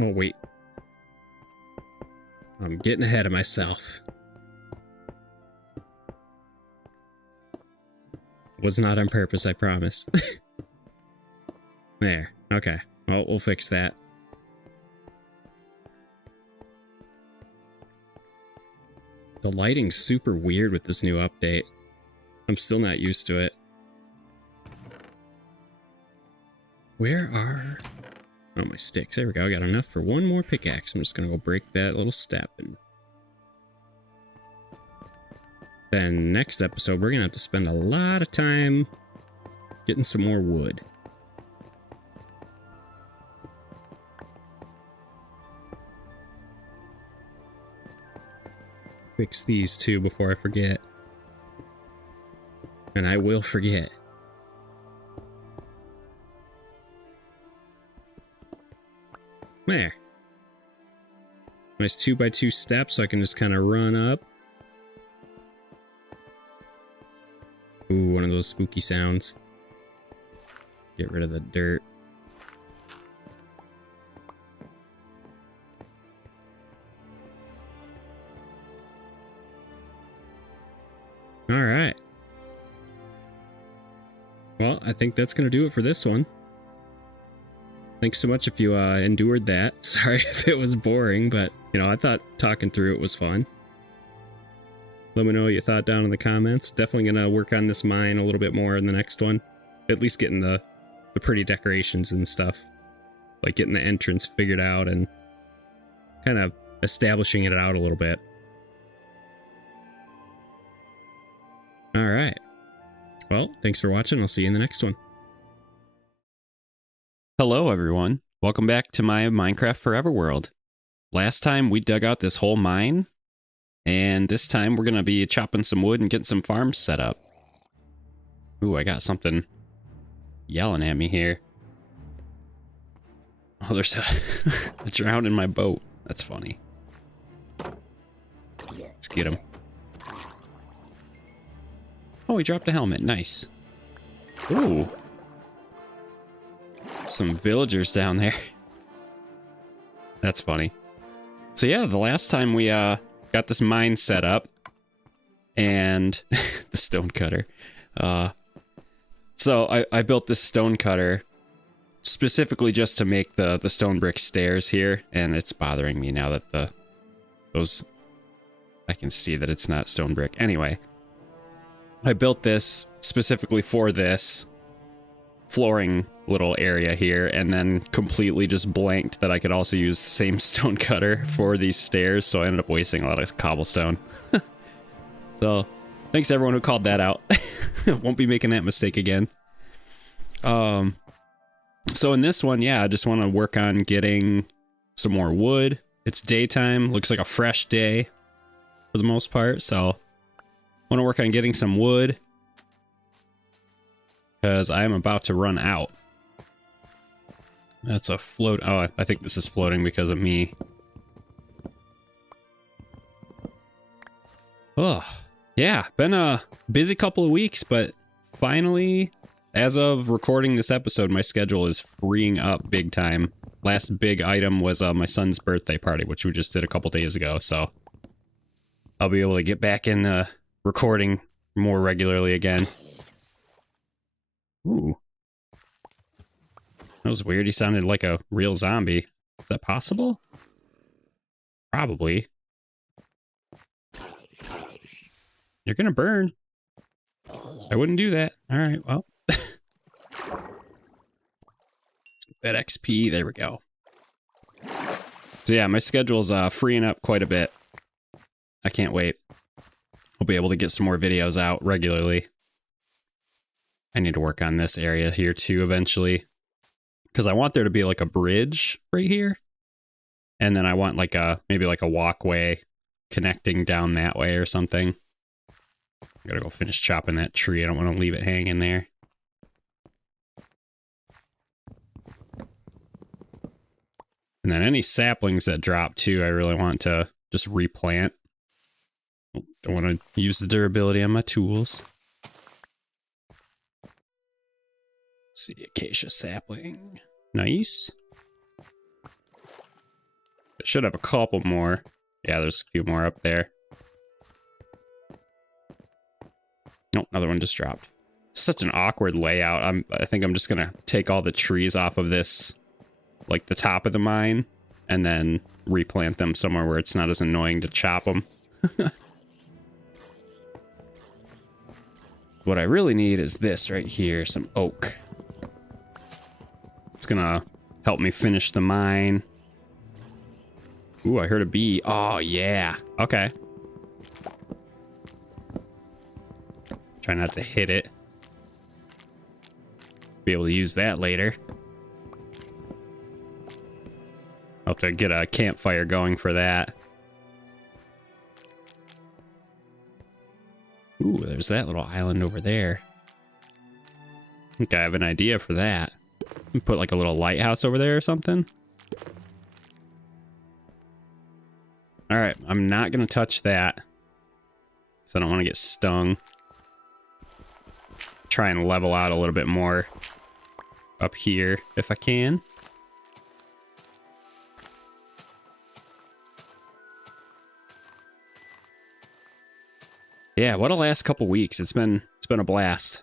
Oh, wait. I'm getting ahead of myself. Was not on purpose, I promise. There. Okay. Well, we'll fix that. The lighting's super weird with this new update. I'm still not used to it. Where are... Oh, my sticks. There we go. I got enough for one more pickaxe. I'm just gonna go break that little step. And then next episode, we're gonna have to spend a lot of time getting some more wood. Fix these two before I forget. And I will forget. There. Nice 2x2 steps so I can just kind of run up. Ooh, one of those spooky sounds. Get rid of the dirt. Alright. Well, I think that's going to do it for this one. Thanks so much if you endured that. Sorry if it was boring, but, you know, I thought talking through it was fun. Let me know what you thought down in the comments. Definitely going to work on this mine a little bit more in the next one. At least getting the pretty decorations and stuff. Like getting the entrance figured out and kind of establishing it out a little bit. Alright. Well, thanks for watching. I'll see you in the next one. Hello, everyone. Welcome back to my Minecraft Forever world. Last time we dug out this whole mine, and this time we're going to be chopping some wood and getting some farms set up. Ooh, I got something yelling at me here. Oh, there's a drown in my boat. That's funny. Let's get him. Oh, he dropped a helmet. Nice. Ooh. Some villagers down there. That's funny. So yeah, the last time we got this mine set up and the stone cutter. So I built this stone cutter specifically just to make the stone brick stairs here, and it's bothering me now that those I can see that it's not stone brick. Anyway, I built this specifically for this flooring little area here, and then completely just blanked that I could also use the same stone cutter for these stairs, so I ended up wasting a lot of cobblestone. So thanks to everyone who called that out. Won't be making that mistake again. So in this one, yeah, I just want to work on getting some more wood. It's daytime, looks like a fresh day for the most part, so I want to work on getting some wood because I am about to run out. That's a float. Oh, I think this is floating because of me. Oh, yeah, been a busy couple of weeks, but finally, as of recording this episode, my schedule is freeing up big time. Last big item was my son's birthday party, which we just did a couple days ago, so I'll be able to get back in recording more regularly again. Ooh. That was weird. He sounded like a real zombie. Is that possible? Probably. You're gonna burn. I wouldn't do that. All right, well. Bet XP, there we go. So yeah, my schedule's freeing up quite a bit. I can't wait. I'll be able to get some more videos out regularly. I need to work on this area here too eventually, because I want there to be like a bridge right here, and then I want like maybe like a walkway connecting down that way or something. I gotta go finish chopping that tree. I don't want to leave it hanging there. And then any saplings that drop too, I really want to just replant. Don't want to use the durability on my tools. Let's see, acacia sapling. Nice. I should have a couple more. Yeah, there's a few more up there. Nope, another one just dropped. Such an awkward layout. I think I'm just gonna take all the trees off of this, like the top of the mine, and then replant them somewhere where it's not as annoying to chop them. What I really need is this right here, some oak. It's gonna help me finish the mine. Ooh, I heard a bee. Oh, yeah. Okay. Try not to hit it. Be able to use that later. I'll have to get a campfire going for that. Ooh, there's that little island over there. I think I have an idea for that. Put like a little lighthouse over there or something. Alright, I'm not going to touch that, because I don't want to get stung. Try and level out a little bit more up here if I can. Yeah, what a last couple weeks. It's been a blast.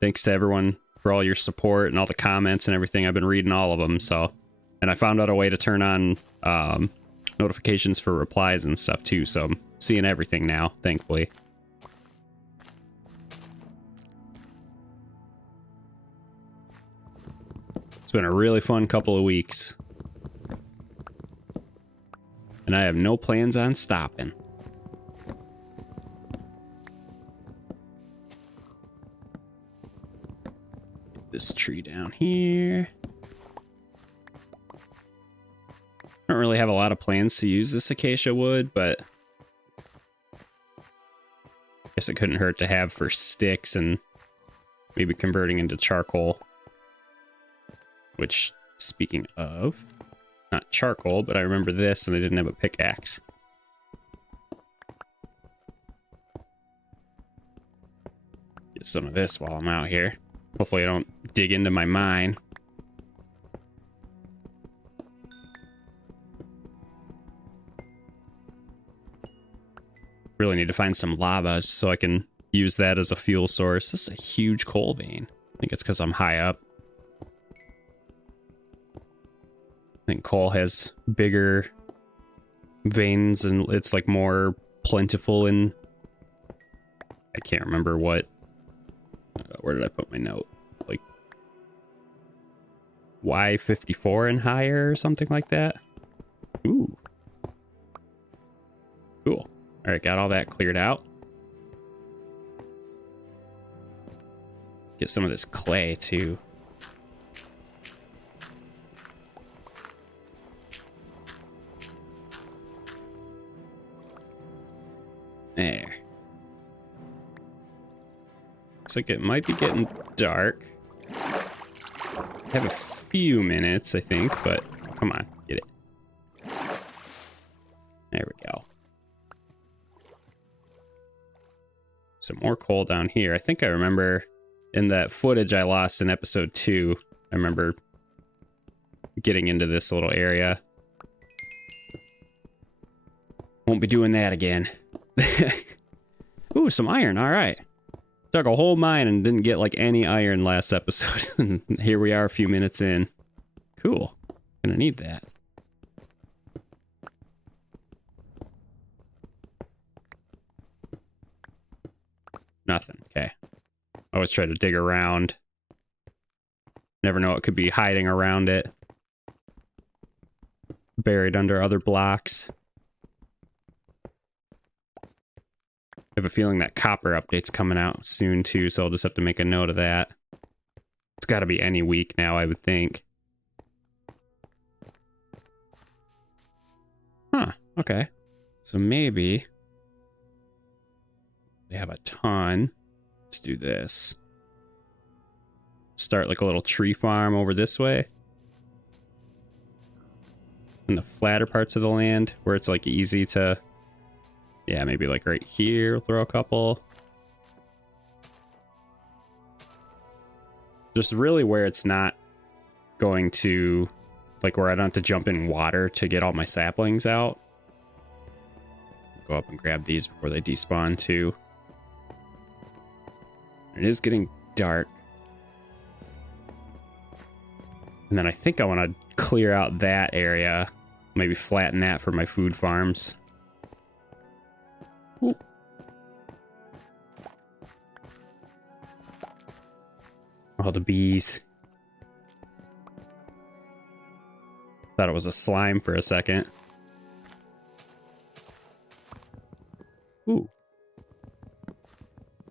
Thanks to everyone for all your support and all the comments and everything. I've been reading all of them, so. And I found out a way to turn on notifications for replies and stuff too, so I'm seeing everything now, thankfully. It's been a really fun couple of weeks. And I have no plans on stopping. This tree down here. I don't really have a lot of plans to use this acacia wood, but I guess it couldn't hurt to have for sticks and maybe converting into charcoal. Which, speaking of, not charcoal, but I remember this and I didn't have a pickaxe. Get some of this while I'm out here. Hopefully I don't dig into my mine. Really need to find some lava so I can use that as a fuel source. This is a huge coal vein. think it's because I'm high up. I think coal has bigger veins and it's like more plentiful in... I can't remember what... where did I put my note? Like Y54 and higher or something like that? Ooh. Cool. Alright, got all that cleared out. Get some of this clay too. There. Looks like it might be getting dark. I have a few minutes, I think, but come on, get it. There we go. Some more coal down here. I think I remember in that footage I lost in episode 2, I remember getting into this little area. Won't be doing that again. Ooh, some iron, alright. Dug a whole mine and didn't get like any iron last episode. And here we are a few minutes in. Cool. Gonna need that. Nothing. Okay. Always try to dig around. Never know what could be hiding around it. Buried under other blocks. I have a feeling that copper update's coming out soon too, so I'll just have to make a note of that. It's got to be any week now, I would think. Huh, okay. So maybe they have a ton. Let's do this. Start like a little tree farm over this way. In the flatter parts of the land where it's like easy to... Yeah, maybe like right here, throw a couple. Just really where it's not going to, like where I don't have to jump in water to get all my saplings out. Go up and grab these before they despawn too. It is getting dark. And then I think I want to clear out that area. Maybe flatten that for my food farms. Ooh. All the bees. Thought it was a slime for a second. Ooh.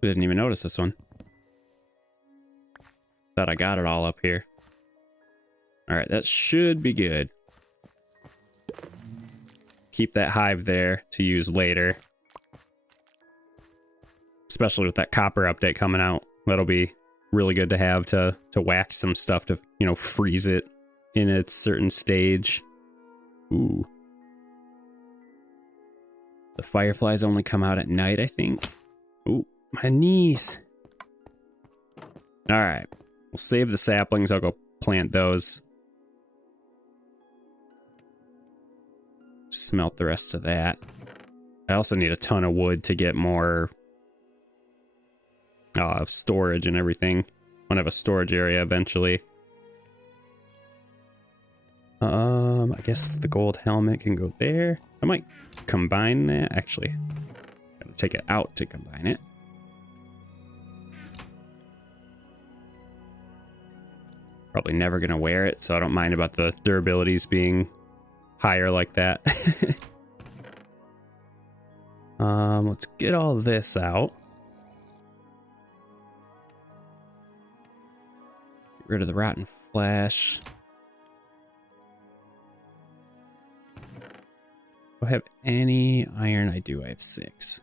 Didn't even notice this one. Thought I got it all up here. Alright, that should be good. Keep that hive there to use later. Especially with that copper update coming out. That'll be really good to have to wax some stuff to, you know, freeze it in its certain stage. Ooh. The fireflies only come out at night, I think. Ooh, my knees. Alright. We'll save the saplings. I'll go plant those. Smelt the rest of that. I also need a ton of wood to get more storage and everything. I want to have a storage area eventually. I guess the gold helmet can go there. I might combine that. Actually, gotta take it out to combine it. Probably never gonna wear it, so I don't mind about the durabilities being higher like that. Let's get all this out. Get rid of the rotten flesh. Do I have any iron? I do. I have 6.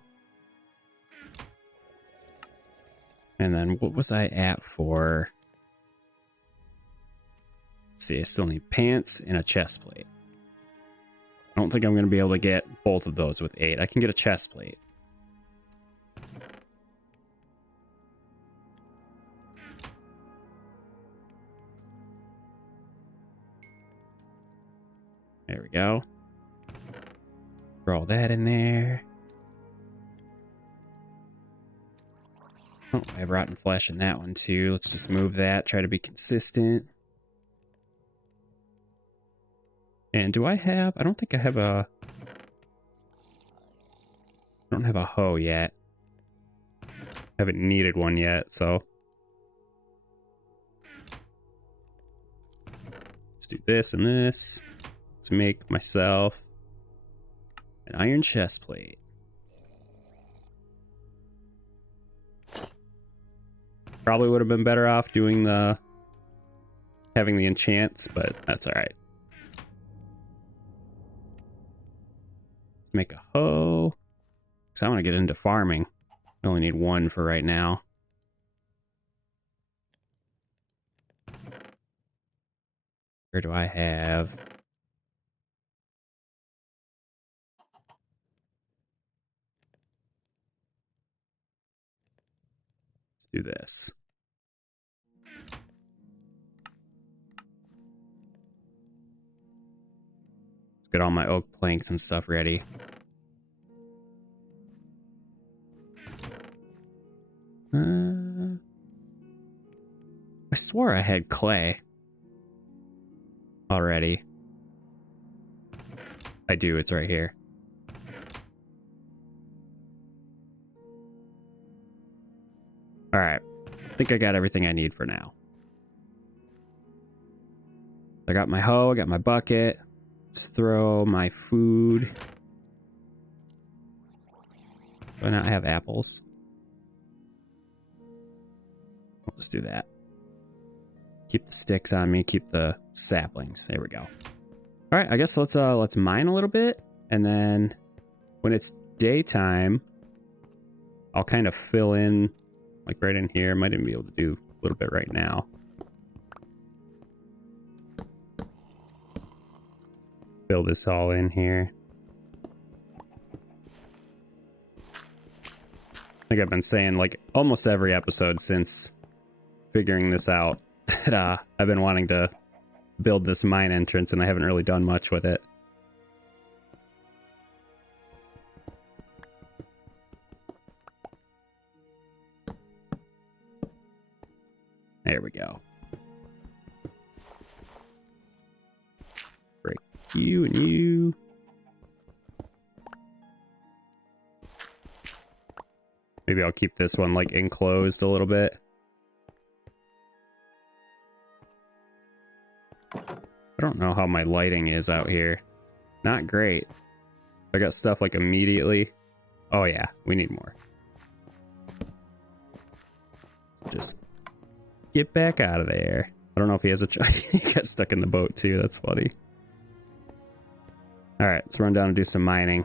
And then what was I at for? Let's see, I still need pants and a chest plate. I don't think I'm going to be able to get both of those with 8. I can get a chest plate. There we go. Throw all that in there. Oh, I have rotten flesh in that one too. Let's just move that. Try to be consistent. And do I have... I don't think I have a... I don't have a hoe yet. I haven't needed one yet, so... Let's do this and this. Let's make myself an iron chest plate. Probably would have been better off doing the... having the enchants, but that's alright. Let's make a hoe. Because I want to get into farming. I only need one for right now. Where do I have... Let's do this. Let's get all my oak planks and stuff ready. I swore I had clay already. I do, it's right here. Alright, I think I got everything I need for now. I got my hoe, I got my bucket. Let's throw my food. Do I not have apples? Let's do that. Keep the sticks on me, keep the saplings. There we go. All right, I guess let's mine a little bit, and then when it's daytime, I'll kind of fill in like right in here. Might even be able to do a little bit right now. Fill this all in here. I think I've been saying like almost every episode since figuring this out that I've been wanting to build this mine entrance, and I haven't really done much with it. There we go. Break you and you. Maybe I'll keep this one like enclosed a little bit. I don't know how my lighting is out here. Not great. I got stuff like immediately. Oh yeah, we need more. Just get back out of there. I don't know if he has a... He got stuck in the boat too, that's funny. Alright, let's run down and do some mining.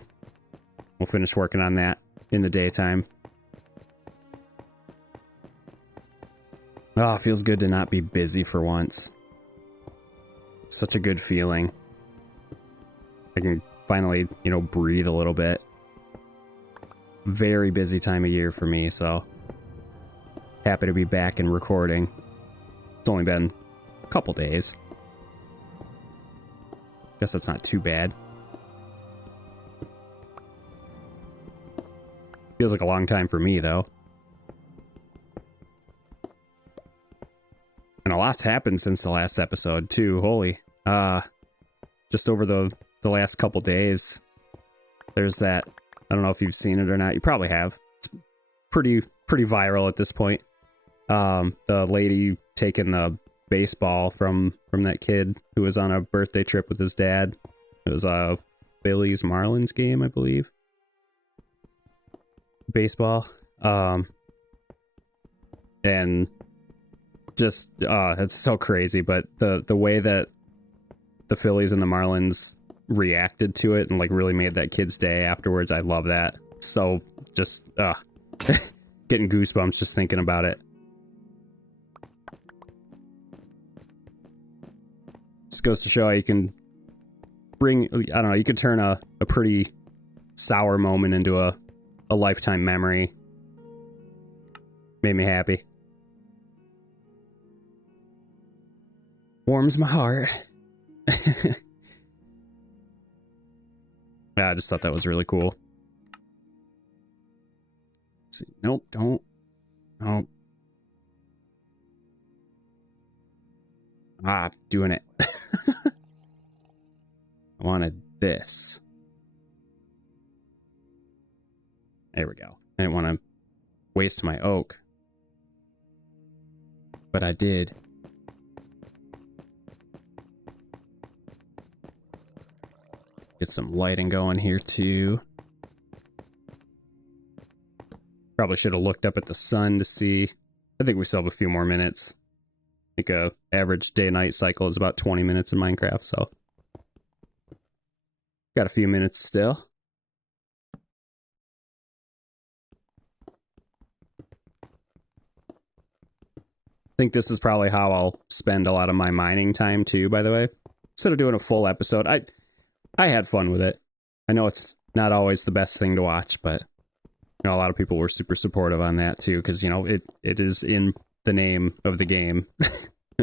We'll finish working on that in the daytime. Oh, it feels good to not be busy for once. Such a good feeling. I can finally, you know, breathe a little bit. Very busy time of year for me, so happy to be back and recording. It's only been a couple days. Guess that's not too bad. Feels like a long time for me, though. And a lot's happened since the last episode, too. Holy. Just over the last couple days, there's that... I don't know if you've seen it or not. You probably have. It's pretty viral at this point. The lady taking the baseball from that kid who was on a birthday trip with his dad. It was a Phillies Marlins game, I believe. Baseball. And just it's so crazy, but the way that the Phillies and the Marlins reacted to it and like really made that kid's day afterwards, I love that. So just getting goosebumps just thinking about it. This goes to show how you can bring, I don't know, you could turn a pretty sour moment into a lifetime memory. Made me happy. Warms my heart. Yeah, I just thought that was really cool. Let's see. Nope, don't. Oh. Doing it. I wanted this. There we go. I didn't want to waste my oak. But I did. Get some lighting going here too. Probably should have looked up at the sun to see. I think we still have a few more minutes. I think a average day-night cycle is about 20 minutes in Minecraft, so got a few minutes still. I think this is probably how I'll spend a lot of my mining time too, by the way. Instead of doing a full episode, I had fun with it. I know it's not always the best thing to watch, but you know, a lot of people were super supportive on that too, because you know it is in the name of the game.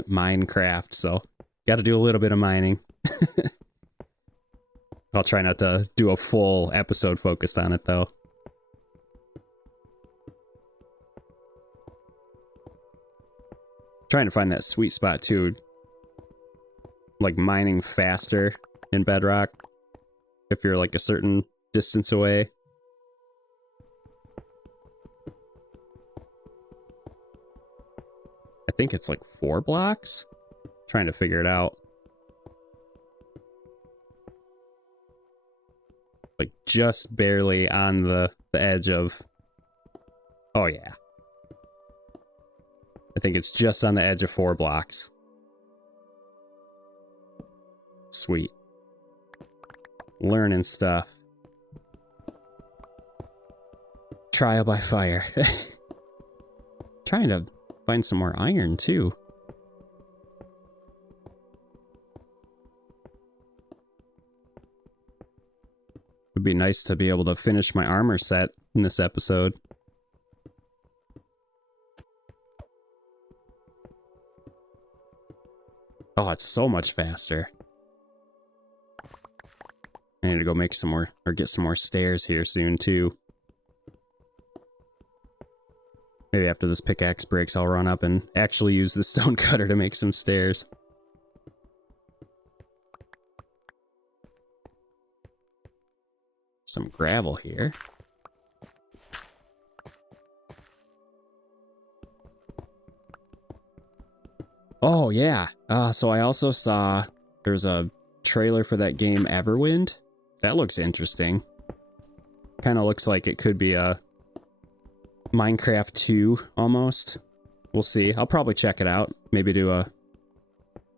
Minecraft, so got to do a little bit of mining. I'll try not to do a full episode focused on it though. Trying to find that sweet spot too, like mining faster in Bedrock if you're like a certain distance away. I think it's like 4 blocks. Trying to figure it out. Like just barely on the edge of... Oh yeah. I think it's just on the edge of 4 blocks. Sweet. Learning stuff. Trial by fire. Trying to find some more iron too. Would be nice to be able to finish my armor set in this episode. Oh, it's so much faster. I need to go make some more, or get some more stairs here soon too. Maybe after this pickaxe breaks, I'll run up and actually use the stone cutter to make some stairs. Some gravel here. Oh, yeah. So I also saw there's a trailer for that game Everwind. That looks interesting. Kind of looks like it could be a Minecraft 2 almost. We'll see. I'll probably check it out. Maybe do a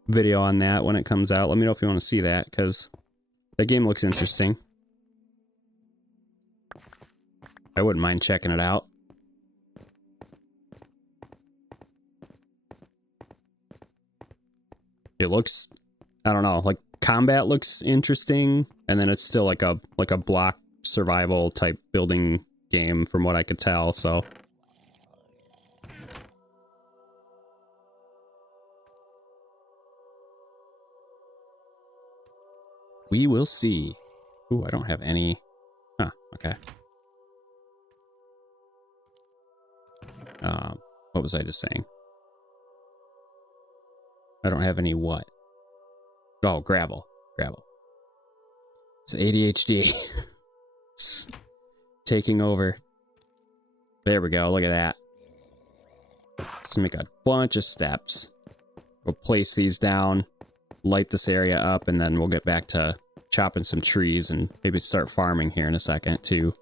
video on that when it comes out. Let me know if you want to see that, because that game looks interesting. I wouldn't mind checking it out. It looks, I don't know, like combat looks interesting, and then it's still like a block survival type building game from what I could tell, so. We will see. Ooh, I don't have any. Huh, okay. What was I just saying? I don't have any what? Oh, gravel. Gravel. It's ADHD. It's taking over. There we go, look at that. Let's make a bunch of steps. We'll place these down, light this area up, and then we'll get back to chopping some trees and maybe start farming here in a second, too.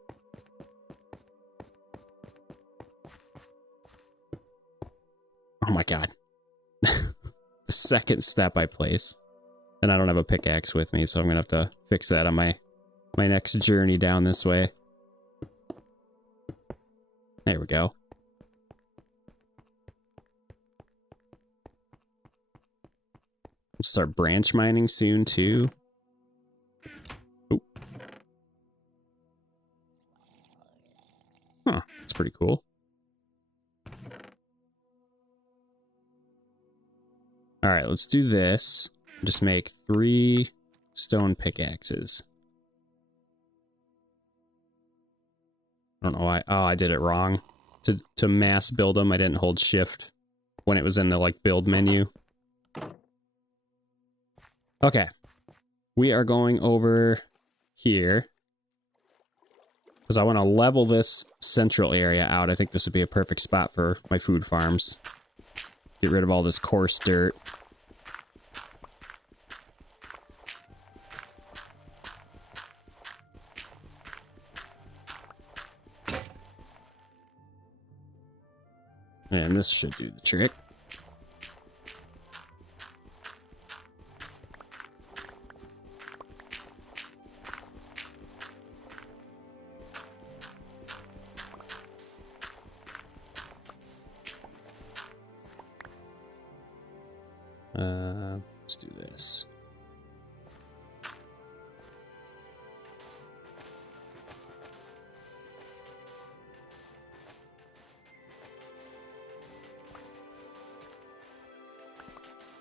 Oh my god. The second step I place. And I don't have a pickaxe with me, so I'm gonna have to fix that on my next journey down this way. There we go. We'll start branch mining soon, too. Oop. Huh, that's pretty cool. Alright, let's do this. Just make 3 stone pickaxes. I don't know why. Oh, I did it wrong. to mass build them. I didn't hold shift when it was in the like build menu. Okay. We are going over here because I want to level this central area out. I think this would be a perfect spot for my food farms. Get rid of all this coarse dirt. And this should do the trick. Let's do this.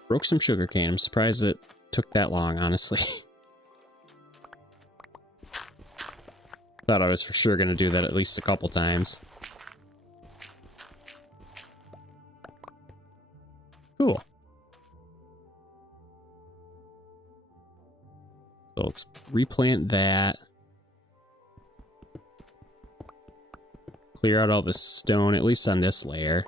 Broke some sugarcane. I'm surprised it took that long, honestly. Thought I was for sure going to do that at least a couple times. Cool. So let's replant that. Clear out all the stone, at least on this layer.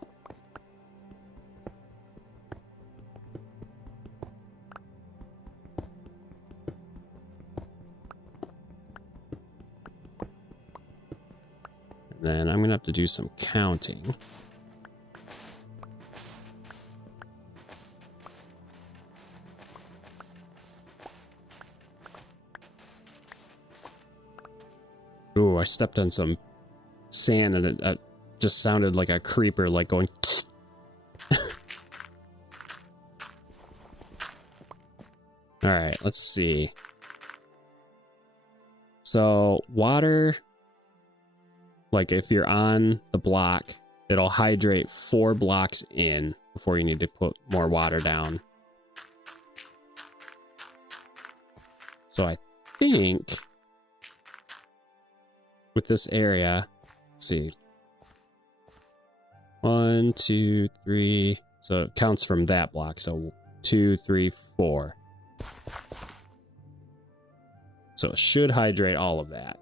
And then I'm gonna have to do some counting. Ooh, I stepped on some sand and it just sounded like a creeper, like going. All right, let's see. So water, like if you're on the block, it'll hydrate 4 blocks in before you need to put more water down. So I think with this area, let's see. 1, 2, 3. So it counts from that block. So 2, 3, 4. So it should hydrate all of that.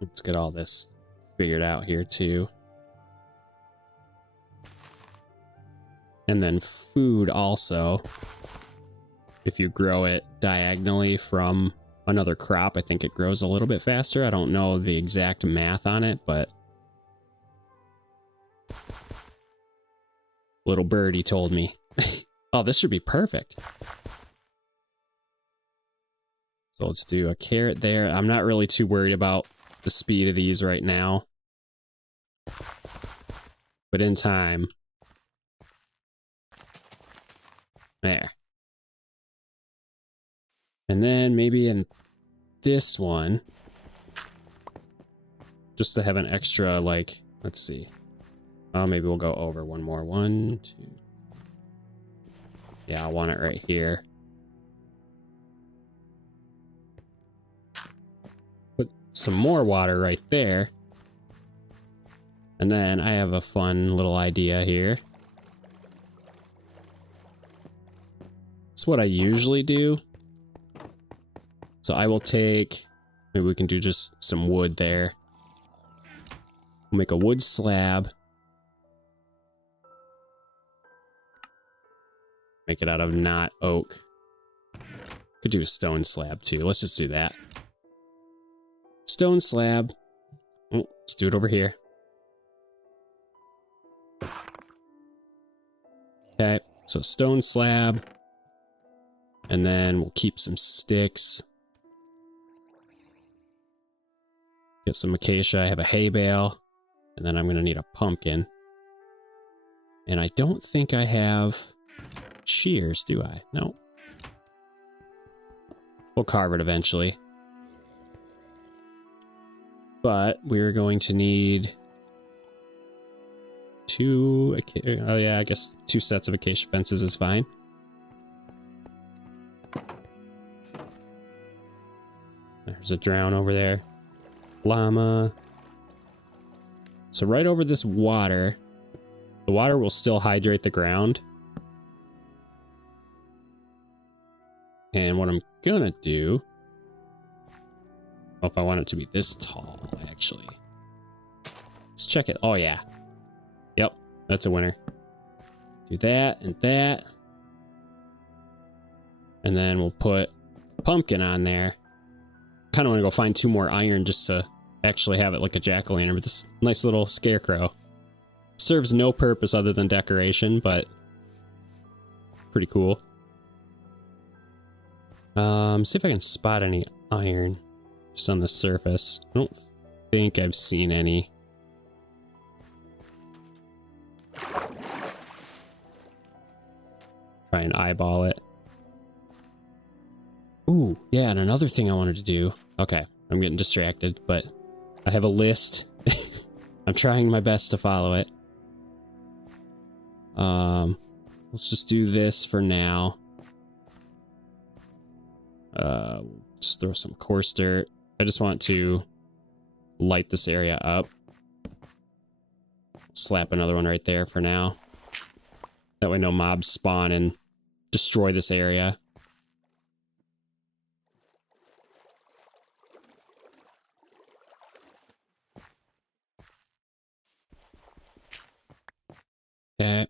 Let's get all this figured out here too. And then food also. If you grow it diagonally from another crop, I think it grows a little bit faster. I don't know the exact math on it, but little birdie told me. Oh, this should be perfect. So let's do a carrot there. I'm not really too worried about the speed of these right now, but in time. There. And then maybe in this one, just to have an extra, like, let's see. Oh, maybe we'll go over one more. 1, 2. Yeah, I want it right here. Put some more water right there. And then I have a fun little idea here. It's what I usually do. So I will take, maybe we can do just some wood there. We'll make a wood slab. Make it out of not oak. Could do a stone slab too. Let's just do that. Stone slab. Oh, let's do it over here. Okay, so stone slab. And then we'll keep some sticks. Get some acacia. I have a hay bale. And then I'm going to need a pumpkin. And I don't think I have shears, do I? No. We'll carve it eventually. But we're going to need 2... Oh yeah, I guess 2 sets of acacia fences is fine. There's a drown over there. llama. So right over this water, the water will still hydrate the ground. And what I'm gonna do, if I want it to be this tall, actually. Let's check it. Oh yeah. Yep, that's a winner. Do that and that. And then we'll put pumpkin on there. Kind of want to go find 2 more iron just to actually have it like a jack-o'-lantern with this nice little scarecrow. Serves no purpose other than decoration, but pretty cool. See if I can spot any iron just on the surface. I don't think I've seen any. Try and eyeball it. Ooh, yeah, and another thing I wanted to do. Okay, I'm getting distracted, but I have a list. I'm trying my best to follow it. Let's just do this for now. Just throw some coarse dirt. I just want to light this area up. Slap another one right there for now. That way no mobs spawn and destroy this area. Okay.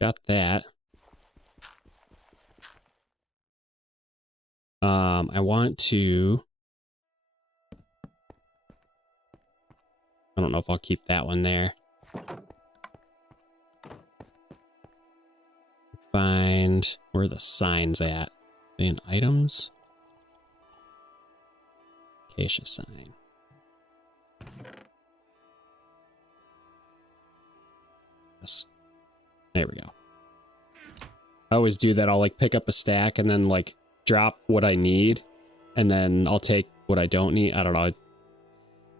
Got that. I want to... I don't know if I'll keep that one there. Find where the signs at. In items? Acacia sign. Yes. There we go. I always do that. I'll like pick up a stack and then like drop what I need, and then I'll take what I don't need. I don't know. It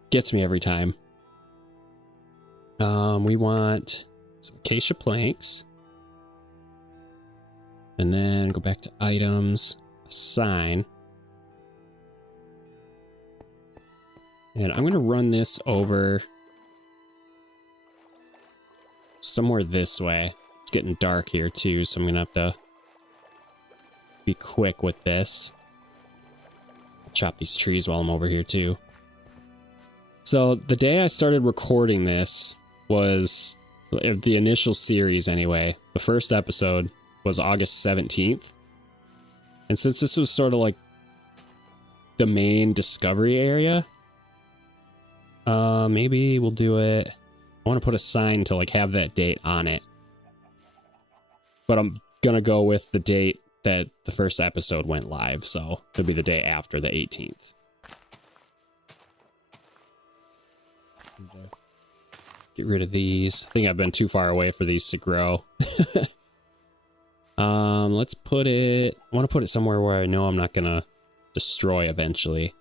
gets me every time. We want some acacia planks. And then go back to items, a sign. And I'm going to run this over somewhere this way. It's getting dark here too, so I'm going to have to be quick with this. Chop these trees while I'm over here too. So the day I started recording this was the initial series anyway. The first episode was August 17th. And since this was sort of like the main discovery area, maybe we'll do it. I want to put a sign to like have that date on it. But I'm gonna go with the date that the first episode went live, so it'll be the day after the 18th. Get rid of these. I think I've been too far away for these to grow. Let's put it... I want to put it somewhere where I know I'm not gonna destroy eventually.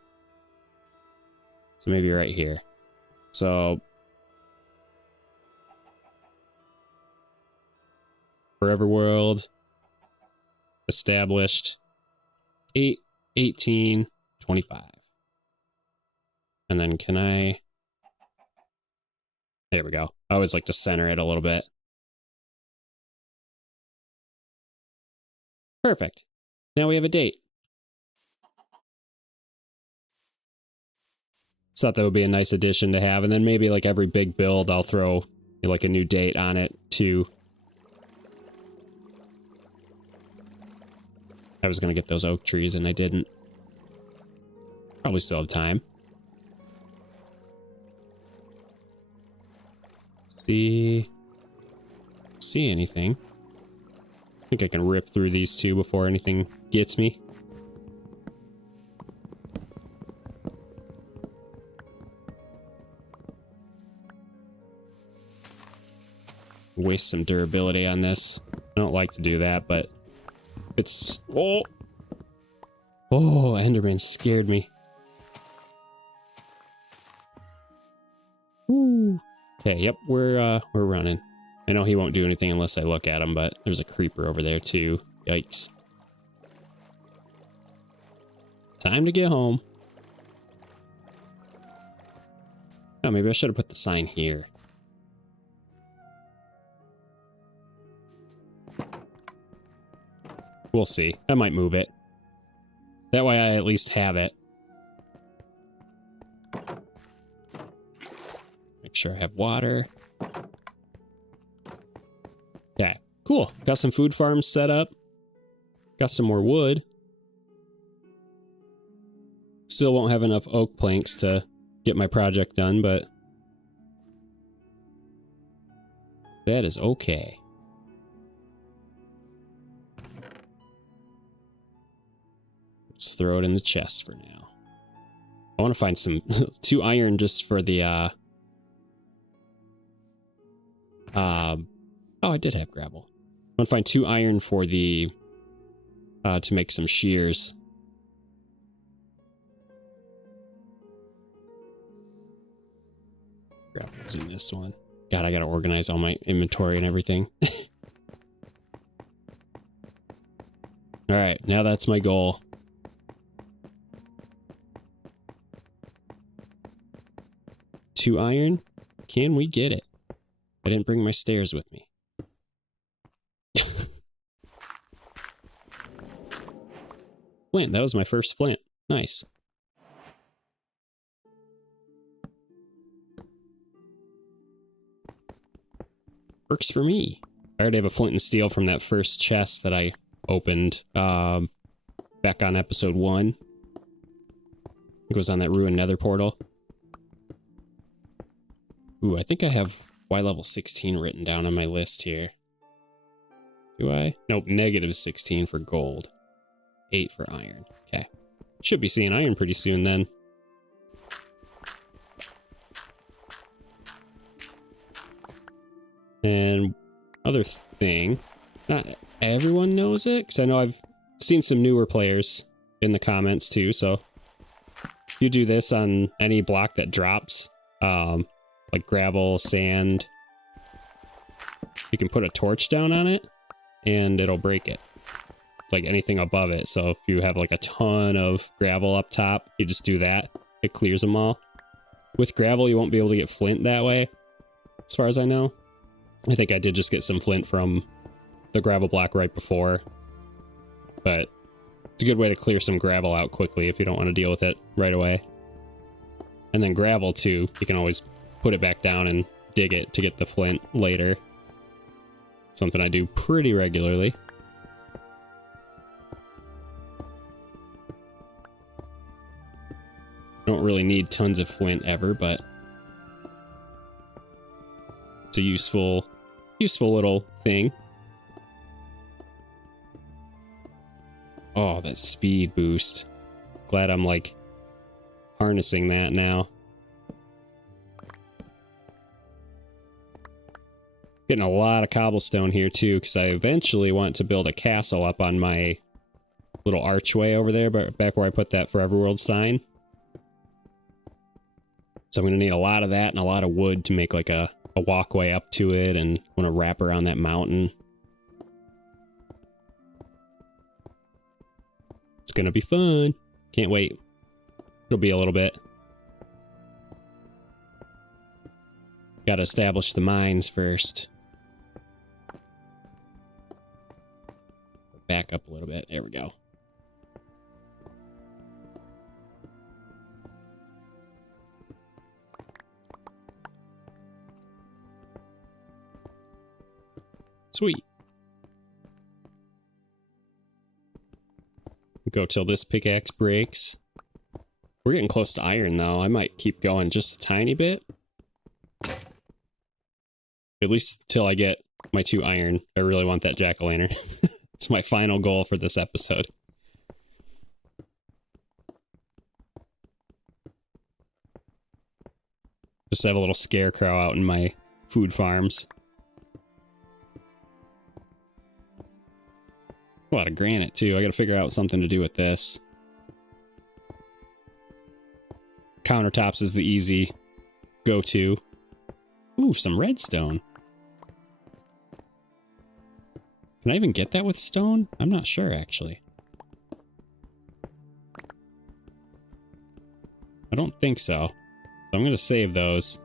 So maybe right here. So... Forever World. Established. 8/18/25. And then can I... There we go. I always like to center it a little bit. Perfect. Now we have a date. Thought that would be a nice addition to have, and then maybe like every big build I'll throw like a new date on it too. I was gonna get those oak trees and I didn't. Probably still have time. See anything? I think I can rip through these two before anything gets me. Waste some durability on this. I don't like to do that, but it's... Oh! Oh, Enderman scared me. Woo. Okay, yep, we're running. I know he won't do anything unless I look at him, but there's a creeper over there too. Yikes. Time to get home. Oh, maybe I should have put the sign here. We'll see. I might move it. That way I at least have it. Make sure I have water. Yeah, cool. Got some food farms set up. Got some more wood. Still won't have enough oak planks to get my project done, but that is okay. Just throw it in the chest for now. I want to find some 2 iron just for the oh, I did have gravel. I want to find 2 iron for the to make some shears. Gravel's in this one. God, I gotta organize all my inventory and everything. Alright, now that's my goal. Two iron? Can we get it? I didn't bring my stairs with me. Flint, that was my first flint. Nice. Works for me. I already have a flint and steel from that first chest that I opened back on episode 1. It was on that ruined nether portal. Ooh, I think I have Y level 16 written down on my list here. Do I? Nope, negative 16 for gold. 8 for iron. Okay. Should be seeing iron pretty soon then. And other thing, not everyone knows it, because I know I've seen some newer players in the comments too, so you do this on any block that drops, like gravel, sand, you can put a torch down on it, and it'll break it. Like anything above it, so if you have like a ton of gravel up top, you just do that, it clears them all. With gravel, you won't be able to get flint that way, as far as I know. I think I did just get some flint from the gravel block right before. But it's a good way to clear some gravel out quickly if you don't want to deal with it right away. And then gravel too, you can always put it back down and dig it to get the flint later. Something I do pretty regularly. Don't really need tons of flint ever, but it's a useful little thing. Oh, that speed boost. Glad I'm like harnessing that now. Getting a lot of cobblestone here too, because I eventually want to build a castle up on my little archway over there, but back where I put that Forever World sign. So I'm going to need a lot of that and a lot of wood to make like a walkway up to it, and want to wrap around that mountain. It's going to be fun. Can't wait. It'll be a little bit. Got to establish the mines first. Back up a little bit. There we go. Sweet. Go till this pickaxe breaks. We're getting close to iron though. I might keep going just a tiny bit. At least till I get my 2 iron. I really want that jack-o'-lantern. It's my final goal for this episode. Just have a little scarecrow out in my food farms. A lot of granite too. I gotta figure out something to do with this. Countertops is the easy go-to. Ooh, some redstone. Can I even get that with stone? I'm not sure, actually. I don't think so. So I'm going to save those.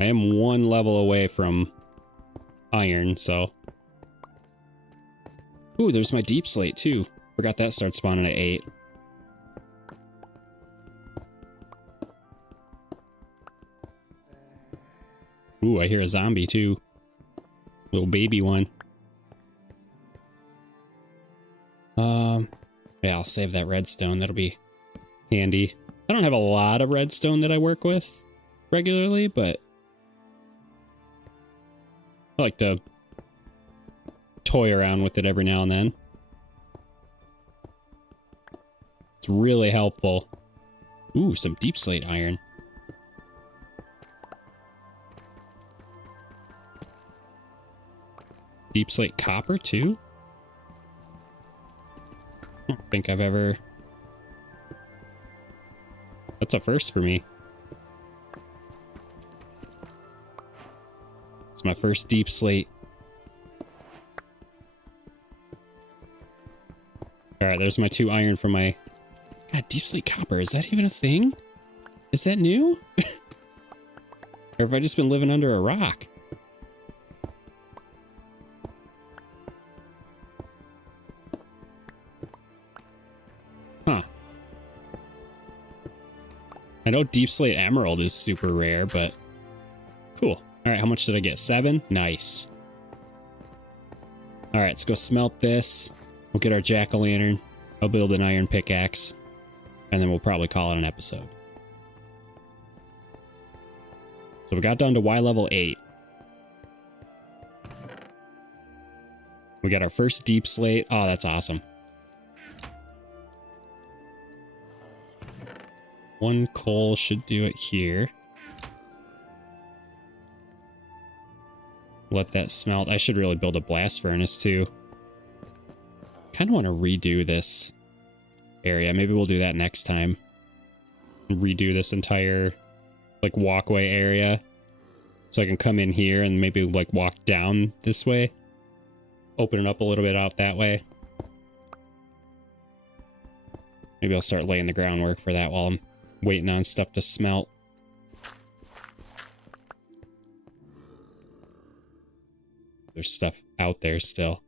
I am one level away from iron, so... Ooh, there's my deep slate, too. Forgot that starts spawning at 8. Ooh, I hear a zombie, too. Little baby one. Yeah, I'll save that redstone. That'll be handy. I don't have a lot of redstone that I work with regularly, but I like to toy around with it every now and then. It's really helpful. Ooh, some deep slate iron. Deep slate copper, too? I don't think I've ever... That's a first for me. It's my first deep slate. Alright, there's my 2 iron for my... God, deep slate copper, is that even a thing? Is that new? Or have I just been living under a rock? Huh. I know deep slate emerald is super rare, but cool. Alright, how much did I get? 7? Nice. Alright, let's go smelt this. We'll get our jack-o'-lantern. I'll build an iron pickaxe. And then we'll probably call it an episode. So we got down to Y level 8. We got our first deep slate. Oh, that's awesome. 1 coal should do it here. Let that smelt. I should really build a blast furnace too. Kind of want to redo this area. Maybe we'll do that next time. Redo this entire like walkway area. So I can come in here and maybe like walk down this way. Open it up a little bit out that way. Maybe I'll start laying the groundwork for that while I'm waiting on stuff to smelt. There's stuff out there still.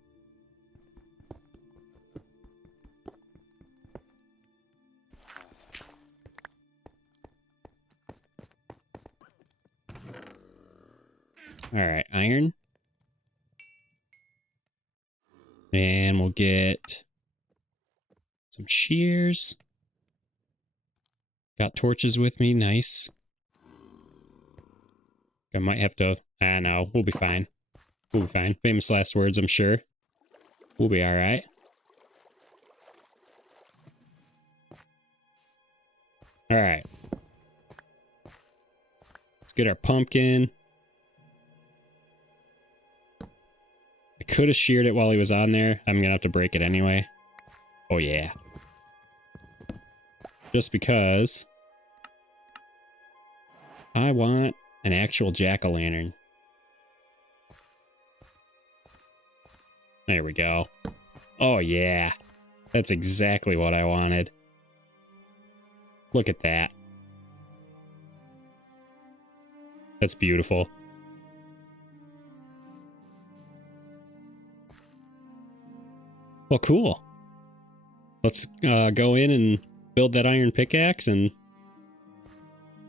Alright, iron. And we'll get some shears. Got torches with me, nice. I might have to... no, we'll be fine. We'll be fine. Famous last words, I'm sure. We'll be alright. Alright. Let's get our pumpkin. I could have sheared it while he was on there. I'm gonna have to break it anyway. Oh yeah. Just because I want an actual jack-o'-lantern. There we go. Oh yeah. That's exactly what I wanted. Look at that. That's beautiful. Well, cool. Let's go in and build that iron pickaxe, and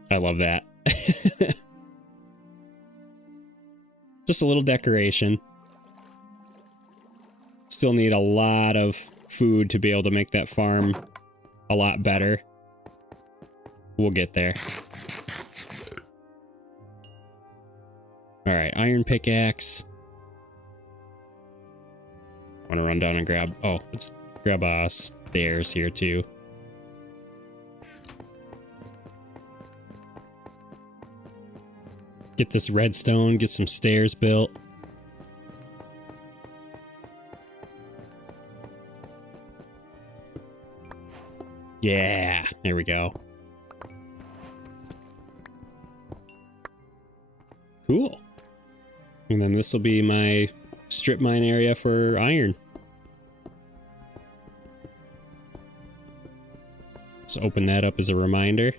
I love that. Just a little decoration. Still need a lot of food to be able to make that farm a lot better. We'll get there. Alright, iron pickaxe. I'm gonna run down and grab... Oh, let's grab stairs here too. Get this redstone, get some stairs built. Yeah, there we go. Cool. And then this will be my strip mine area for iron. Let's open that up as a reminder.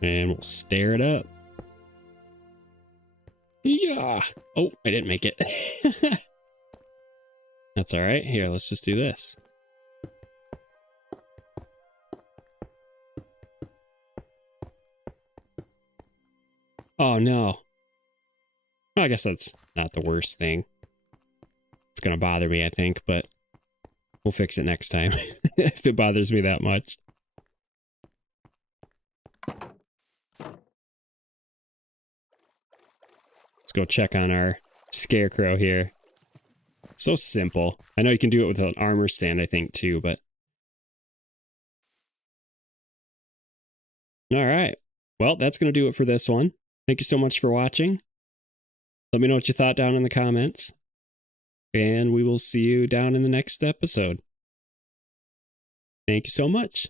And we'll stare it up. Yeah. Oh, I didn't make it. That's all right. Here, let's just do this. Oh, no. Well, I guess that's not the worst thing. It's going to bother me, I think, but we'll fix it next time if it bothers me that much. Let's go check on our scarecrow here. So simple. I know you can do it with an armor stand, I think, too, but... Alright. Well, that's going to do it for this one. Thank you so much for watching. Let me know what you thought down in the comments. And we will see you down in the next episode. Thank you so much.